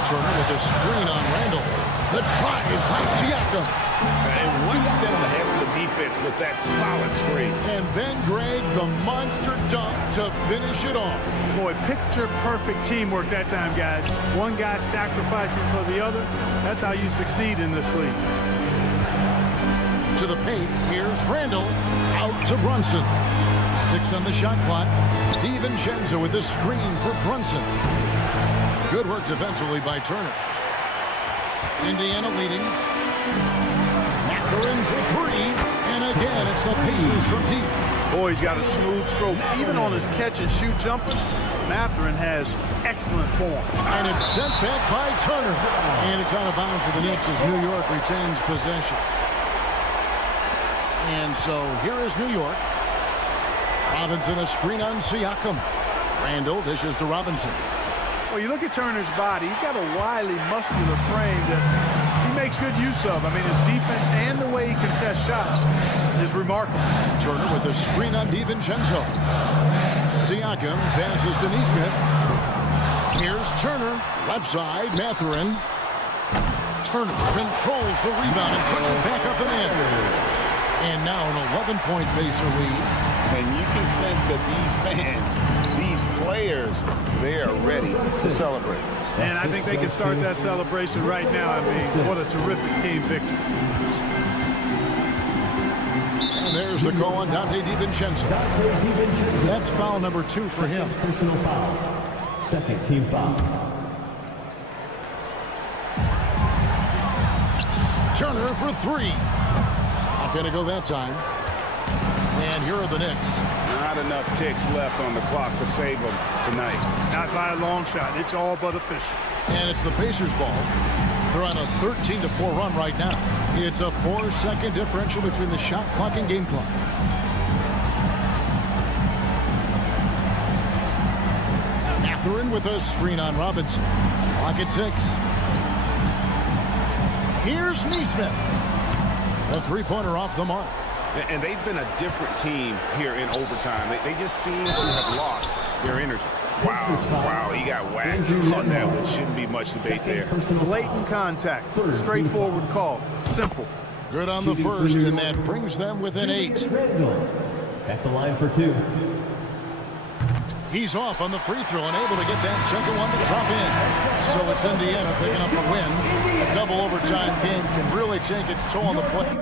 Turner with a screen on Randall. The drive by Siakam. And one step ahead of the defense with that solid screen. And then Greg, the monster dunk to finish it off. Boy, picture-perfect teamwork that time, guys. One guy sacrificing for the other. That's how you succeed in this league. To the paint, here's Randall. Out to Brunson. 6 on the shot clock. DiVincenzo with the screen for Brunson. Good work defensively by Turner. Indiana leading. Mathurin for 3. And again, it's the Pacers from deep. Boy, he's got a smooth stroke. Even on his catch-and-shoot jumpers, Mathurin has excellent form. And it's sent back by Turner. And it's out of bounds to the Knicks as New York retains possession. And so here is New York. Robinson a screen on Siakam. Randall dishes to Robinson. Well, you look at Turner's body. He's got a wily, muscular frame that he makes good use of. I mean, his defense and the way he contests shots is remarkable. Turner with a screen on DiVincenzo. Siakam passes to Neesmith. Here's Turner. Left side, Mathurin. Turner controls the rebound and puts it back up and in. And now an 11-point Pacer lead. And you can sense that these fans, these players, they are ready to celebrate. And I think they can start that celebration right now. I mean, what a terrific team victory. And there's the call on Dante DiVincenzo. That's foul number 2 for him. Personal foul. Second team foul. Turner for 3. Not going to go that time. And here are the Knicks. Not enough ticks left on the clock to save them tonight. Not by a long shot. It's all but official. And it's the Pacers' ball. They're on a 13-4 run right now. It's a 4-second differential between the shot clock and game clock. Mathurin with a screen on Robinson. Clock at 6. Here's Neesmith. A 3-pointer off the mark. And they've been a different team here in overtime. They just seem to have lost their energy. Wow, he got whacked on that one. Shouldn't be much debate there. Blatant contact. Straightforward call. Simple. Good on the first, and that brings them within 8. At the line for 2. He's off on the free throw and able to get that second one to drop in. So it's Indiana picking up the win. A double overtime game can really take its toll on the play.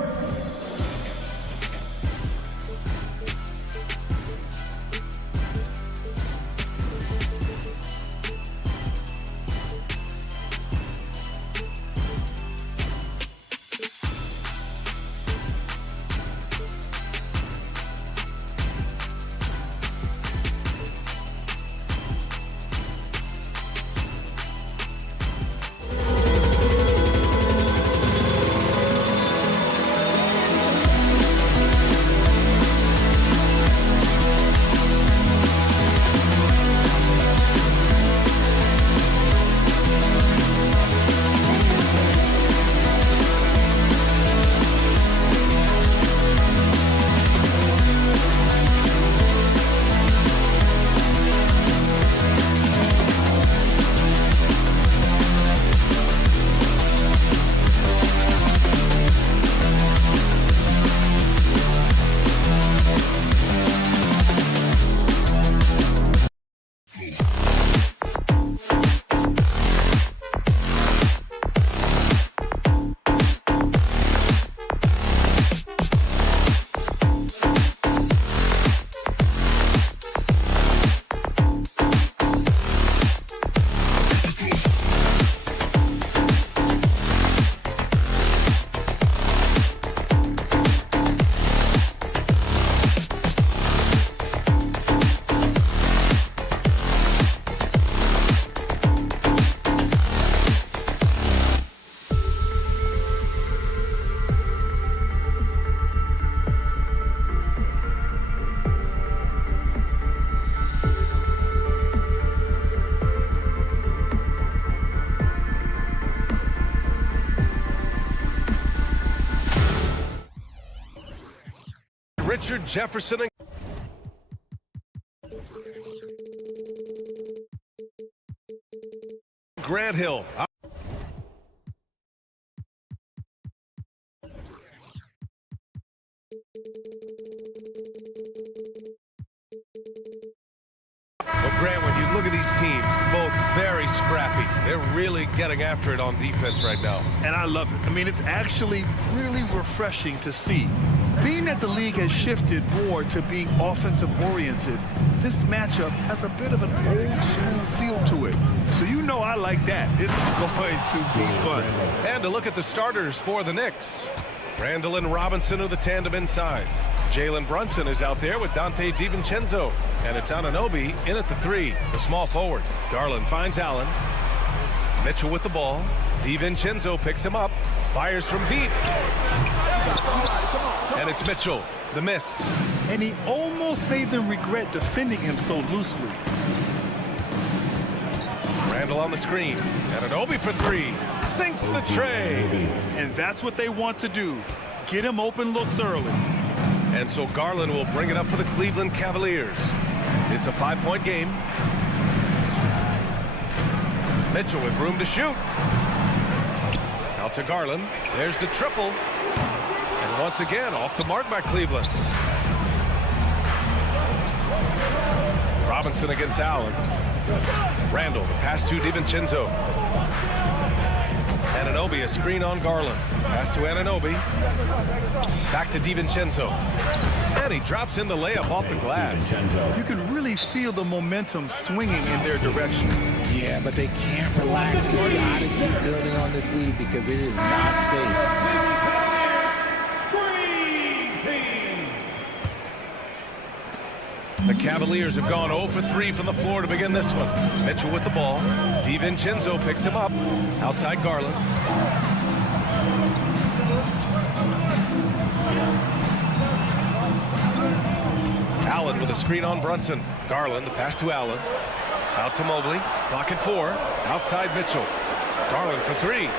Richard Jefferson and Grant Hill. Well, Grant, when you look at these teams, both very scrappy. They're really getting after it on defense right now. And I love it. I mean, it's actually really refreshing to see. Being that the league has shifted more to being offensive-oriented, this matchup has a bit of an old-school feel to it. So you know I like that. It's going to be fun. And to look at the starters for the Knicks. Randall and Robinson are the tandem inside. Jalen Brunson is out there with Dante DiVincenzo. And it's Anunoby in at the 3, the small forward. Garland finds Allen. Mitchell with the ball. DiVincenzo picks him up. Fires from deep. And it's Mitchell, the miss. And he almost made them regret defending him so loosely. Randall on the screen. Anunoby for 3. Sinks the tray. And that's what they want to do. Get him open looks early. And so Garland will bring it up for the Cleveland Cavaliers. It's a 5-point game. Mitchell with room to shoot. Out to Garland. There's the triple. And once again, off the mark by Cleveland. Robinson against Allen. Randall, the pass to DiVincenzo. Anunoby, a screen on Garland. Pass to Anunoby. Back to DiVincenzo. And he drops in the layup off the glass. You can really feel the momentum swinging in their direction. Yeah, but they can't relax. They gotta keep building on this lead because it is not safe. The Cavaliers have gone 0 for 3 from the floor to begin this one. Mitchell with the ball. DiVincenzo picks him up. Outside Garland. Allen with a screen on Brunson. Garland, the pass to Allen. Out to Mobley. Clock at 4. Outside Mitchell. Garland for 3.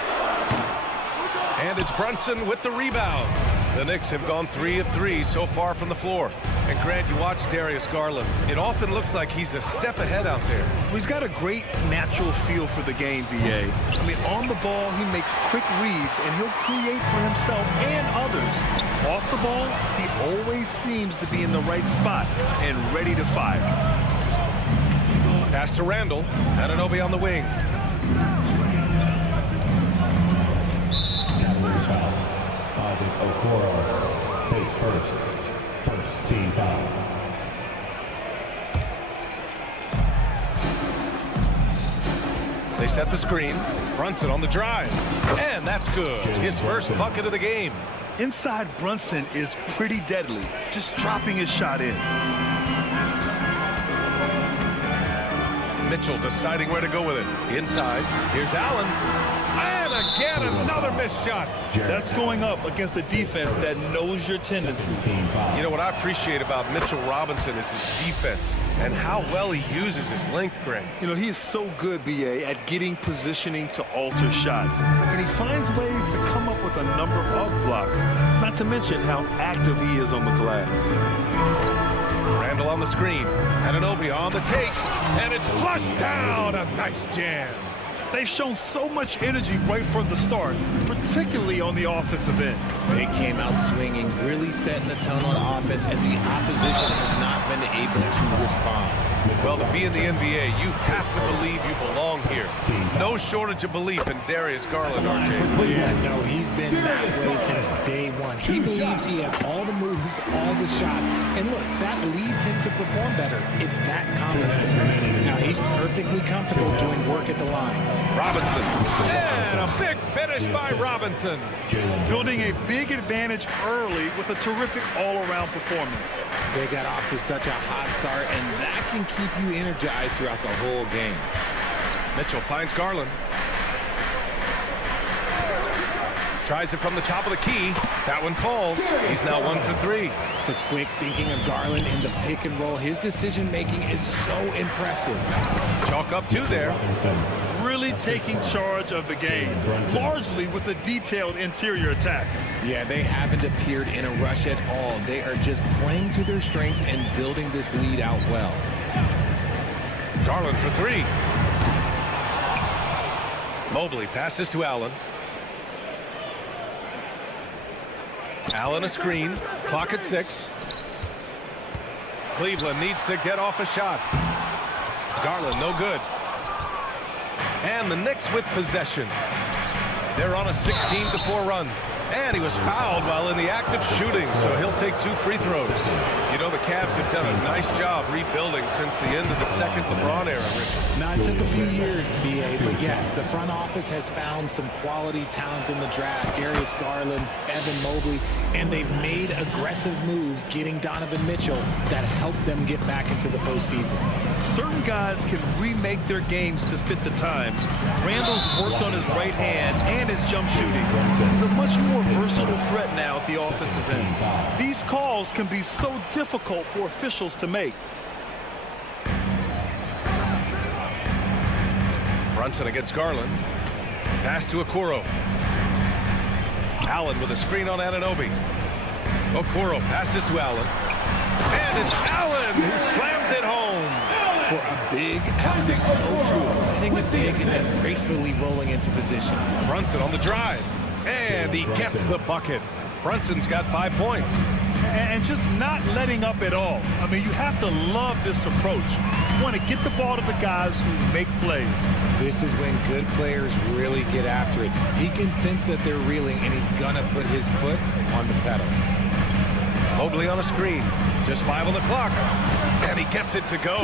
And it's Brunson with the rebound. The Knicks have gone 3 of 3 so far from the floor. And Grant, you watch Darius Garland. It often looks like he's a step ahead out there. Well, he's got a great natural feel for the game, BA. I mean, on the ball, he makes quick reads, and he'll create for himself and others. Off the ball, he always seems to be in the right spot and ready to fire. Pass to Randall. Anunoby on the wing. Cavaliers foul. Causing Okoro face first. First team foul. They set the screen. Brunson on the drive. And that's good. His first bucket of the game. Inside Brunson is pretty deadly, just dropping his shot in. Mitchell deciding where to go with it. Inside. Here's Allen. And again, another missed shot. That's going up against a defense that knows your tendencies. You know what I appreciate about Mitchell Robinson is his defense and how well he uses his length, Grant. You know, he is so good, BA, at getting positioning to alter shots. And he finds ways to come up with a number of blocks, not to mention how active he is on the glass. Randall on the screen. Anunoby on the take. And it's flushed down. A nice jam. They've shown so much energy right from the start, particularly on the offensive end. They came out swinging, really setting the tone on offense, and the opposition has not been able to respond. Well, to be in the NBA, you have to believe you belong here. No shortage of belief in Darius Garland, RJ. Yeah, no, he's been that way since day one. He believes he has all the moves, all the shots, and look, that leads him to perform better. It's that confidence. Now, he's perfectly comfortable doing work at the line. Robinson. And a big finish by Robinson. Building a big advantage early with a terrific all-around performance. They got off to such a hot start, and that can keep you energized throughout the whole game. Mitchell finds Garland. Tries it from the top of the key. That one falls. He's now 1 for 3. The quick thinking of Garland in the pick and roll. His decision-making is so impressive. Chalk up 2 there. Really taking charge of the game, largely with a detailed interior attack. Yeah, they haven't appeared in a rush at all. They are just playing to their strengths and building this lead out well. Garland for 3. Mobley passes to Allen. Allen a screen. Clock at 6. Cleveland needs to get off a shot. Garland no good. And the Knicks with possession. They're on a 16-4 run. And he was fouled while in the act of shooting, so he'll take 2 free throws. You know, the Cavs have done a nice job rebuilding since the end of the second LeBron era, Richard. Now, it took a few years, BA, but yes, the front office has found some quality talent in the draft. Darius Garland, Evan Mobley, and they've made aggressive moves getting Donovan Mitchell that helped them get back into the postseason. Certain guys can remake their games to fit the times. Randall's worked on his right hand and his jump shooting. He's a much more versatile threat now at the offensive end. These calls can be so difficult for officials to make. Brunson against Garland. Pass to Okoro. Allen with a screen on Anunoby. Okoro passes to Allen. And it's Allen who slams it home. For a big, Allen is so fluid, setting the pick and then gracefully rolling into position. Brunson on the drive. And he gets the bucket. Brunson's got 5 points. And just not letting up at all. I mean, you have to love this approach. You want to get the ball to the guys who make plays. This is when good players really get after it. He can sense that they're reeling, and he's going to put his foot on the pedal. Mobley on a screen. Just 5 on the clock. And he gets it to go.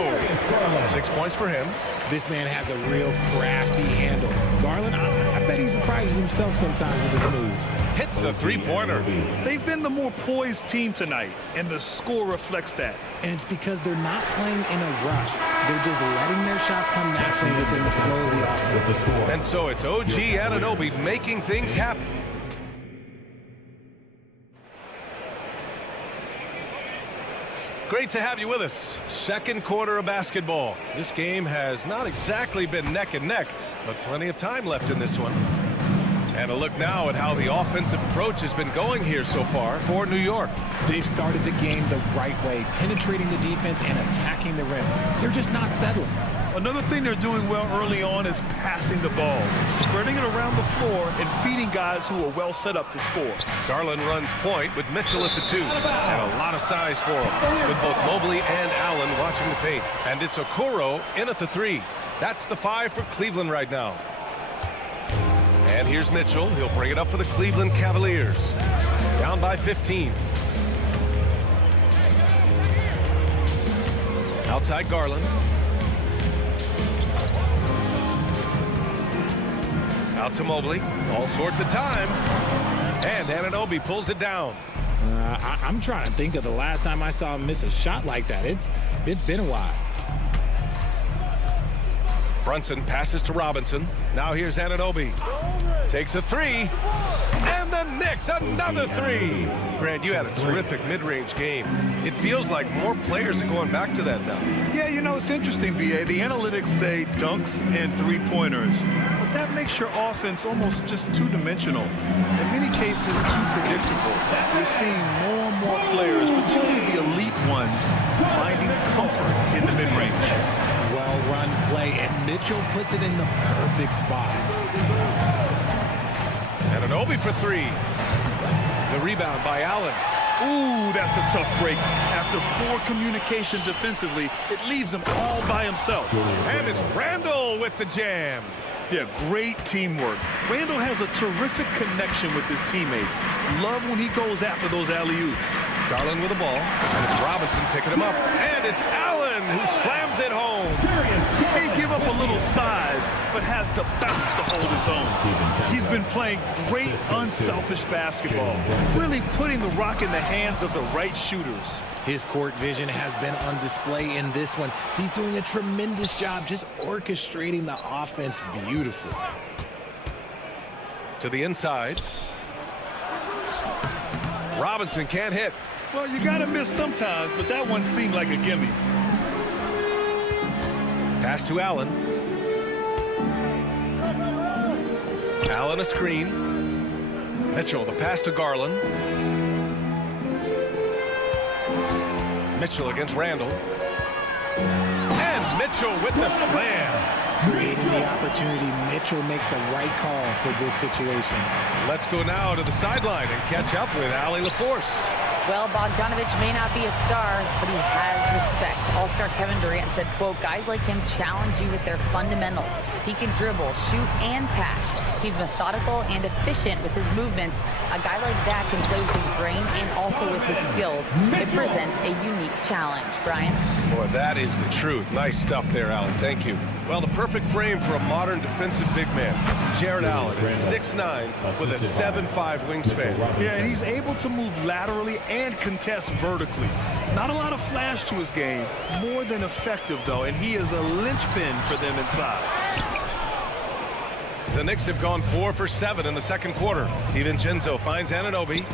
6 points for him. This man has a real crafty handle. Garland, I bet he surprises himself sometimes with his moves. Hits the three-pointer. They've been the more poised team tonight, and the score reflects that. And it's because they're not playing in a rush. They're just letting their shots come naturally within the flow of the offense. And so it's OG Anunoby making things happen. Great to have you with us. Second quarter of basketball. This game has not exactly been neck and neck, but plenty of time left in this one. And a look now at how the offensive approach has been going here so far for New York. They've started the game the right way, penetrating the defense and attacking the rim. They're just not settling. Another thing they're doing well early on is passing the ball, spreading it around the floor and feeding guys who are well set up to score. Garland runs point with Mitchell at the 2. And a lot of size for him, with both Mobley and Allen watching the paint. And it's Okoro in at the 3. That's the 5 for Cleveland right now. And here's Mitchell. He'll bring it up for the Cleveland Cavaliers. Down by 15. Outside Garland. Out to Mobley. All sorts of time. And Anunoby pulls it down. I'm trying to think of the last time I saw him miss a shot like that. It's been a while. Brunson passes to Robinson. Now here's Anunoby. Takes a 3. And the Knicks, another 3. Grant, you had a terrific mid-range game. It feels like more players are going back to that now. Yeah, you know, it's interesting, B.A. The analytics say dunks and three-pointers. But that makes your offense almost just two-dimensional. In many cases, too predictable. You're seeing more and more players, particularly the elite ones, finding comfort in the mid-range. Well-run play, and Mitchell puts it in the perfect spot. Anunoby for 3. The rebound by Allen. Ooh, that's a tough break. After poor communication defensively, it leaves him all by himself. And it's Randall with the jam. Yeah, great teamwork. Randall has a terrific connection with his teammates. Love when he goes after those alley-oops. Garland with the ball. And it's Robinson picking him up. And it's Allen who slams it home. He may give up a little size, but has the bounce to hold his own. He's been playing great, unselfish basketball, really putting the rock in the hands of the right shooters. His court vision has been on display in this one. He's doing a tremendous job just orchestrating the offense beautifully. To the inside. Robinson can't hit. Well, you got to miss sometimes, but that one seemed like a gimme. Pass to Allen. Allen a screen. Mitchell, the pass to Garland. Mitchell against Randall. And Mitchell with the slam. Creating the opportunity, Mitchell makes the right call for this situation. Let's go now to the sideline and catch up with Allie LaForce. Well, Bogdanovich may not be a star, but he has respect. All-star Kevin Durant said, quote, guys like him challenge you with their fundamentals. He can dribble, shoot, and pass. He's methodical and efficient with his movements. A guy like that can play with his brain and also with his skills. It presents a unique challenge. Brian? Boy, that is the truth. Nice stuff there, Allen. Thank you. Well, the perfect frame for a modern defensive big man. Jared Allen is 6'9" with a 7'5" wingspan. Yeah, and he's able to move laterally and contest vertically. Not a lot of flash to his game. More than effective, though, and he is a linchpin for them inside. The Knicks have gone 4 for 7 in the second quarter. DiVincenzo finds Anunoby.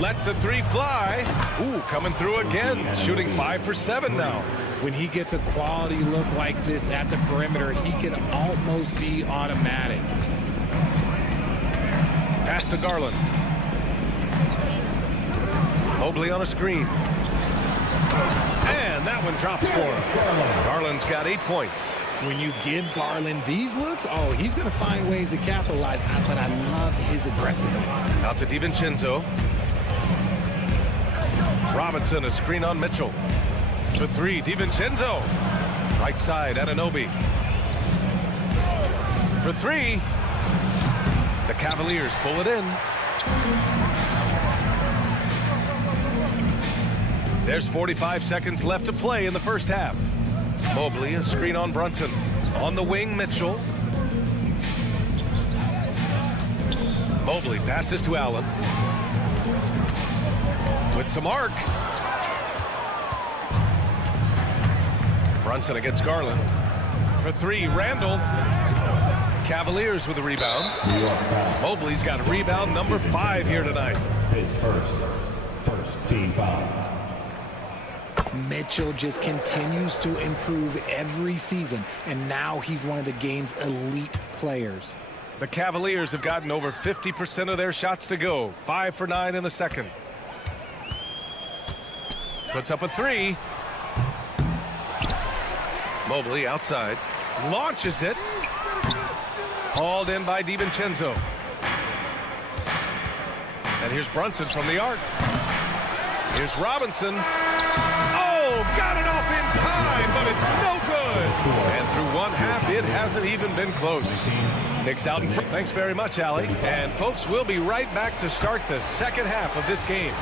Lets the 3 fly. Ooh, coming through again. Shooting 5 for 7 now. When he gets a quality look like this at the perimeter, he can almost be automatic. Pass to Garland. Mobley on a screen. And that one drops for him. Garland's got 8 points. When you give Garland these looks, oh, he's going to find ways to capitalize. But I love his aggressiveness. Out to DiVincenzo. Robinson, a screen on Mitchell. For 3, DiVincenzo. Right side, Anunoby. For 3. The Cavaliers pull it in. There's 45 seconds left to play in the first half. Mobley, a screen on Brunson. On the wing, Mitchell. Mobley passes to Allen. With some arc. Brunson against Garland. For 3, Randall. Cavaliers with a rebound. Mobley's got rebound number 5 here tonight. His first team foul. Mitchell just continues to improve every season, and now he's one of the game's elite players. The Cavaliers have gotten over 50% of their shots to go. 5 for 9 in the second. Puts up a three. Mobley outside. Launches it. Hauled in by DiVincenzo. And here's Brunson from the arc. Here's Robinson. Oh, got it off in time, but it's no good. And through one half, it hasn't even been close. Knicks out in front. Thanks very much, Allie. And folks, we'll be right back to start the second half of this game.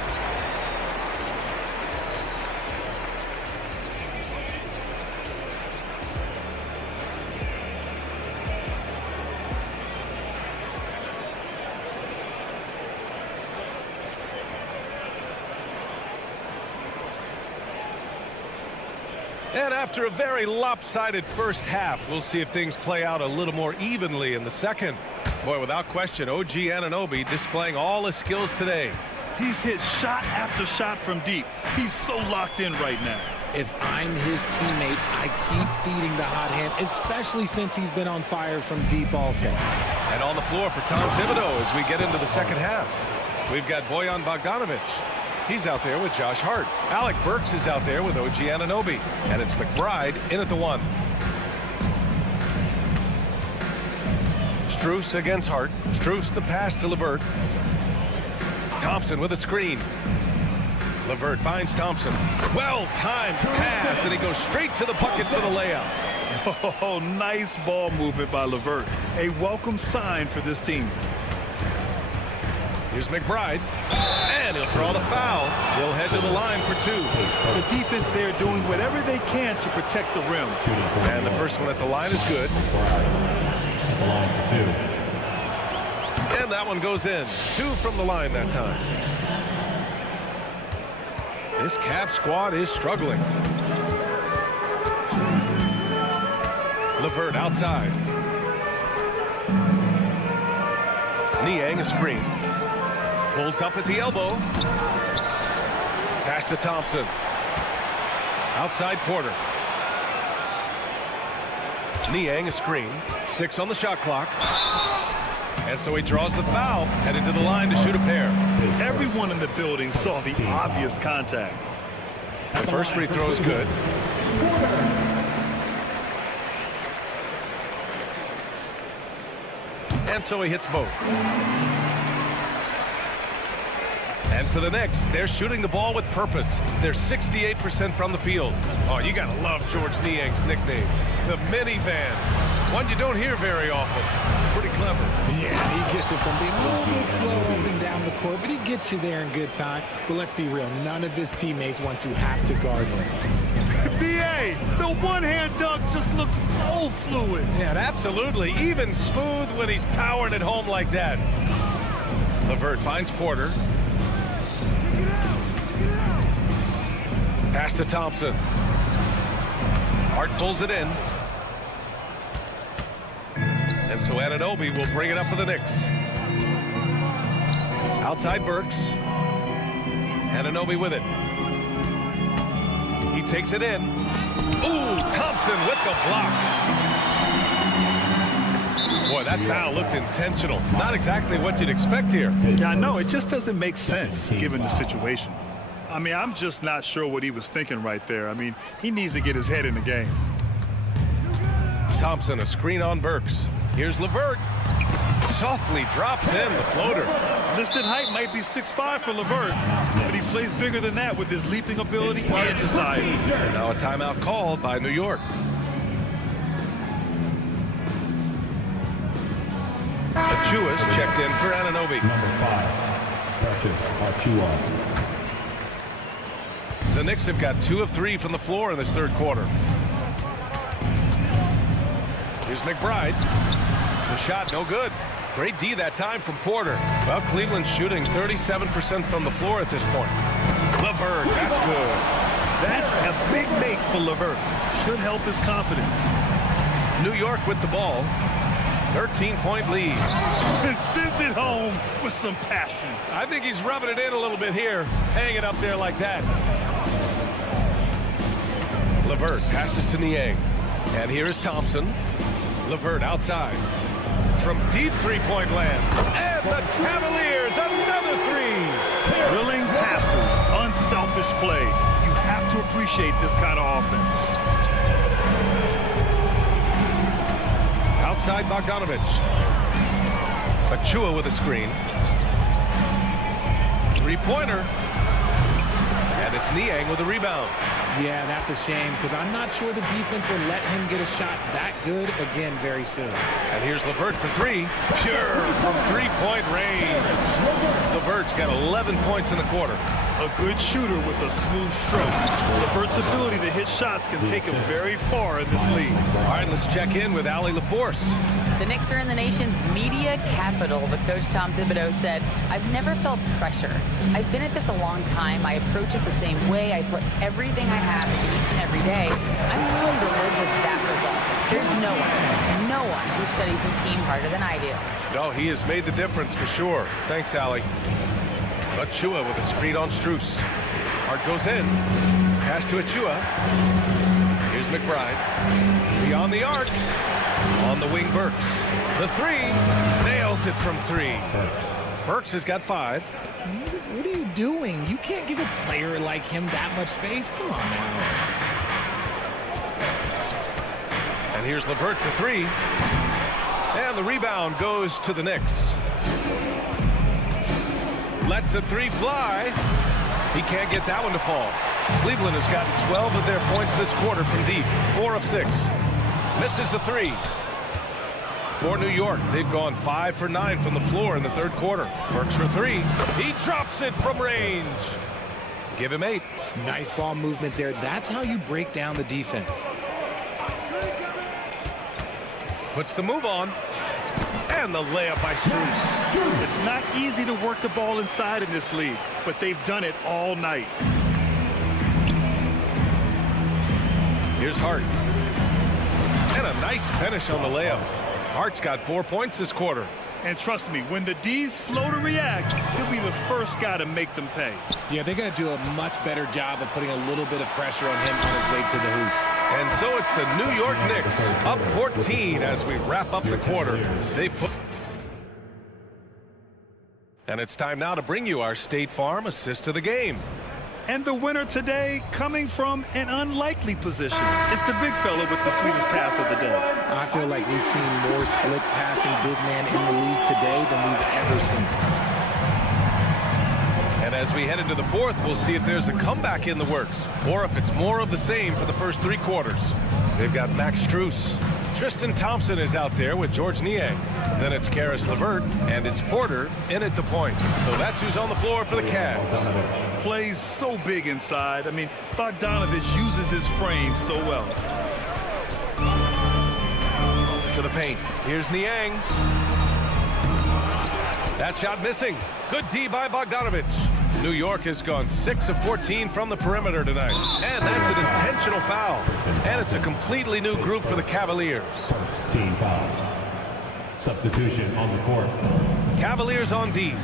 And after a very lopsided first half, we'll see if things play out a little more evenly in the second. Boy, without question, OG Anunoby displaying all his skills today. He's hit shot after shot from deep. He's so locked in right now. If I'm his teammate, I keep feeding the hot hand, especially since he's been on fire from deep also. And on the floor for Tom Thibodeau as we get into the second half. We've got Bojan Bogdanovic. He's out there with Josh Hart. Alec Burks is out there with OG Anunoby. And it's McBride in at the one. Strus against Hart. Strus the pass to LeVert. Thompson with a screen. LeVert finds Thompson. Well-timed pass, and he goes straight to the bucket for the layup. Oh, nice ball movement by LeVert. A welcome sign for this team. Here's McBride, and he'll draw the foul. He'll head to the line for two. The defense there doing whatever they can to protect the rim. And the first one at the line is good. And that one goes in. 2 from the line that time. This Cavs squad is struggling. LeVert outside. Niang a screen. Pulls up at the elbow. Pass to Thompson. Outside Porter. Niang a screen. 6 on the shot clock. And so he draws the foul, headed to the line to shoot a pair. Everyone in the building saw the obvious contact. The first free throw is good. And so he hits both. And for the Knicks, they're shooting the ball with purpose. They're 68% from the field. Oh, you gotta love George Niang's nickname, the minivan. One you don't hear very often. It's pretty clever. Yeah, he gets it from being a little bit slow up and down the court, but he gets you there in good time. But let's be real, none of his teammates want to have to guard him. B.A., the one-hand dunk just looks so fluid. Yeah, absolutely. Even smooth when he's powering it home like that. LeVert finds Porter. Pass to Thompson. Hart pulls it in. And so Anunoby will bring it up for the Knicks. Outside Burks. Anunoby with it. He takes it in. Ooh, Thompson with the block. Boy, that foul looked intentional. Not exactly what you'd expect here. Yeah, I know. It just doesn't make sense given the situation. I mean, I'm just not sure what he was thinking right there. I mean, he needs to get his head in the game. Thompson, a screen on Burks. Here's LeVert. Softly drops in the floater. Listed height might be 6'5" for LeVert, but he plays bigger than that with his leaping ability and desire. Now a timeout called by New York. Achua's checked in for Anunoby. Number 5, Precious Achiuwa. The Knicks have got 2 of 3 from the floor in this third quarter. Here's McBride. The shot, no good. Great D that time from Porter. Well, Cleveland's shooting 37% from the floor at this point. LeVert, that's good. That's a big make for LeVert. Should help his confidence. New York with the ball. 13-point lead. And sends it home with some passion. I think he's rubbing it in a little bit here. Hanging up there like that. LeVert passes to Niang. And here is Thompson. LeVert outside. from deep three-point land. And the Cavaliers, another three. Willing passers, unselfish play. You have to appreciate this kind of offense. Outside Bogdanovich. Achua with a screen. Three-pointer. And it's Niang with a rebound. Yeah, that's a shame because I'm not sure the defense will let him get a shot that good again very soon. And here's LeVert for three. Pure from three-point range. LeVert's got 11 points in the quarter. A good shooter with a smooth stroke. LeVert's ability to hit shots can take him very far in this league. All right, let's check in with Allie LaForce. The Knicks are in the nation's media capital, but Coach Tom Thibodeau said, "I've never felt pressure. I've been at this a long time. I approach it the same way. I put everything I have into each and every day. I'm willing to live with that result. There's no one who studies his team harder than I do." No, he has made the difference for sure. Thanks, Allie. Achua with a screen on Strus. Hart goes in. Pass to Achua. Here's McBride. Beyond the arc. On the wing, Burks. The three. Nails it from three. Burks has got 5. What are you doing? You can't give a player like him that much space. Come on now. And here's LeVert for 3. And the rebound goes to the Knicks. Lets the 3 fly. He can't get that one to fall. Cleveland has gotten 12 of their points this quarter from deep. 4 of 6. Misses the 3. For New York, they've gone 5 for 9 from the floor in the third quarter. Works for 3. He drops it from range. Give him 8. Nice ball movement there. That's how you break down the defense. Puts the move on. And the layup by Strus. It's not easy to work the ball inside in this league, but they've done it all night. Here's Hart. And a nice finish on the layup. Hart's got 4 points this quarter. And trust me, when the D's slow to react, he'll be the first guy to make them pay. Yeah, they're going to do a much better job of putting a little bit of pressure on him on his way to the hoop. And so it's the New York Knicks up 14 as we wrap up the quarter. And it's time now to bring you our State Farm assist of the game. And the winner today coming from an unlikely position. It's the big fella with the sweetest pass of the day. I feel like we've seen more slick passing big man in the league today than we've ever seen. And as we head into the fourth, we'll see if there's a comeback in the works or if it's more of the same for the first 3 quarters. They've got Max Strus. Tristan Thompson is out there with George Niang. Then it's Karis LeVert, and it's Porter in at the point. So that's who's on the floor for the Cavs. Plays so big inside. I mean, Bogdanovich uses his frame so well. To the paint. Here's Niang. That shot missing. Good D by Bogdanovich. New York has gone 6 of 14 from the perimeter tonight. And that's an intentional foul. And it's a completely new group for the Cavaliers. First team foul. Substitution on the court. Cavaliers on D.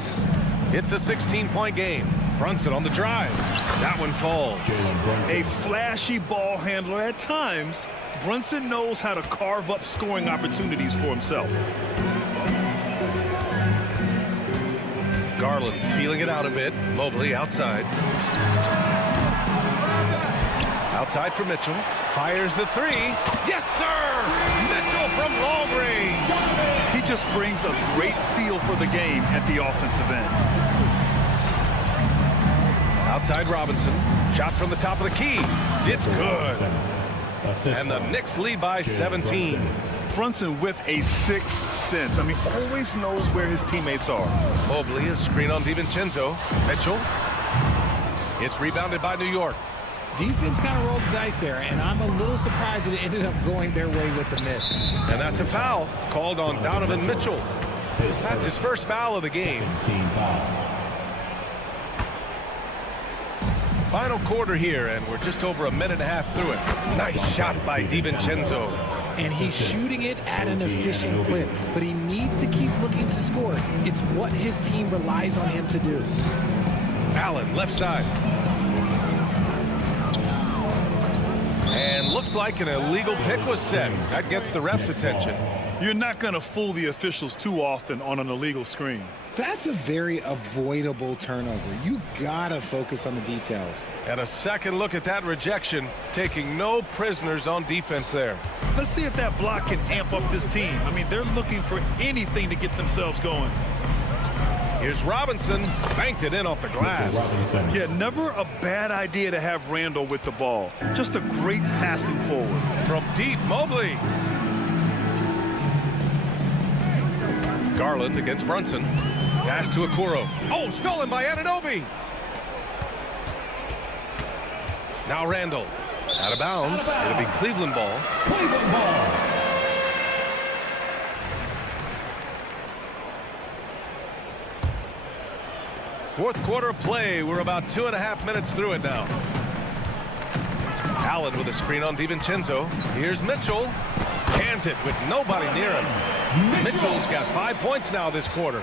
It's a 16-point game. Brunson on the drive. That one falls. A flashy ball handler at times. Brunson knows how to carve up scoring opportunities for himself. Garland feeling it out a bit. Mobley outside. Outside for Mitchell. Fires the 3. Yes, sir! Mitchell from long range. He just brings a great feel for the game at the offensive end. Outside Robinson. Shot from the top of the key. It's good. And the Knicks lead by 17. Brunson with a 6th sense. I mean, always knows where his teammates are. Mobley, a screen on DiVincenzo. Mitchell. It's rebounded by New York. Defense kind of rolled the dice there, and I'm a little surprised that it ended up going their way with the miss. And that's a foul called on Donovan Mitchell. That's his first foul of the game. Final quarter here, and we're just over a minute and a half through it. Nice shot by DiVincenzo. And he's shooting it at an efficient clip, but he needs to keep looking to score. It's what his team relies on him to do. Allen, left side. And looks like an illegal pick was set. That gets the ref's attention. You're not going to fool the officials too often on an illegal screen. That's a very avoidable turnover. You gotta focus on the details. And a second look at that rejection, taking no prisoners on defense there. Let's see if that block can amp up this team. I mean, they're looking for anything to get themselves going. Here's Robinson, banked it in off the glass. Yeah, never a bad idea to have Randall with the ball. Just a great passing forward. From deep, Mobley. Garland against Brunson. Pass to Okoro. Oh, stolen by Anunoby. Now Randall. Out of bounds. It'll be Cleveland ball. Cleveland ball. Fourth quarter of play. We're about 2.5 minutes through it now. Allen with a screen on DiVincenzo. Here's Mitchell. Cans it with nobody near him. Mitchell's got 5 points now this quarter.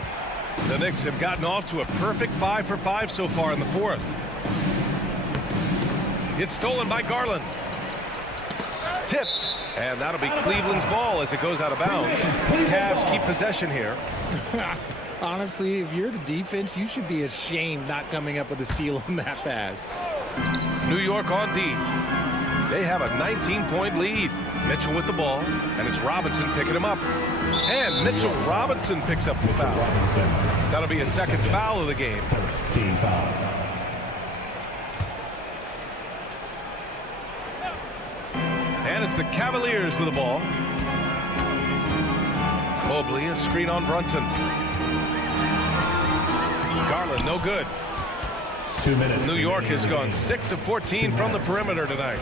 The Knicks have gotten off to a perfect 5 for 5 so far in the fourth. It's stolen by Garland. Tipped. And that'll be Cleveland's ball as it goes out of bounds. Cavs keep possession here. Honestly, if you're the defense, you should be ashamed not coming up with a steal on that pass. New York on D. They have a 19-point lead. Mitchell with the ball, and it's Robinson picking him up. And Mitchell Robinson picks up the foul. That'll be a second foul of the game. Team foul. And it's the Cavaliers with the ball. Mobley, a screen on Brunson. Garland, no good. 2 minutes. New York has gone 6 of 14 from the perimeter tonight.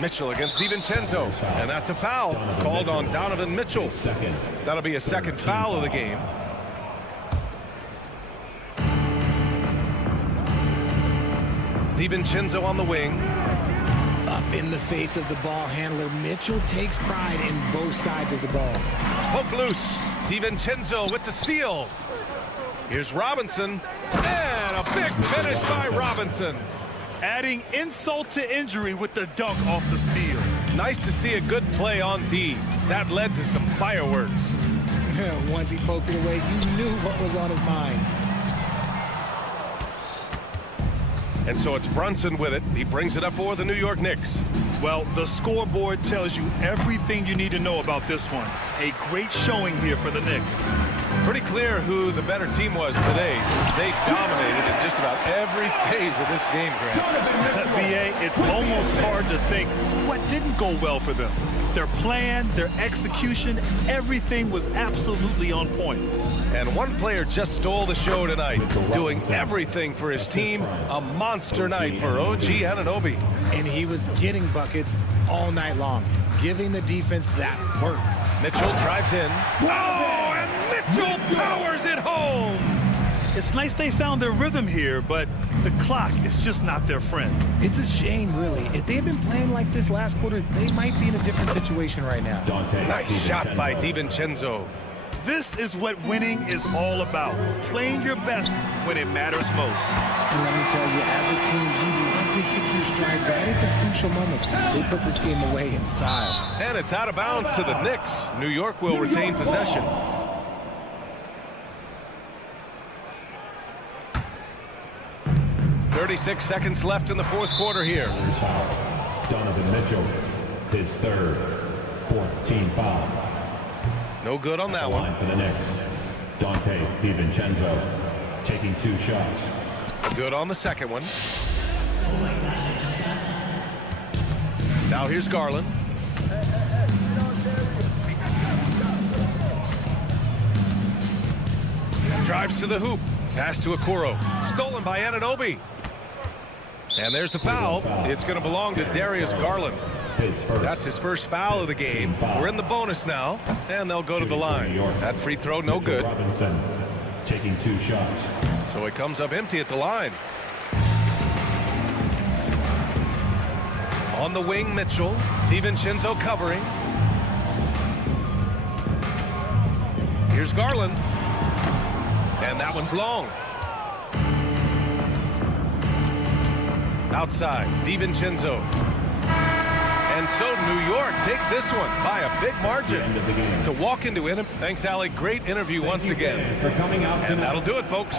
Mitchell against DiVincenzo, and that's a foul called on Donovan Mitchell. That'll be a second foul of the game. DiVincenzo on the wing. Up in the face of the ball handler, Mitchell takes pride in both sides of the ball. Poke loose. DiVincenzo with the steal. Here's Robinson, and a big finish by Robinson. Adding insult to injury with the dunk off the steal. Nice to see a good play on D. That led to some fireworks. Once he poked it away, you knew what was on his mind. And so it's Brunson with it. He brings it up for the New York Knicks. Well, the scoreboard tells you everything you need to know about this one. A great showing here for the Knicks. Pretty clear who the better team was today. They dominated in just about every phase of this game, Grant. BA, it's almost hard to think what didn't go well for them. Their plan, their execution, everything was absolutely on point. And one player just stole the show tonight, doing everything for his team. A monster night for OG Anunoby. And he was getting buckets all night long, giving the defense that work. Mitchell drives in. Oh, and Mitchell powers it home. It's nice they found their rhythm here, but the clock is just not their friend. It's a shame, really. If they had been playing like this last quarter, they might be in a different situation right now. Nice shot by DiVincenzo. This is what winning is all about. Playing your best when it matters most. And let me tell you, as a team, you love to hit your stride right at the crucial moments. They put this game away in style. And it's out of bounds to the Knicks. New York will retain possession. .36 seconds left in the fourth quarter here. Donovan Mitchell, his third, 14 foul. No good on that one. For the Knicks, Dante DiVincenzo taking 2 shots. Good on the second one. Now here's Garland. Drives to the hoop. Pass to Okoro. Stolen by Anunoby. And there's the foul. It's going to belong to Darius Garland. That's his first foul of the game. We're in the bonus now, and they'll go to the line. That free throw, no good. Robinson taking 2 shots. So it comes up empty at the line. On the wing, Mitchell. DiVincenzo covering. Here's Garland. And that one's long. Outside, DiVincenzo. And And so New York takes this one by a big margin to walk into it. Thanks, Allie. Great interview once again. And that'll do it, folks.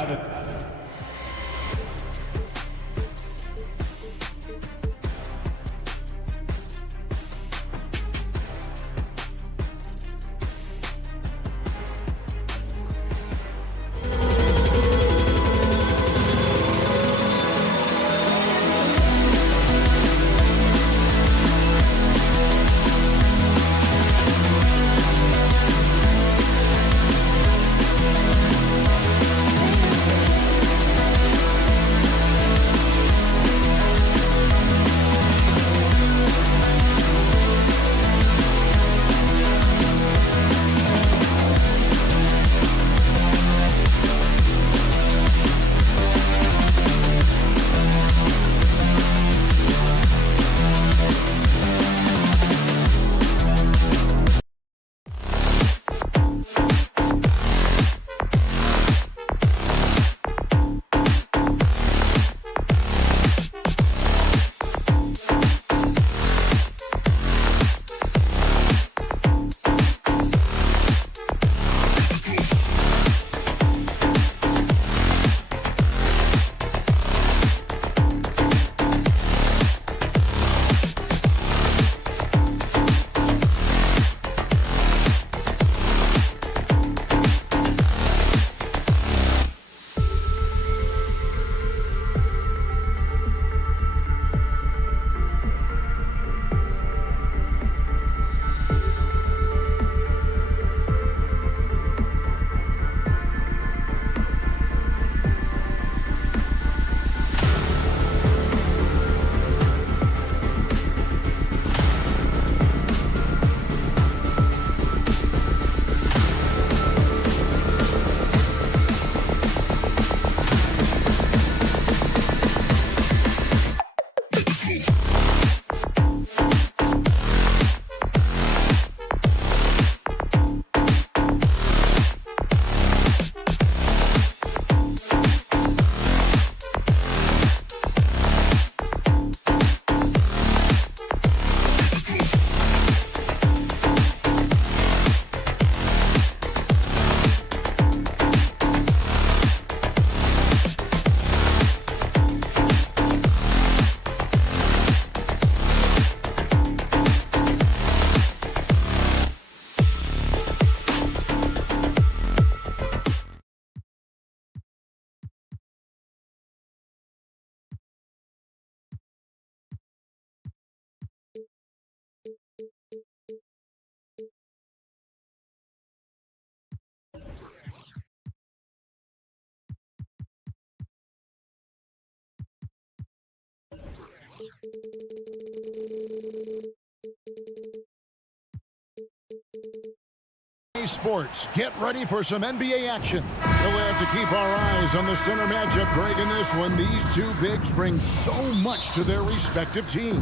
Sports, get ready for some NBA action. We'll have to keep our eyes on the center matchup, Greg, in this one. These two bigs bring so much to their respective teams.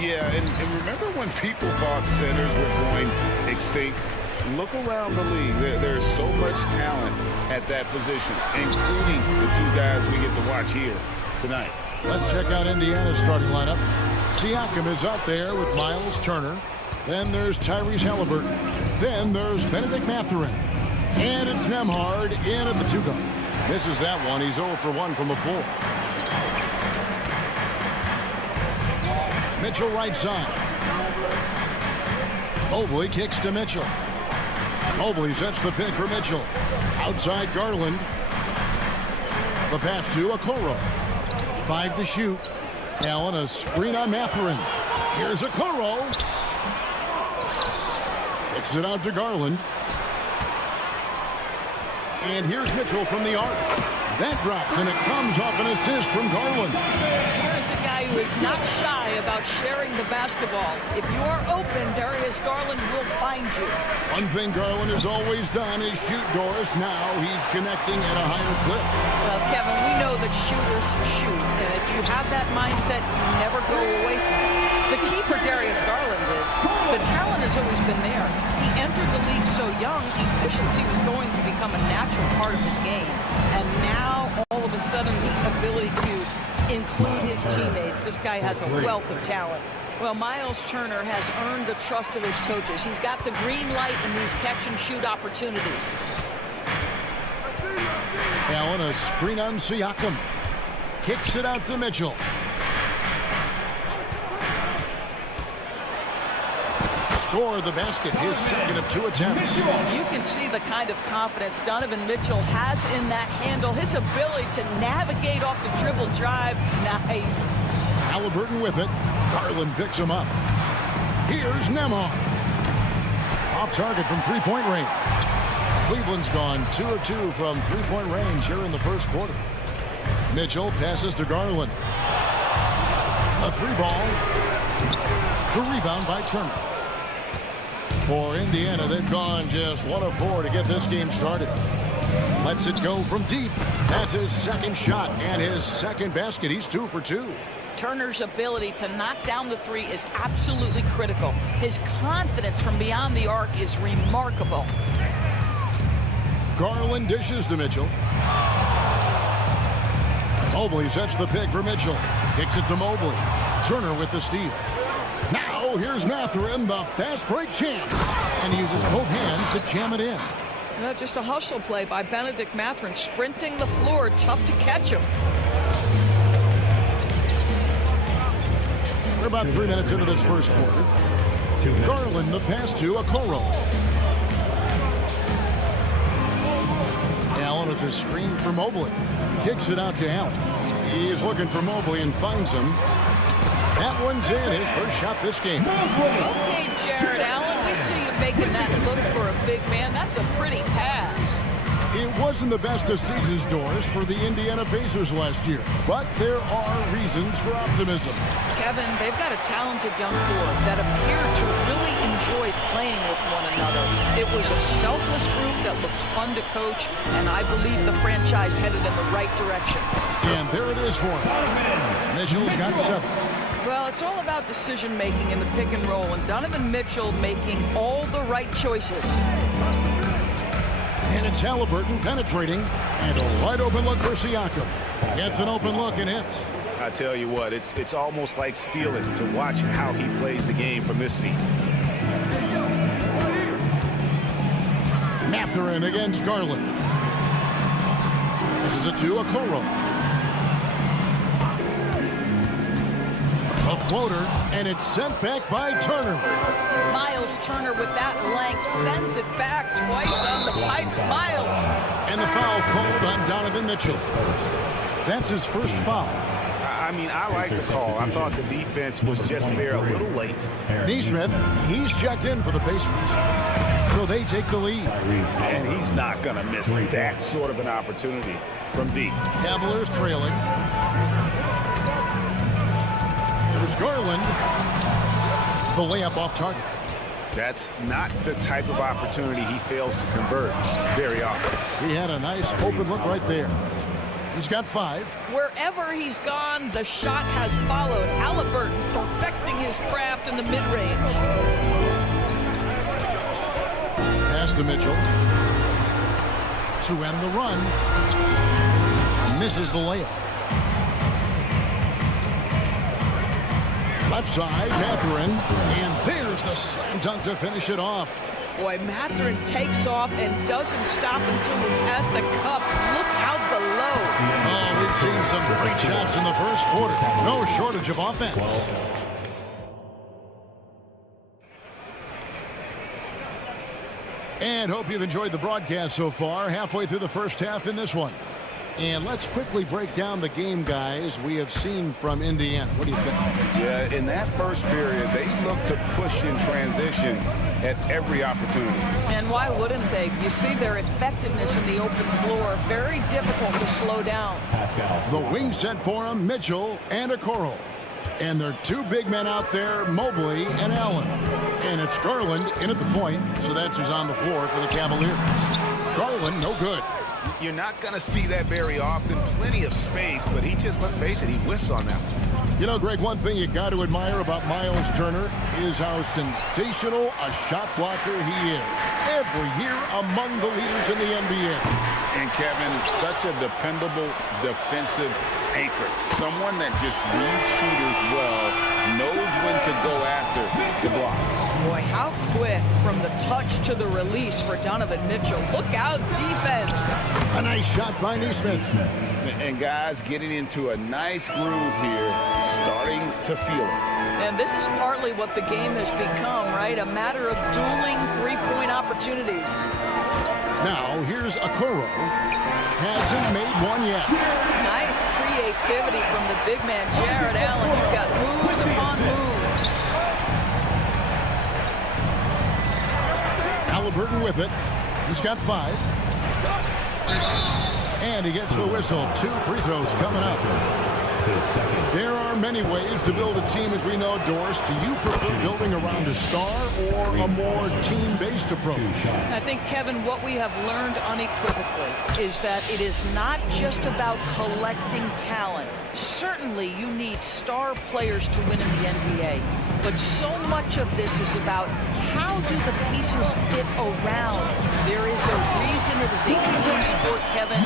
Yeah, and remember when people thought centers were going extinct? Look around the league. There's so much talent at that position, including the two guys we get to watch here tonight. Let's check out Indiana's starting lineup. Siakam is out there with Miles Turner. Then there's Tyrese Halliburton. Then there's Benedict Mathurin. And it's Nembhard in at the two-guard. Misses that one. He's 0 for 1 from the floor. Mitchell right side. Mobley kicks to Mitchell. Mobley sets the pick for Mitchell. Outside Garland. The pass to Okoro. 5 to shoot. Allen, a screen on Mathurin. Here's Okoro. Kicks it out to Garland. And here's Mitchell from the arc. That drops, and it comes off an assist from Garland. Here's a guy who is not shy about sharing the basketball. If you are open, Darius Garland will find you. One thing Garland has always done is shoot, Doris. Now he's connecting at a higher clip. Well, Kevin, we know that shooters shoot, and if you have that mindset, you never go away from it. The key for Darius Garland is the talent has always been there. He entered the league so young, efficiency was going to become a natural part of his game. And now, all of a sudden, the ability to include his teammates. This guy has a wealth of talent. Well, Miles Turner has earned the trust of his coaches. He's got the green light in these catch-and-shoot opportunities. Allen, a screen on Siakam. Kicks it out to Mitchell. Score the basket, his second of 2 attempts. You can see the kind of confidence Donovan Mitchell has in that handle. His ability to navigate off the dribble drive. Nice. Halliburton with it. Garland picks him up. Here's Nemar. Off target from three-point range. Cleveland's gone 2 of 2 from three-point range here in the first quarter. Mitchell passes to Garland. A 3-ball. The rebound by Turner. For Indiana, they've gone just 1 of 4 to get this game started. Lets it go from deep. That's his second shot and his second basket. He's 2 for 2. Turner's ability to knock down the three is absolutely critical. His confidence from beyond the arc is remarkable. Garland dishes to Mitchell. Mobley sets the pick for Mitchell. Kicks it to Mobley. Turner with the steal. Now here's Mathurin, the fast break champ. And he uses both hands to jam it in. Just a hustle play by Benedict Mathurin, sprinting the floor. Tough to catch him. We're about 3 minutes into this first quarter. Garland the pass to Okoro. Allen at the screen for Mobley. Kicks it out to Allen. He's looking for Mobley and finds him. That one's in. His first shot this game. Okay, Jared Allen, we see you making that look for a big man. That's a pretty pass. It wasn't the best of season's doors for the Indiana Pacers last year, but there are reasons for optimism. Kevin, they've got a talented young core that appear to really enjoy playing with one another. It was a selfless group that looked fun to coach, and I believe the franchise headed in the right direction. And there it is for him. Mitchell's got 7. Well, it's all about decision-making in the pick and roll, and Donovan Mitchell making all the right choices. And it's Halliburton penetrating, and a wide open look for Siakam. Gets an open look and hits. I tell you what, it's almost like stealing to watch how he plays the game from this seat. Mathurin against Garland. This is a 2, Okoro. A floater, and it's sent back by Turner. Miles Turner with that length sends it back twice on the pipes. Miles. And the foul called on Donovan Mitchell. That's his first foul. I mean, I like the call. I thought the defense was just there a little late. Neesmith, he's checked in for the Pacers. So they take the lead. And he's not going to miss that sort of an opportunity from deep. Cavaliers trailing. There's Garland. The layup off target. That's not the type of opportunity he fails to convert very often. He had a nice open look right there. He's got 5. Wherever he's gone, the shot has followed. Halliburton perfecting his craft in the mid-range. Pass to Mitchell. To end the run. Misses the layup. Left side, Mathurin. And there's the slam dunk to finish it off. Boy, Mathurin takes off and doesn't stop until he's at the cup. Look out below. Oh, we've seen some great shots in the first quarter. No shortage of offense. And hope you've enjoyed the broadcast so far. Halfway through the first half in this one. And let's quickly break down the game, guys, we have seen from Indiana. What do you think? Yeah, in that first period, they looked to push in transition at every opportunity. And why wouldn't they? You see their effectiveness in the open floor. Very difficult to slow down. The wing set for him, Mitchell and Okoro. And there are 2 big men out there, Mobley and Allen. And it's Garland in at the point, so that's who's on the floor for the Cavaliers. Garland, no good. You're not going to see that very often. Plenty of space, but he just, let's face it, he whiffs on that. You know, Greg, one thing you got to admire about Miles Turner is how sensational a shot blocker he is. Every year among the leaders in the NBA. And Kevin, such a dependable defensive anchor. Someone that just reads shooters well, knows when to go after the block. Boy, how quick from the touch to the release for Donovan Mitchell. Look out, defense. A nice shot by Neesmith. And guys getting into a nice groove here, starting to feel it. And this is partly what the game has become, right? A matter of dueling three-point opportunities. Now, here's Okoro. Hasn't made one yet. Nice creativity from the big man, Jared Allen. You've got moves upon moves. Halliburton with it. He's got 5. And he gets the whistle. 2 free throws coming up. There are many ways to build a team, as we know, Doris. Do you prefer building around a star or a more team-based approach? I think, Kevin, what we have learned unequivocally is that it is not just about collecting talent. Certainly, you need star players to win in the NBA. But so much of this is about how do the pieces fit around. There is a reason it is a team sport, Kevin.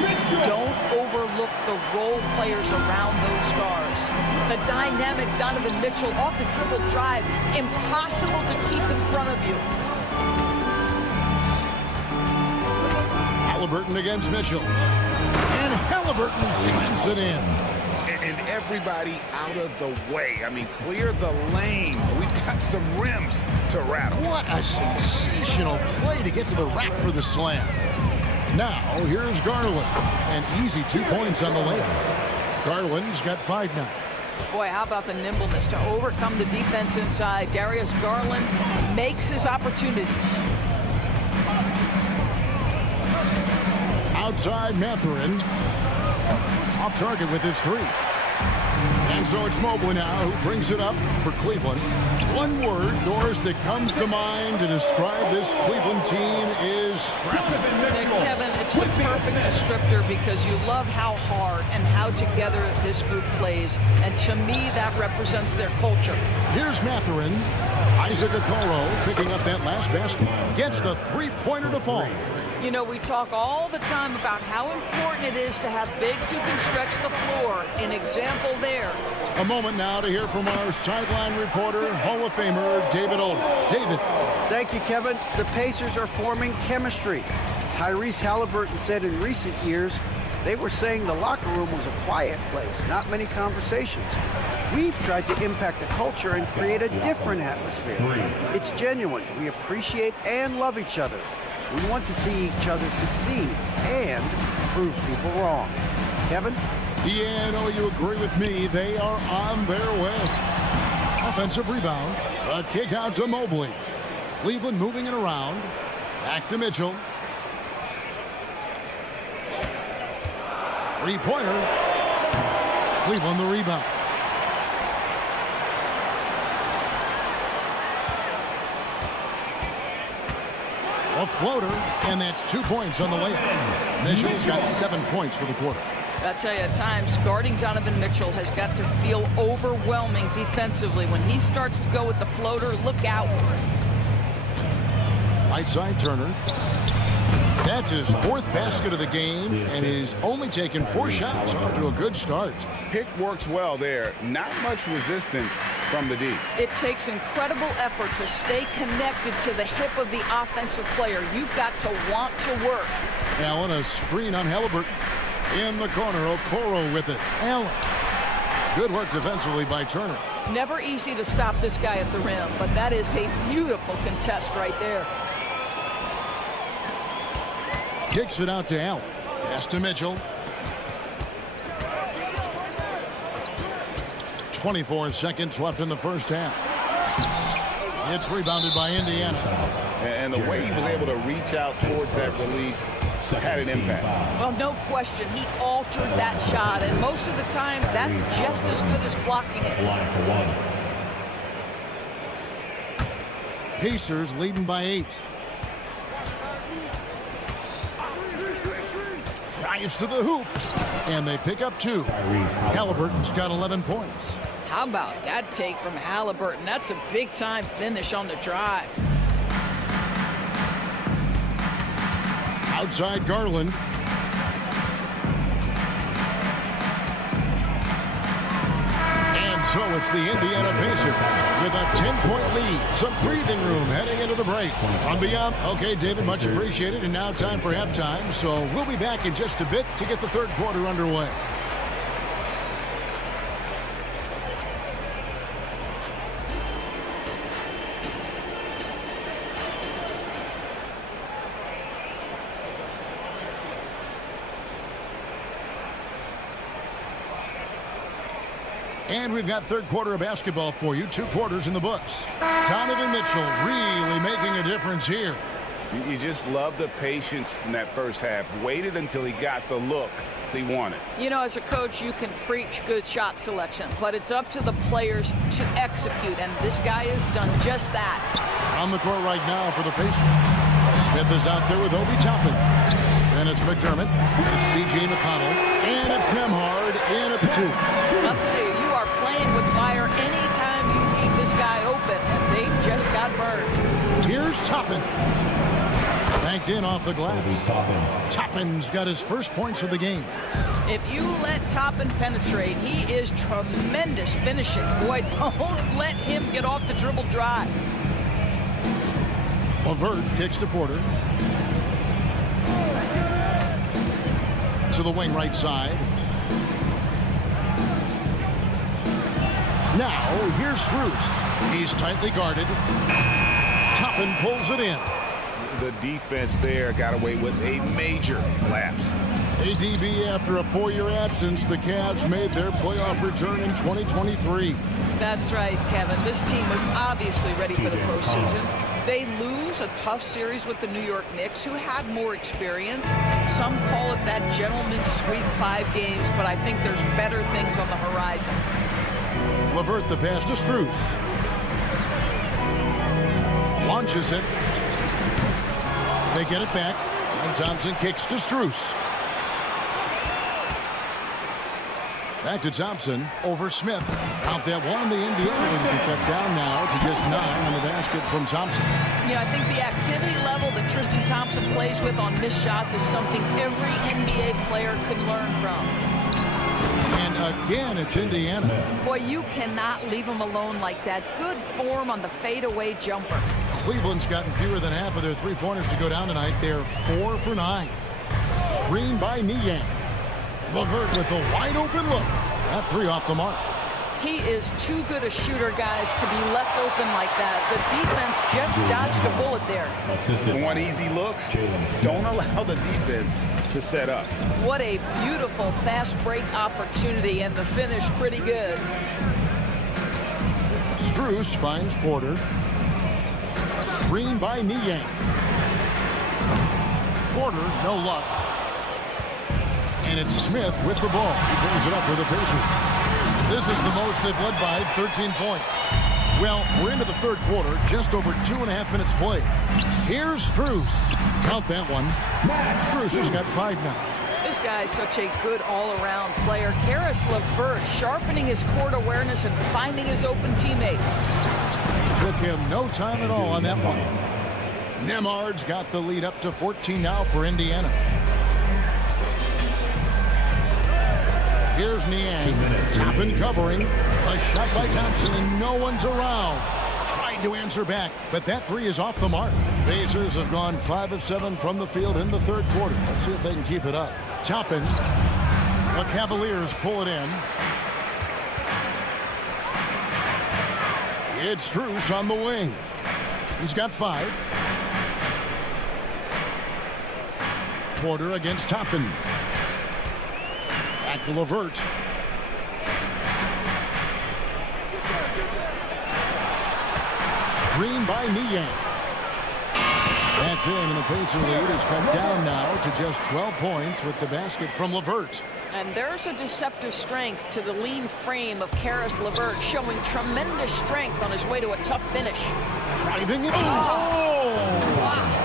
Don't overlook the role players around those stars. The dynamic Donovan Mitchell off the dribble drive, impossible to keep in front of you. Halliburton against Mitchell. And Halliburton slams it in. And everybody out of the way. I mean, clear the lane. We've got some rims to rattle. What a sensational play to get to the rack for the slam. Now, here's Garland. An easy 2 points on the layup. Garland's got 5 now. Boy, how about the nimbleness to overcome the defense inside. Darius Garland makes his opportunities. Outside Mathurin. Off target with his 3. And so it's Mobley now who brings it up for Cleveland. One word, Doris, that comes to mind to describe this Cleveland team is Kevin, it's the perfect descriptor because you love how hard and how together this group plays. And to me, that represents their culture. Here's Mathurin. Isaac Okoro picking up that last basket. Gets the 3-pointer to fall. You know, we talk all the time about how important it is to have bigs who can stretch the floor. An example there. A moment now to hear from our sideline reporter, Hall of Famer David Aldridge. David. Thank you, Kevin. The Pacers are forming chemistry. Tyrese Halliburton said in recent years, they were saying the locker room was a quiet place, not many conversations. We've tried to impact the culture and create a different atmosphere. It's genuine. We appreciate and love each other. We want to see each other succeed and prove people wrong. Kevin? Yeah, no, you agree with me. They are on their way. Offensive rebound. A kick out to Mobley. Cleveland moving it around. Back to Mitchell. 3-pointer. Cleveland the rebound. A floater, and that's 2 points on the layup. Mitchell's got 7 points for the quarter. I tell you, at times, guarding Donovan Mitchell has got to feel overwhelming defensively. When he starts to go with the floater, look out. Right side Turner. That's his 4th basket of the game, and he's only taken 4 shots. Off to a good start. Pick works well there. Not much resistance from the D. It takes incredible effort to stay connected to the hip of the offensive player. You've got to want to work. Allen, a screen on Halliburton. In the corner, Okoro with it. Allen. Good work defensively by Turner. Never easy to stop this guy at the rim, but that is a beautiful contest right there. Kicks it out to Allen. Pass to Mitchell. 24 seconds left in the first half. It's rebounded by Indiana. And the way he was able to reach out towards that release had an impact. Well, no question. He altered that shot, and most of the time, that's just as good as blocking it. Pacers leading by 8. drives to the hoop, and they pick up 2. Halliburton's got 11 points. How about that take from Halliburton? That's a big-time finish on the drive. Outside Garland. And so it's the Indiana Pacers with a 10-point lead. Some breathing room heading into the break. On beyond. Okay, David, much appreciated. And now time for halftime. So we'll be back in just a bit to get the third quarter underway. And we've got third quarter of basketball for you. 2 quarters in the books. Donovan Mitchell really making a difference here. You just love the patience in that first half. Waited until he got the look he wanted. You know, as a coach, you can preach good shot selection, but it's up to the players to execute, and this guy has done just that. On the court right now for the Pacers. Smith is out there with Obi Toppin. Then it's McDermott. It's T.J. McConnell. And it's Nembhard in at the 2. I'll tell you, you are playing with fire anytime you leave this guy open, and they just got burned. Here's Toppin. Banked in off the glass. Toppin's got his first points of the game. If you let Toppin penetrate, he is tremendous finishing. Boy, don't let him get off the dribble drive. LeVert kicks to Porter. To the wing right side. Now, here's Strus. He's tightly guarded. Toppin pulls it in. The defense there got away with a major lapse. ADB, after a 4-year absence, the Cavs made their playoff return in 2023. That's right, Kevin. This team was obviously ready for the postseason. They lose a tough series with the New York Knicks, who had more experience. Some call it that gentleman's sweep 5 games, but I think there's better things on the horizon. LeVert the pass to Strus. Launches it. They get it back, and Thompson kicks to Strus. Back to Thompson over Smith. Out that one, the Indians can cut down now to just 9 on the basket from Thompson. Yeah, I think the activity level that Tristan Thompson plays with on missed shots is something every NBA player could learn from. And again, it's Indiana. Boy, you cannot leave him alone like that. Good form on the fadeaway jumper. Cleveland's gotten fewer than half of their 3-pointers to go down tonight. They're 4 for 9. Screen by Niang. LeVert with a wide open look. That 3 off the mark. He is too good a shooter, guys, to be left open like that. The defense just dodged a bullet there. Want easy looks? Don't allow the defense to set up. What a beautiful fast break opportunity, and the finish pretty good. Strus finds Porter. Screen by Niang. Porter, no luck. And it's Smith with the ball. He brings it up for the Pacers. This is the most they've led by, 13 points. Well, we're into the third quarter, just over 2.5 minutes played. Here's Strus. Count that one. Strus has got 5 now. This guy's such a good all-around player. Caris LeVert sharpening his court awareness and finding his open teammates. Took him no time at all on that one. Nembhard's got the lead up to 14 now for Indiana. Here's Niang. Toppin covering. A shot by Thompson, and no one's around. Tried to answer back, but that 3 is off the mark. Pacers have gone 5 of 7 from the field in the third quarter. Let's see if they can keep it up. Toppin. The Cavaliers pull it in. It's Strus on the wing. He's got 5. Porter against Toppin. Back to LeVert. Screen by Niang. That's in, and the Pacer lead is cut down now to just 12 points with the basket from LeVert. And there's a deceptive strength to the lean frame of Caris LeVert, showing tremendous strength on his way to a tough finish. Driving it. Oh! Wow.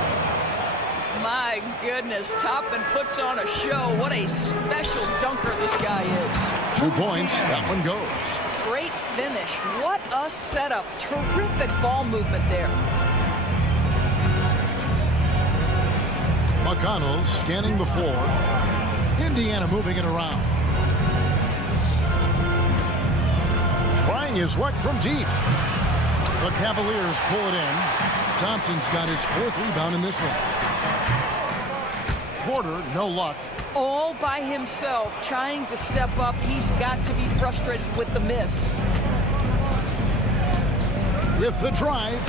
My My goodness, Toppin puts on a show. What a special dunker this guy is. 2 points. That one goes. Great finish. What a setup. Terrific ball movement there. McConnell scanning the floor. Indiana moving it around. Trying his luck from deep. The Cavaliers pull it in. Thompson's got his 4th rebound in this one. Porter, no luck. All by himself, trying to step up. He's got to be frustrated with the miss. With the drive.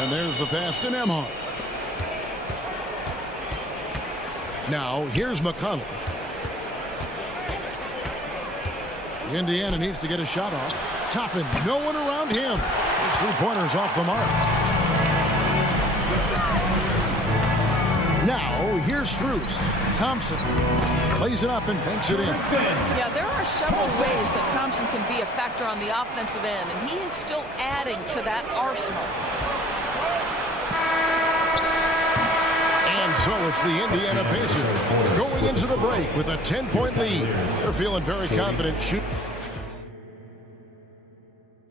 And there's the pass to Nembhard. Now, here's McConnell. Indiana needs to get a shot off. Toppin, no one around him. His 3-pointers off the mark. Now, here's Strus. Thompson plays it up and banks it in. Yeah, there are several ways that Thompson can be a factor on the offensive end, and he is still adding to that arsenal. And so it's the Indiana Pacers going into the break with a 10-point lead. They're feeling very confident.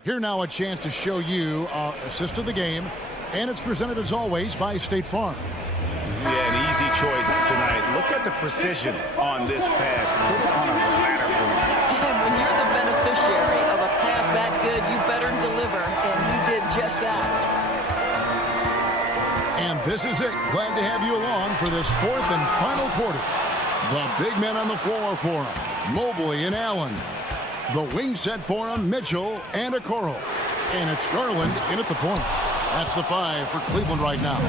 Here now a chance to show you our assist of the game, and it's presented as always by State Farm. Yeah, an easy choice tonight. Look at the precision on this pass. Put it on a platter for me. And when you're the beneficiary of a pass that good, you better deliver, and he did just that. And this is it. Glad to have you along for this 4th and final quarter. The big men on the floor for him. Mobley and Allen. The wing set for him, Mitchell and Okoro. And it's Garland in at the point. That's the 5 for Cleveland right now.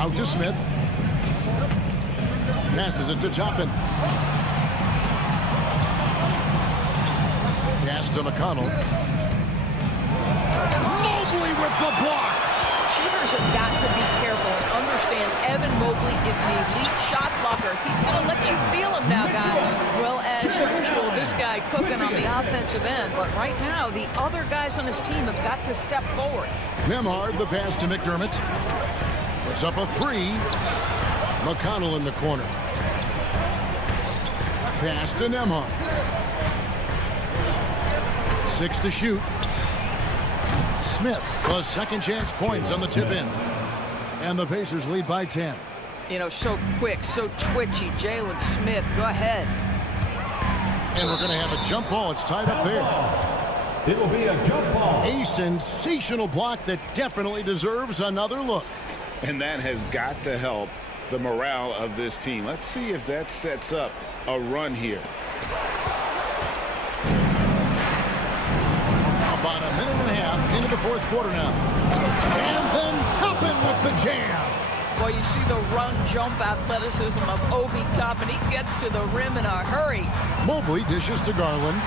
Out to Smith. Passes it to Toppin. Pass to McConnell. Mobley with the block. Shooters have got to be careful and understand Evan Mobley is an elite shot blocker. He's going to let you feel him now, guys. Well, as usual, this guy cooking on the offensive end. But right now, the other guys on his team have got to step forward. Nembhard, the pass to McDermott. Puts up a 3. McConnell in the corner. Pass to Nembhard. 6 to shoot. Smith, the second chance points on the tip in. And the Pacers lead by 10. You know, so quick, so twitchy. Jalen Smith, go ahead. And we're going to have a jump ball. It's tied up there. It will be a jump ball. A sensational block that definitely deserves another look. And that has got to help the morale of this team. Let's see if that sets up a run here. About a minute and a half into the 4th quarter now. And then Toppin with the jam. Well, you see the run-jump athleticism of Obi Toppin. He gets to the rim in a hurry. Mobley dishes to Garland.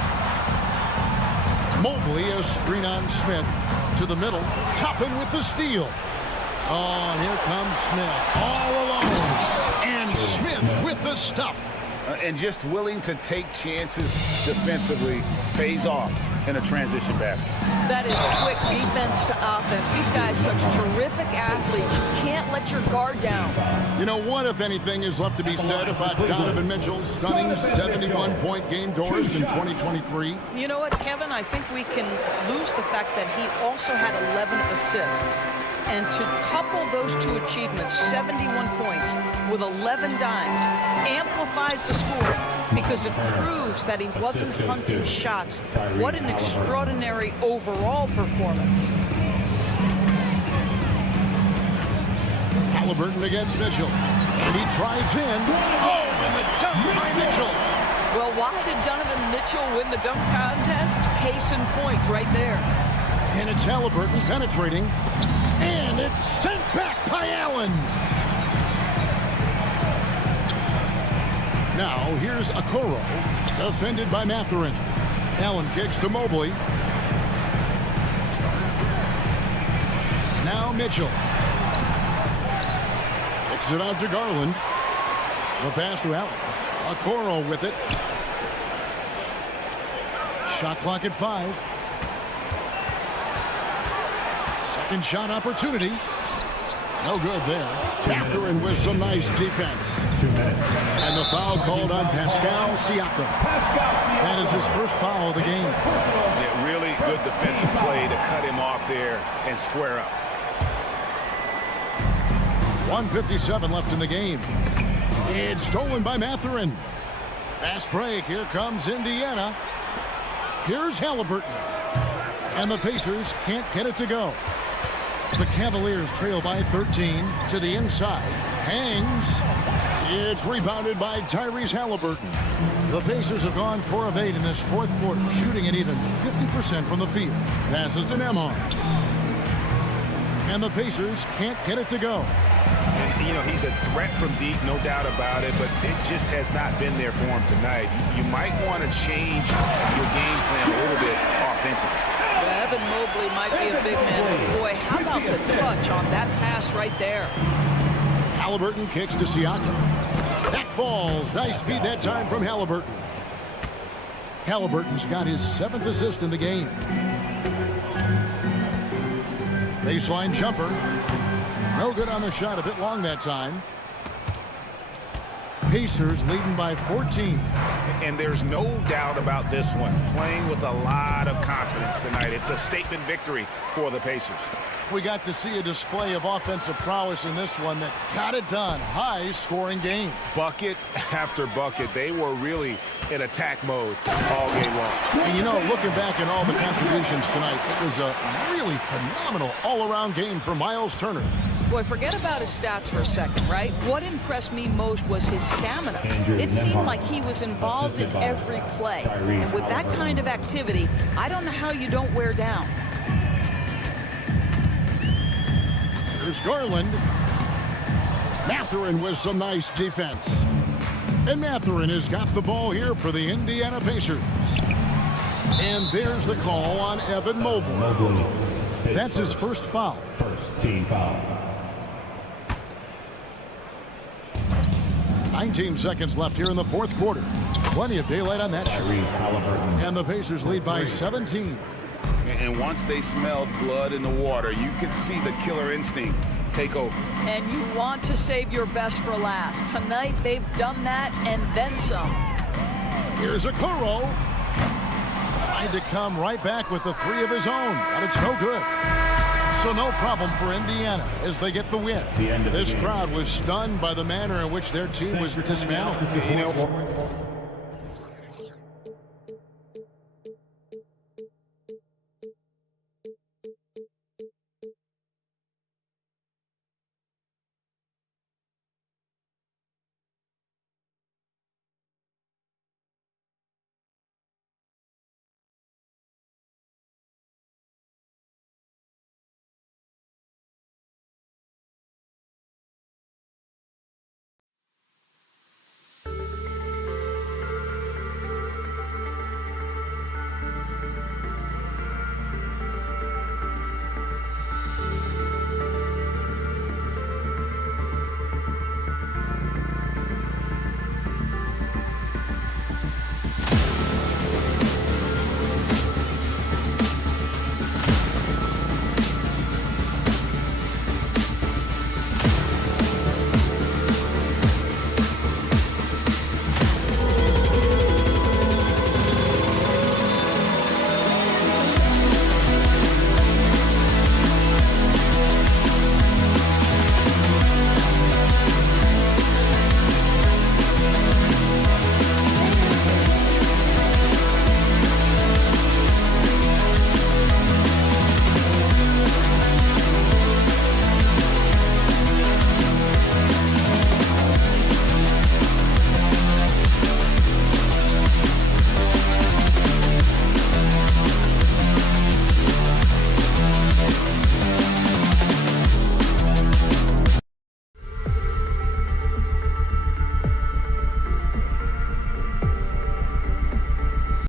Mobley a screen on Smith to the middle. Toppin with the steal. Oh, and here comes Smith all alone. And Smith with the stuff. And just willing to take chances defensively pays off in a transition basket. That is quick defense to offense. These guys such terrific athletes. You can't let your guard down. You know, what, if anything, is left to be said about Donovan Mitchell's stunning 71-point game Doris in 2023? You know what, Kevin? I think we can lose the fact that he also had 11 assists. And to couple those 2 achievements, 71 points with 11 dimes, amplifies the scoring because it proves that he wasn't hunting shots. What an extraordinary overall performance. Halliburton against Mitchell. And he drives in. Oh, and the dunk by Mitchell. Well, why did Donovan Mitchell win the dunk contest? Case in point right there. And it's Halliburton penetrating. And it's sent back by Allen. Now, here's Okoro, defended by Mathurin. Allen kicks to Mobley. Now Mitchell. Kicks it out to Garland. The pass to Allen. Okoro with it. Shot clock at 5. Second shot opportunity. No good there. Catherine with some nice defense. 2 minutes. And the foul called on Pascal Siakam. That is his first foul of the game. Yeah, really good defensive play to cut him off there and square up. 1:57 left in the game. It's stolen by Mathurin. Fast break. Here comes Indiana. Here's Halliburton. And the Pacers can't get it to go. The Cavaliers trail by 13 to the inside. Hangs. It's rebounded by Tyrese Halliburton. The Pacers have gone 4 of 8 in this fourth quarter, shooting at even 50% from the field. Passes to Nemhard. And the Pacers can't get it to go. And, you know, he's a threat from deep, no doubt about it, but it just has not been there for him tonight. You might want to change your game plan a little bit offensively. Yeah, Evan Mobley might be a big man, but boy, how about the touch on that pass right there? Halliburton kicks to Siakam. That falls. Nice feed that time from Halliburton. Halliburton's got his 7th assist in the game. Baseline jumper. No good on the shot. A bit long that time. Pacers leading by 14. And there's no doubt about this one. Playing with a lot of confidence tonight. It's a statement victory for the Pacers. We got to see a display of offensive prowess in this one that got it done. High-scoring game. Bucket after bucket. They were really in attack mode all game long. And, you know, looking back at all the contributions tonight, it was a really phenomenal all-around game for Miles Turner. Boy, forget about his stats for a second, right? What impressed me most was his stamina. It seemed like he was involved in every play. And with that kind of activity, I don't know how you don't wear down. Here's Garland. Mathurin with some nice defense. And Mathurin has got the ball here for the Indiana Pacers. And there's the call on Evan Mobley. That's his first foul. First team foul. 19 seconds left here in the fourth quarter. Plenty of daylight on that shot. And the Pacers lead by 17. And once they smelled blood in the water, you could see the killer instinct take over. And you want to save your best for last. Tonight, they've done that and then some. Here's Okoro. Trying to come right back with the 3 of his own, but it's no good. So no problem for Indiana as they get the win. This crowd was stunned by the manner in which their team was dismantled. You know,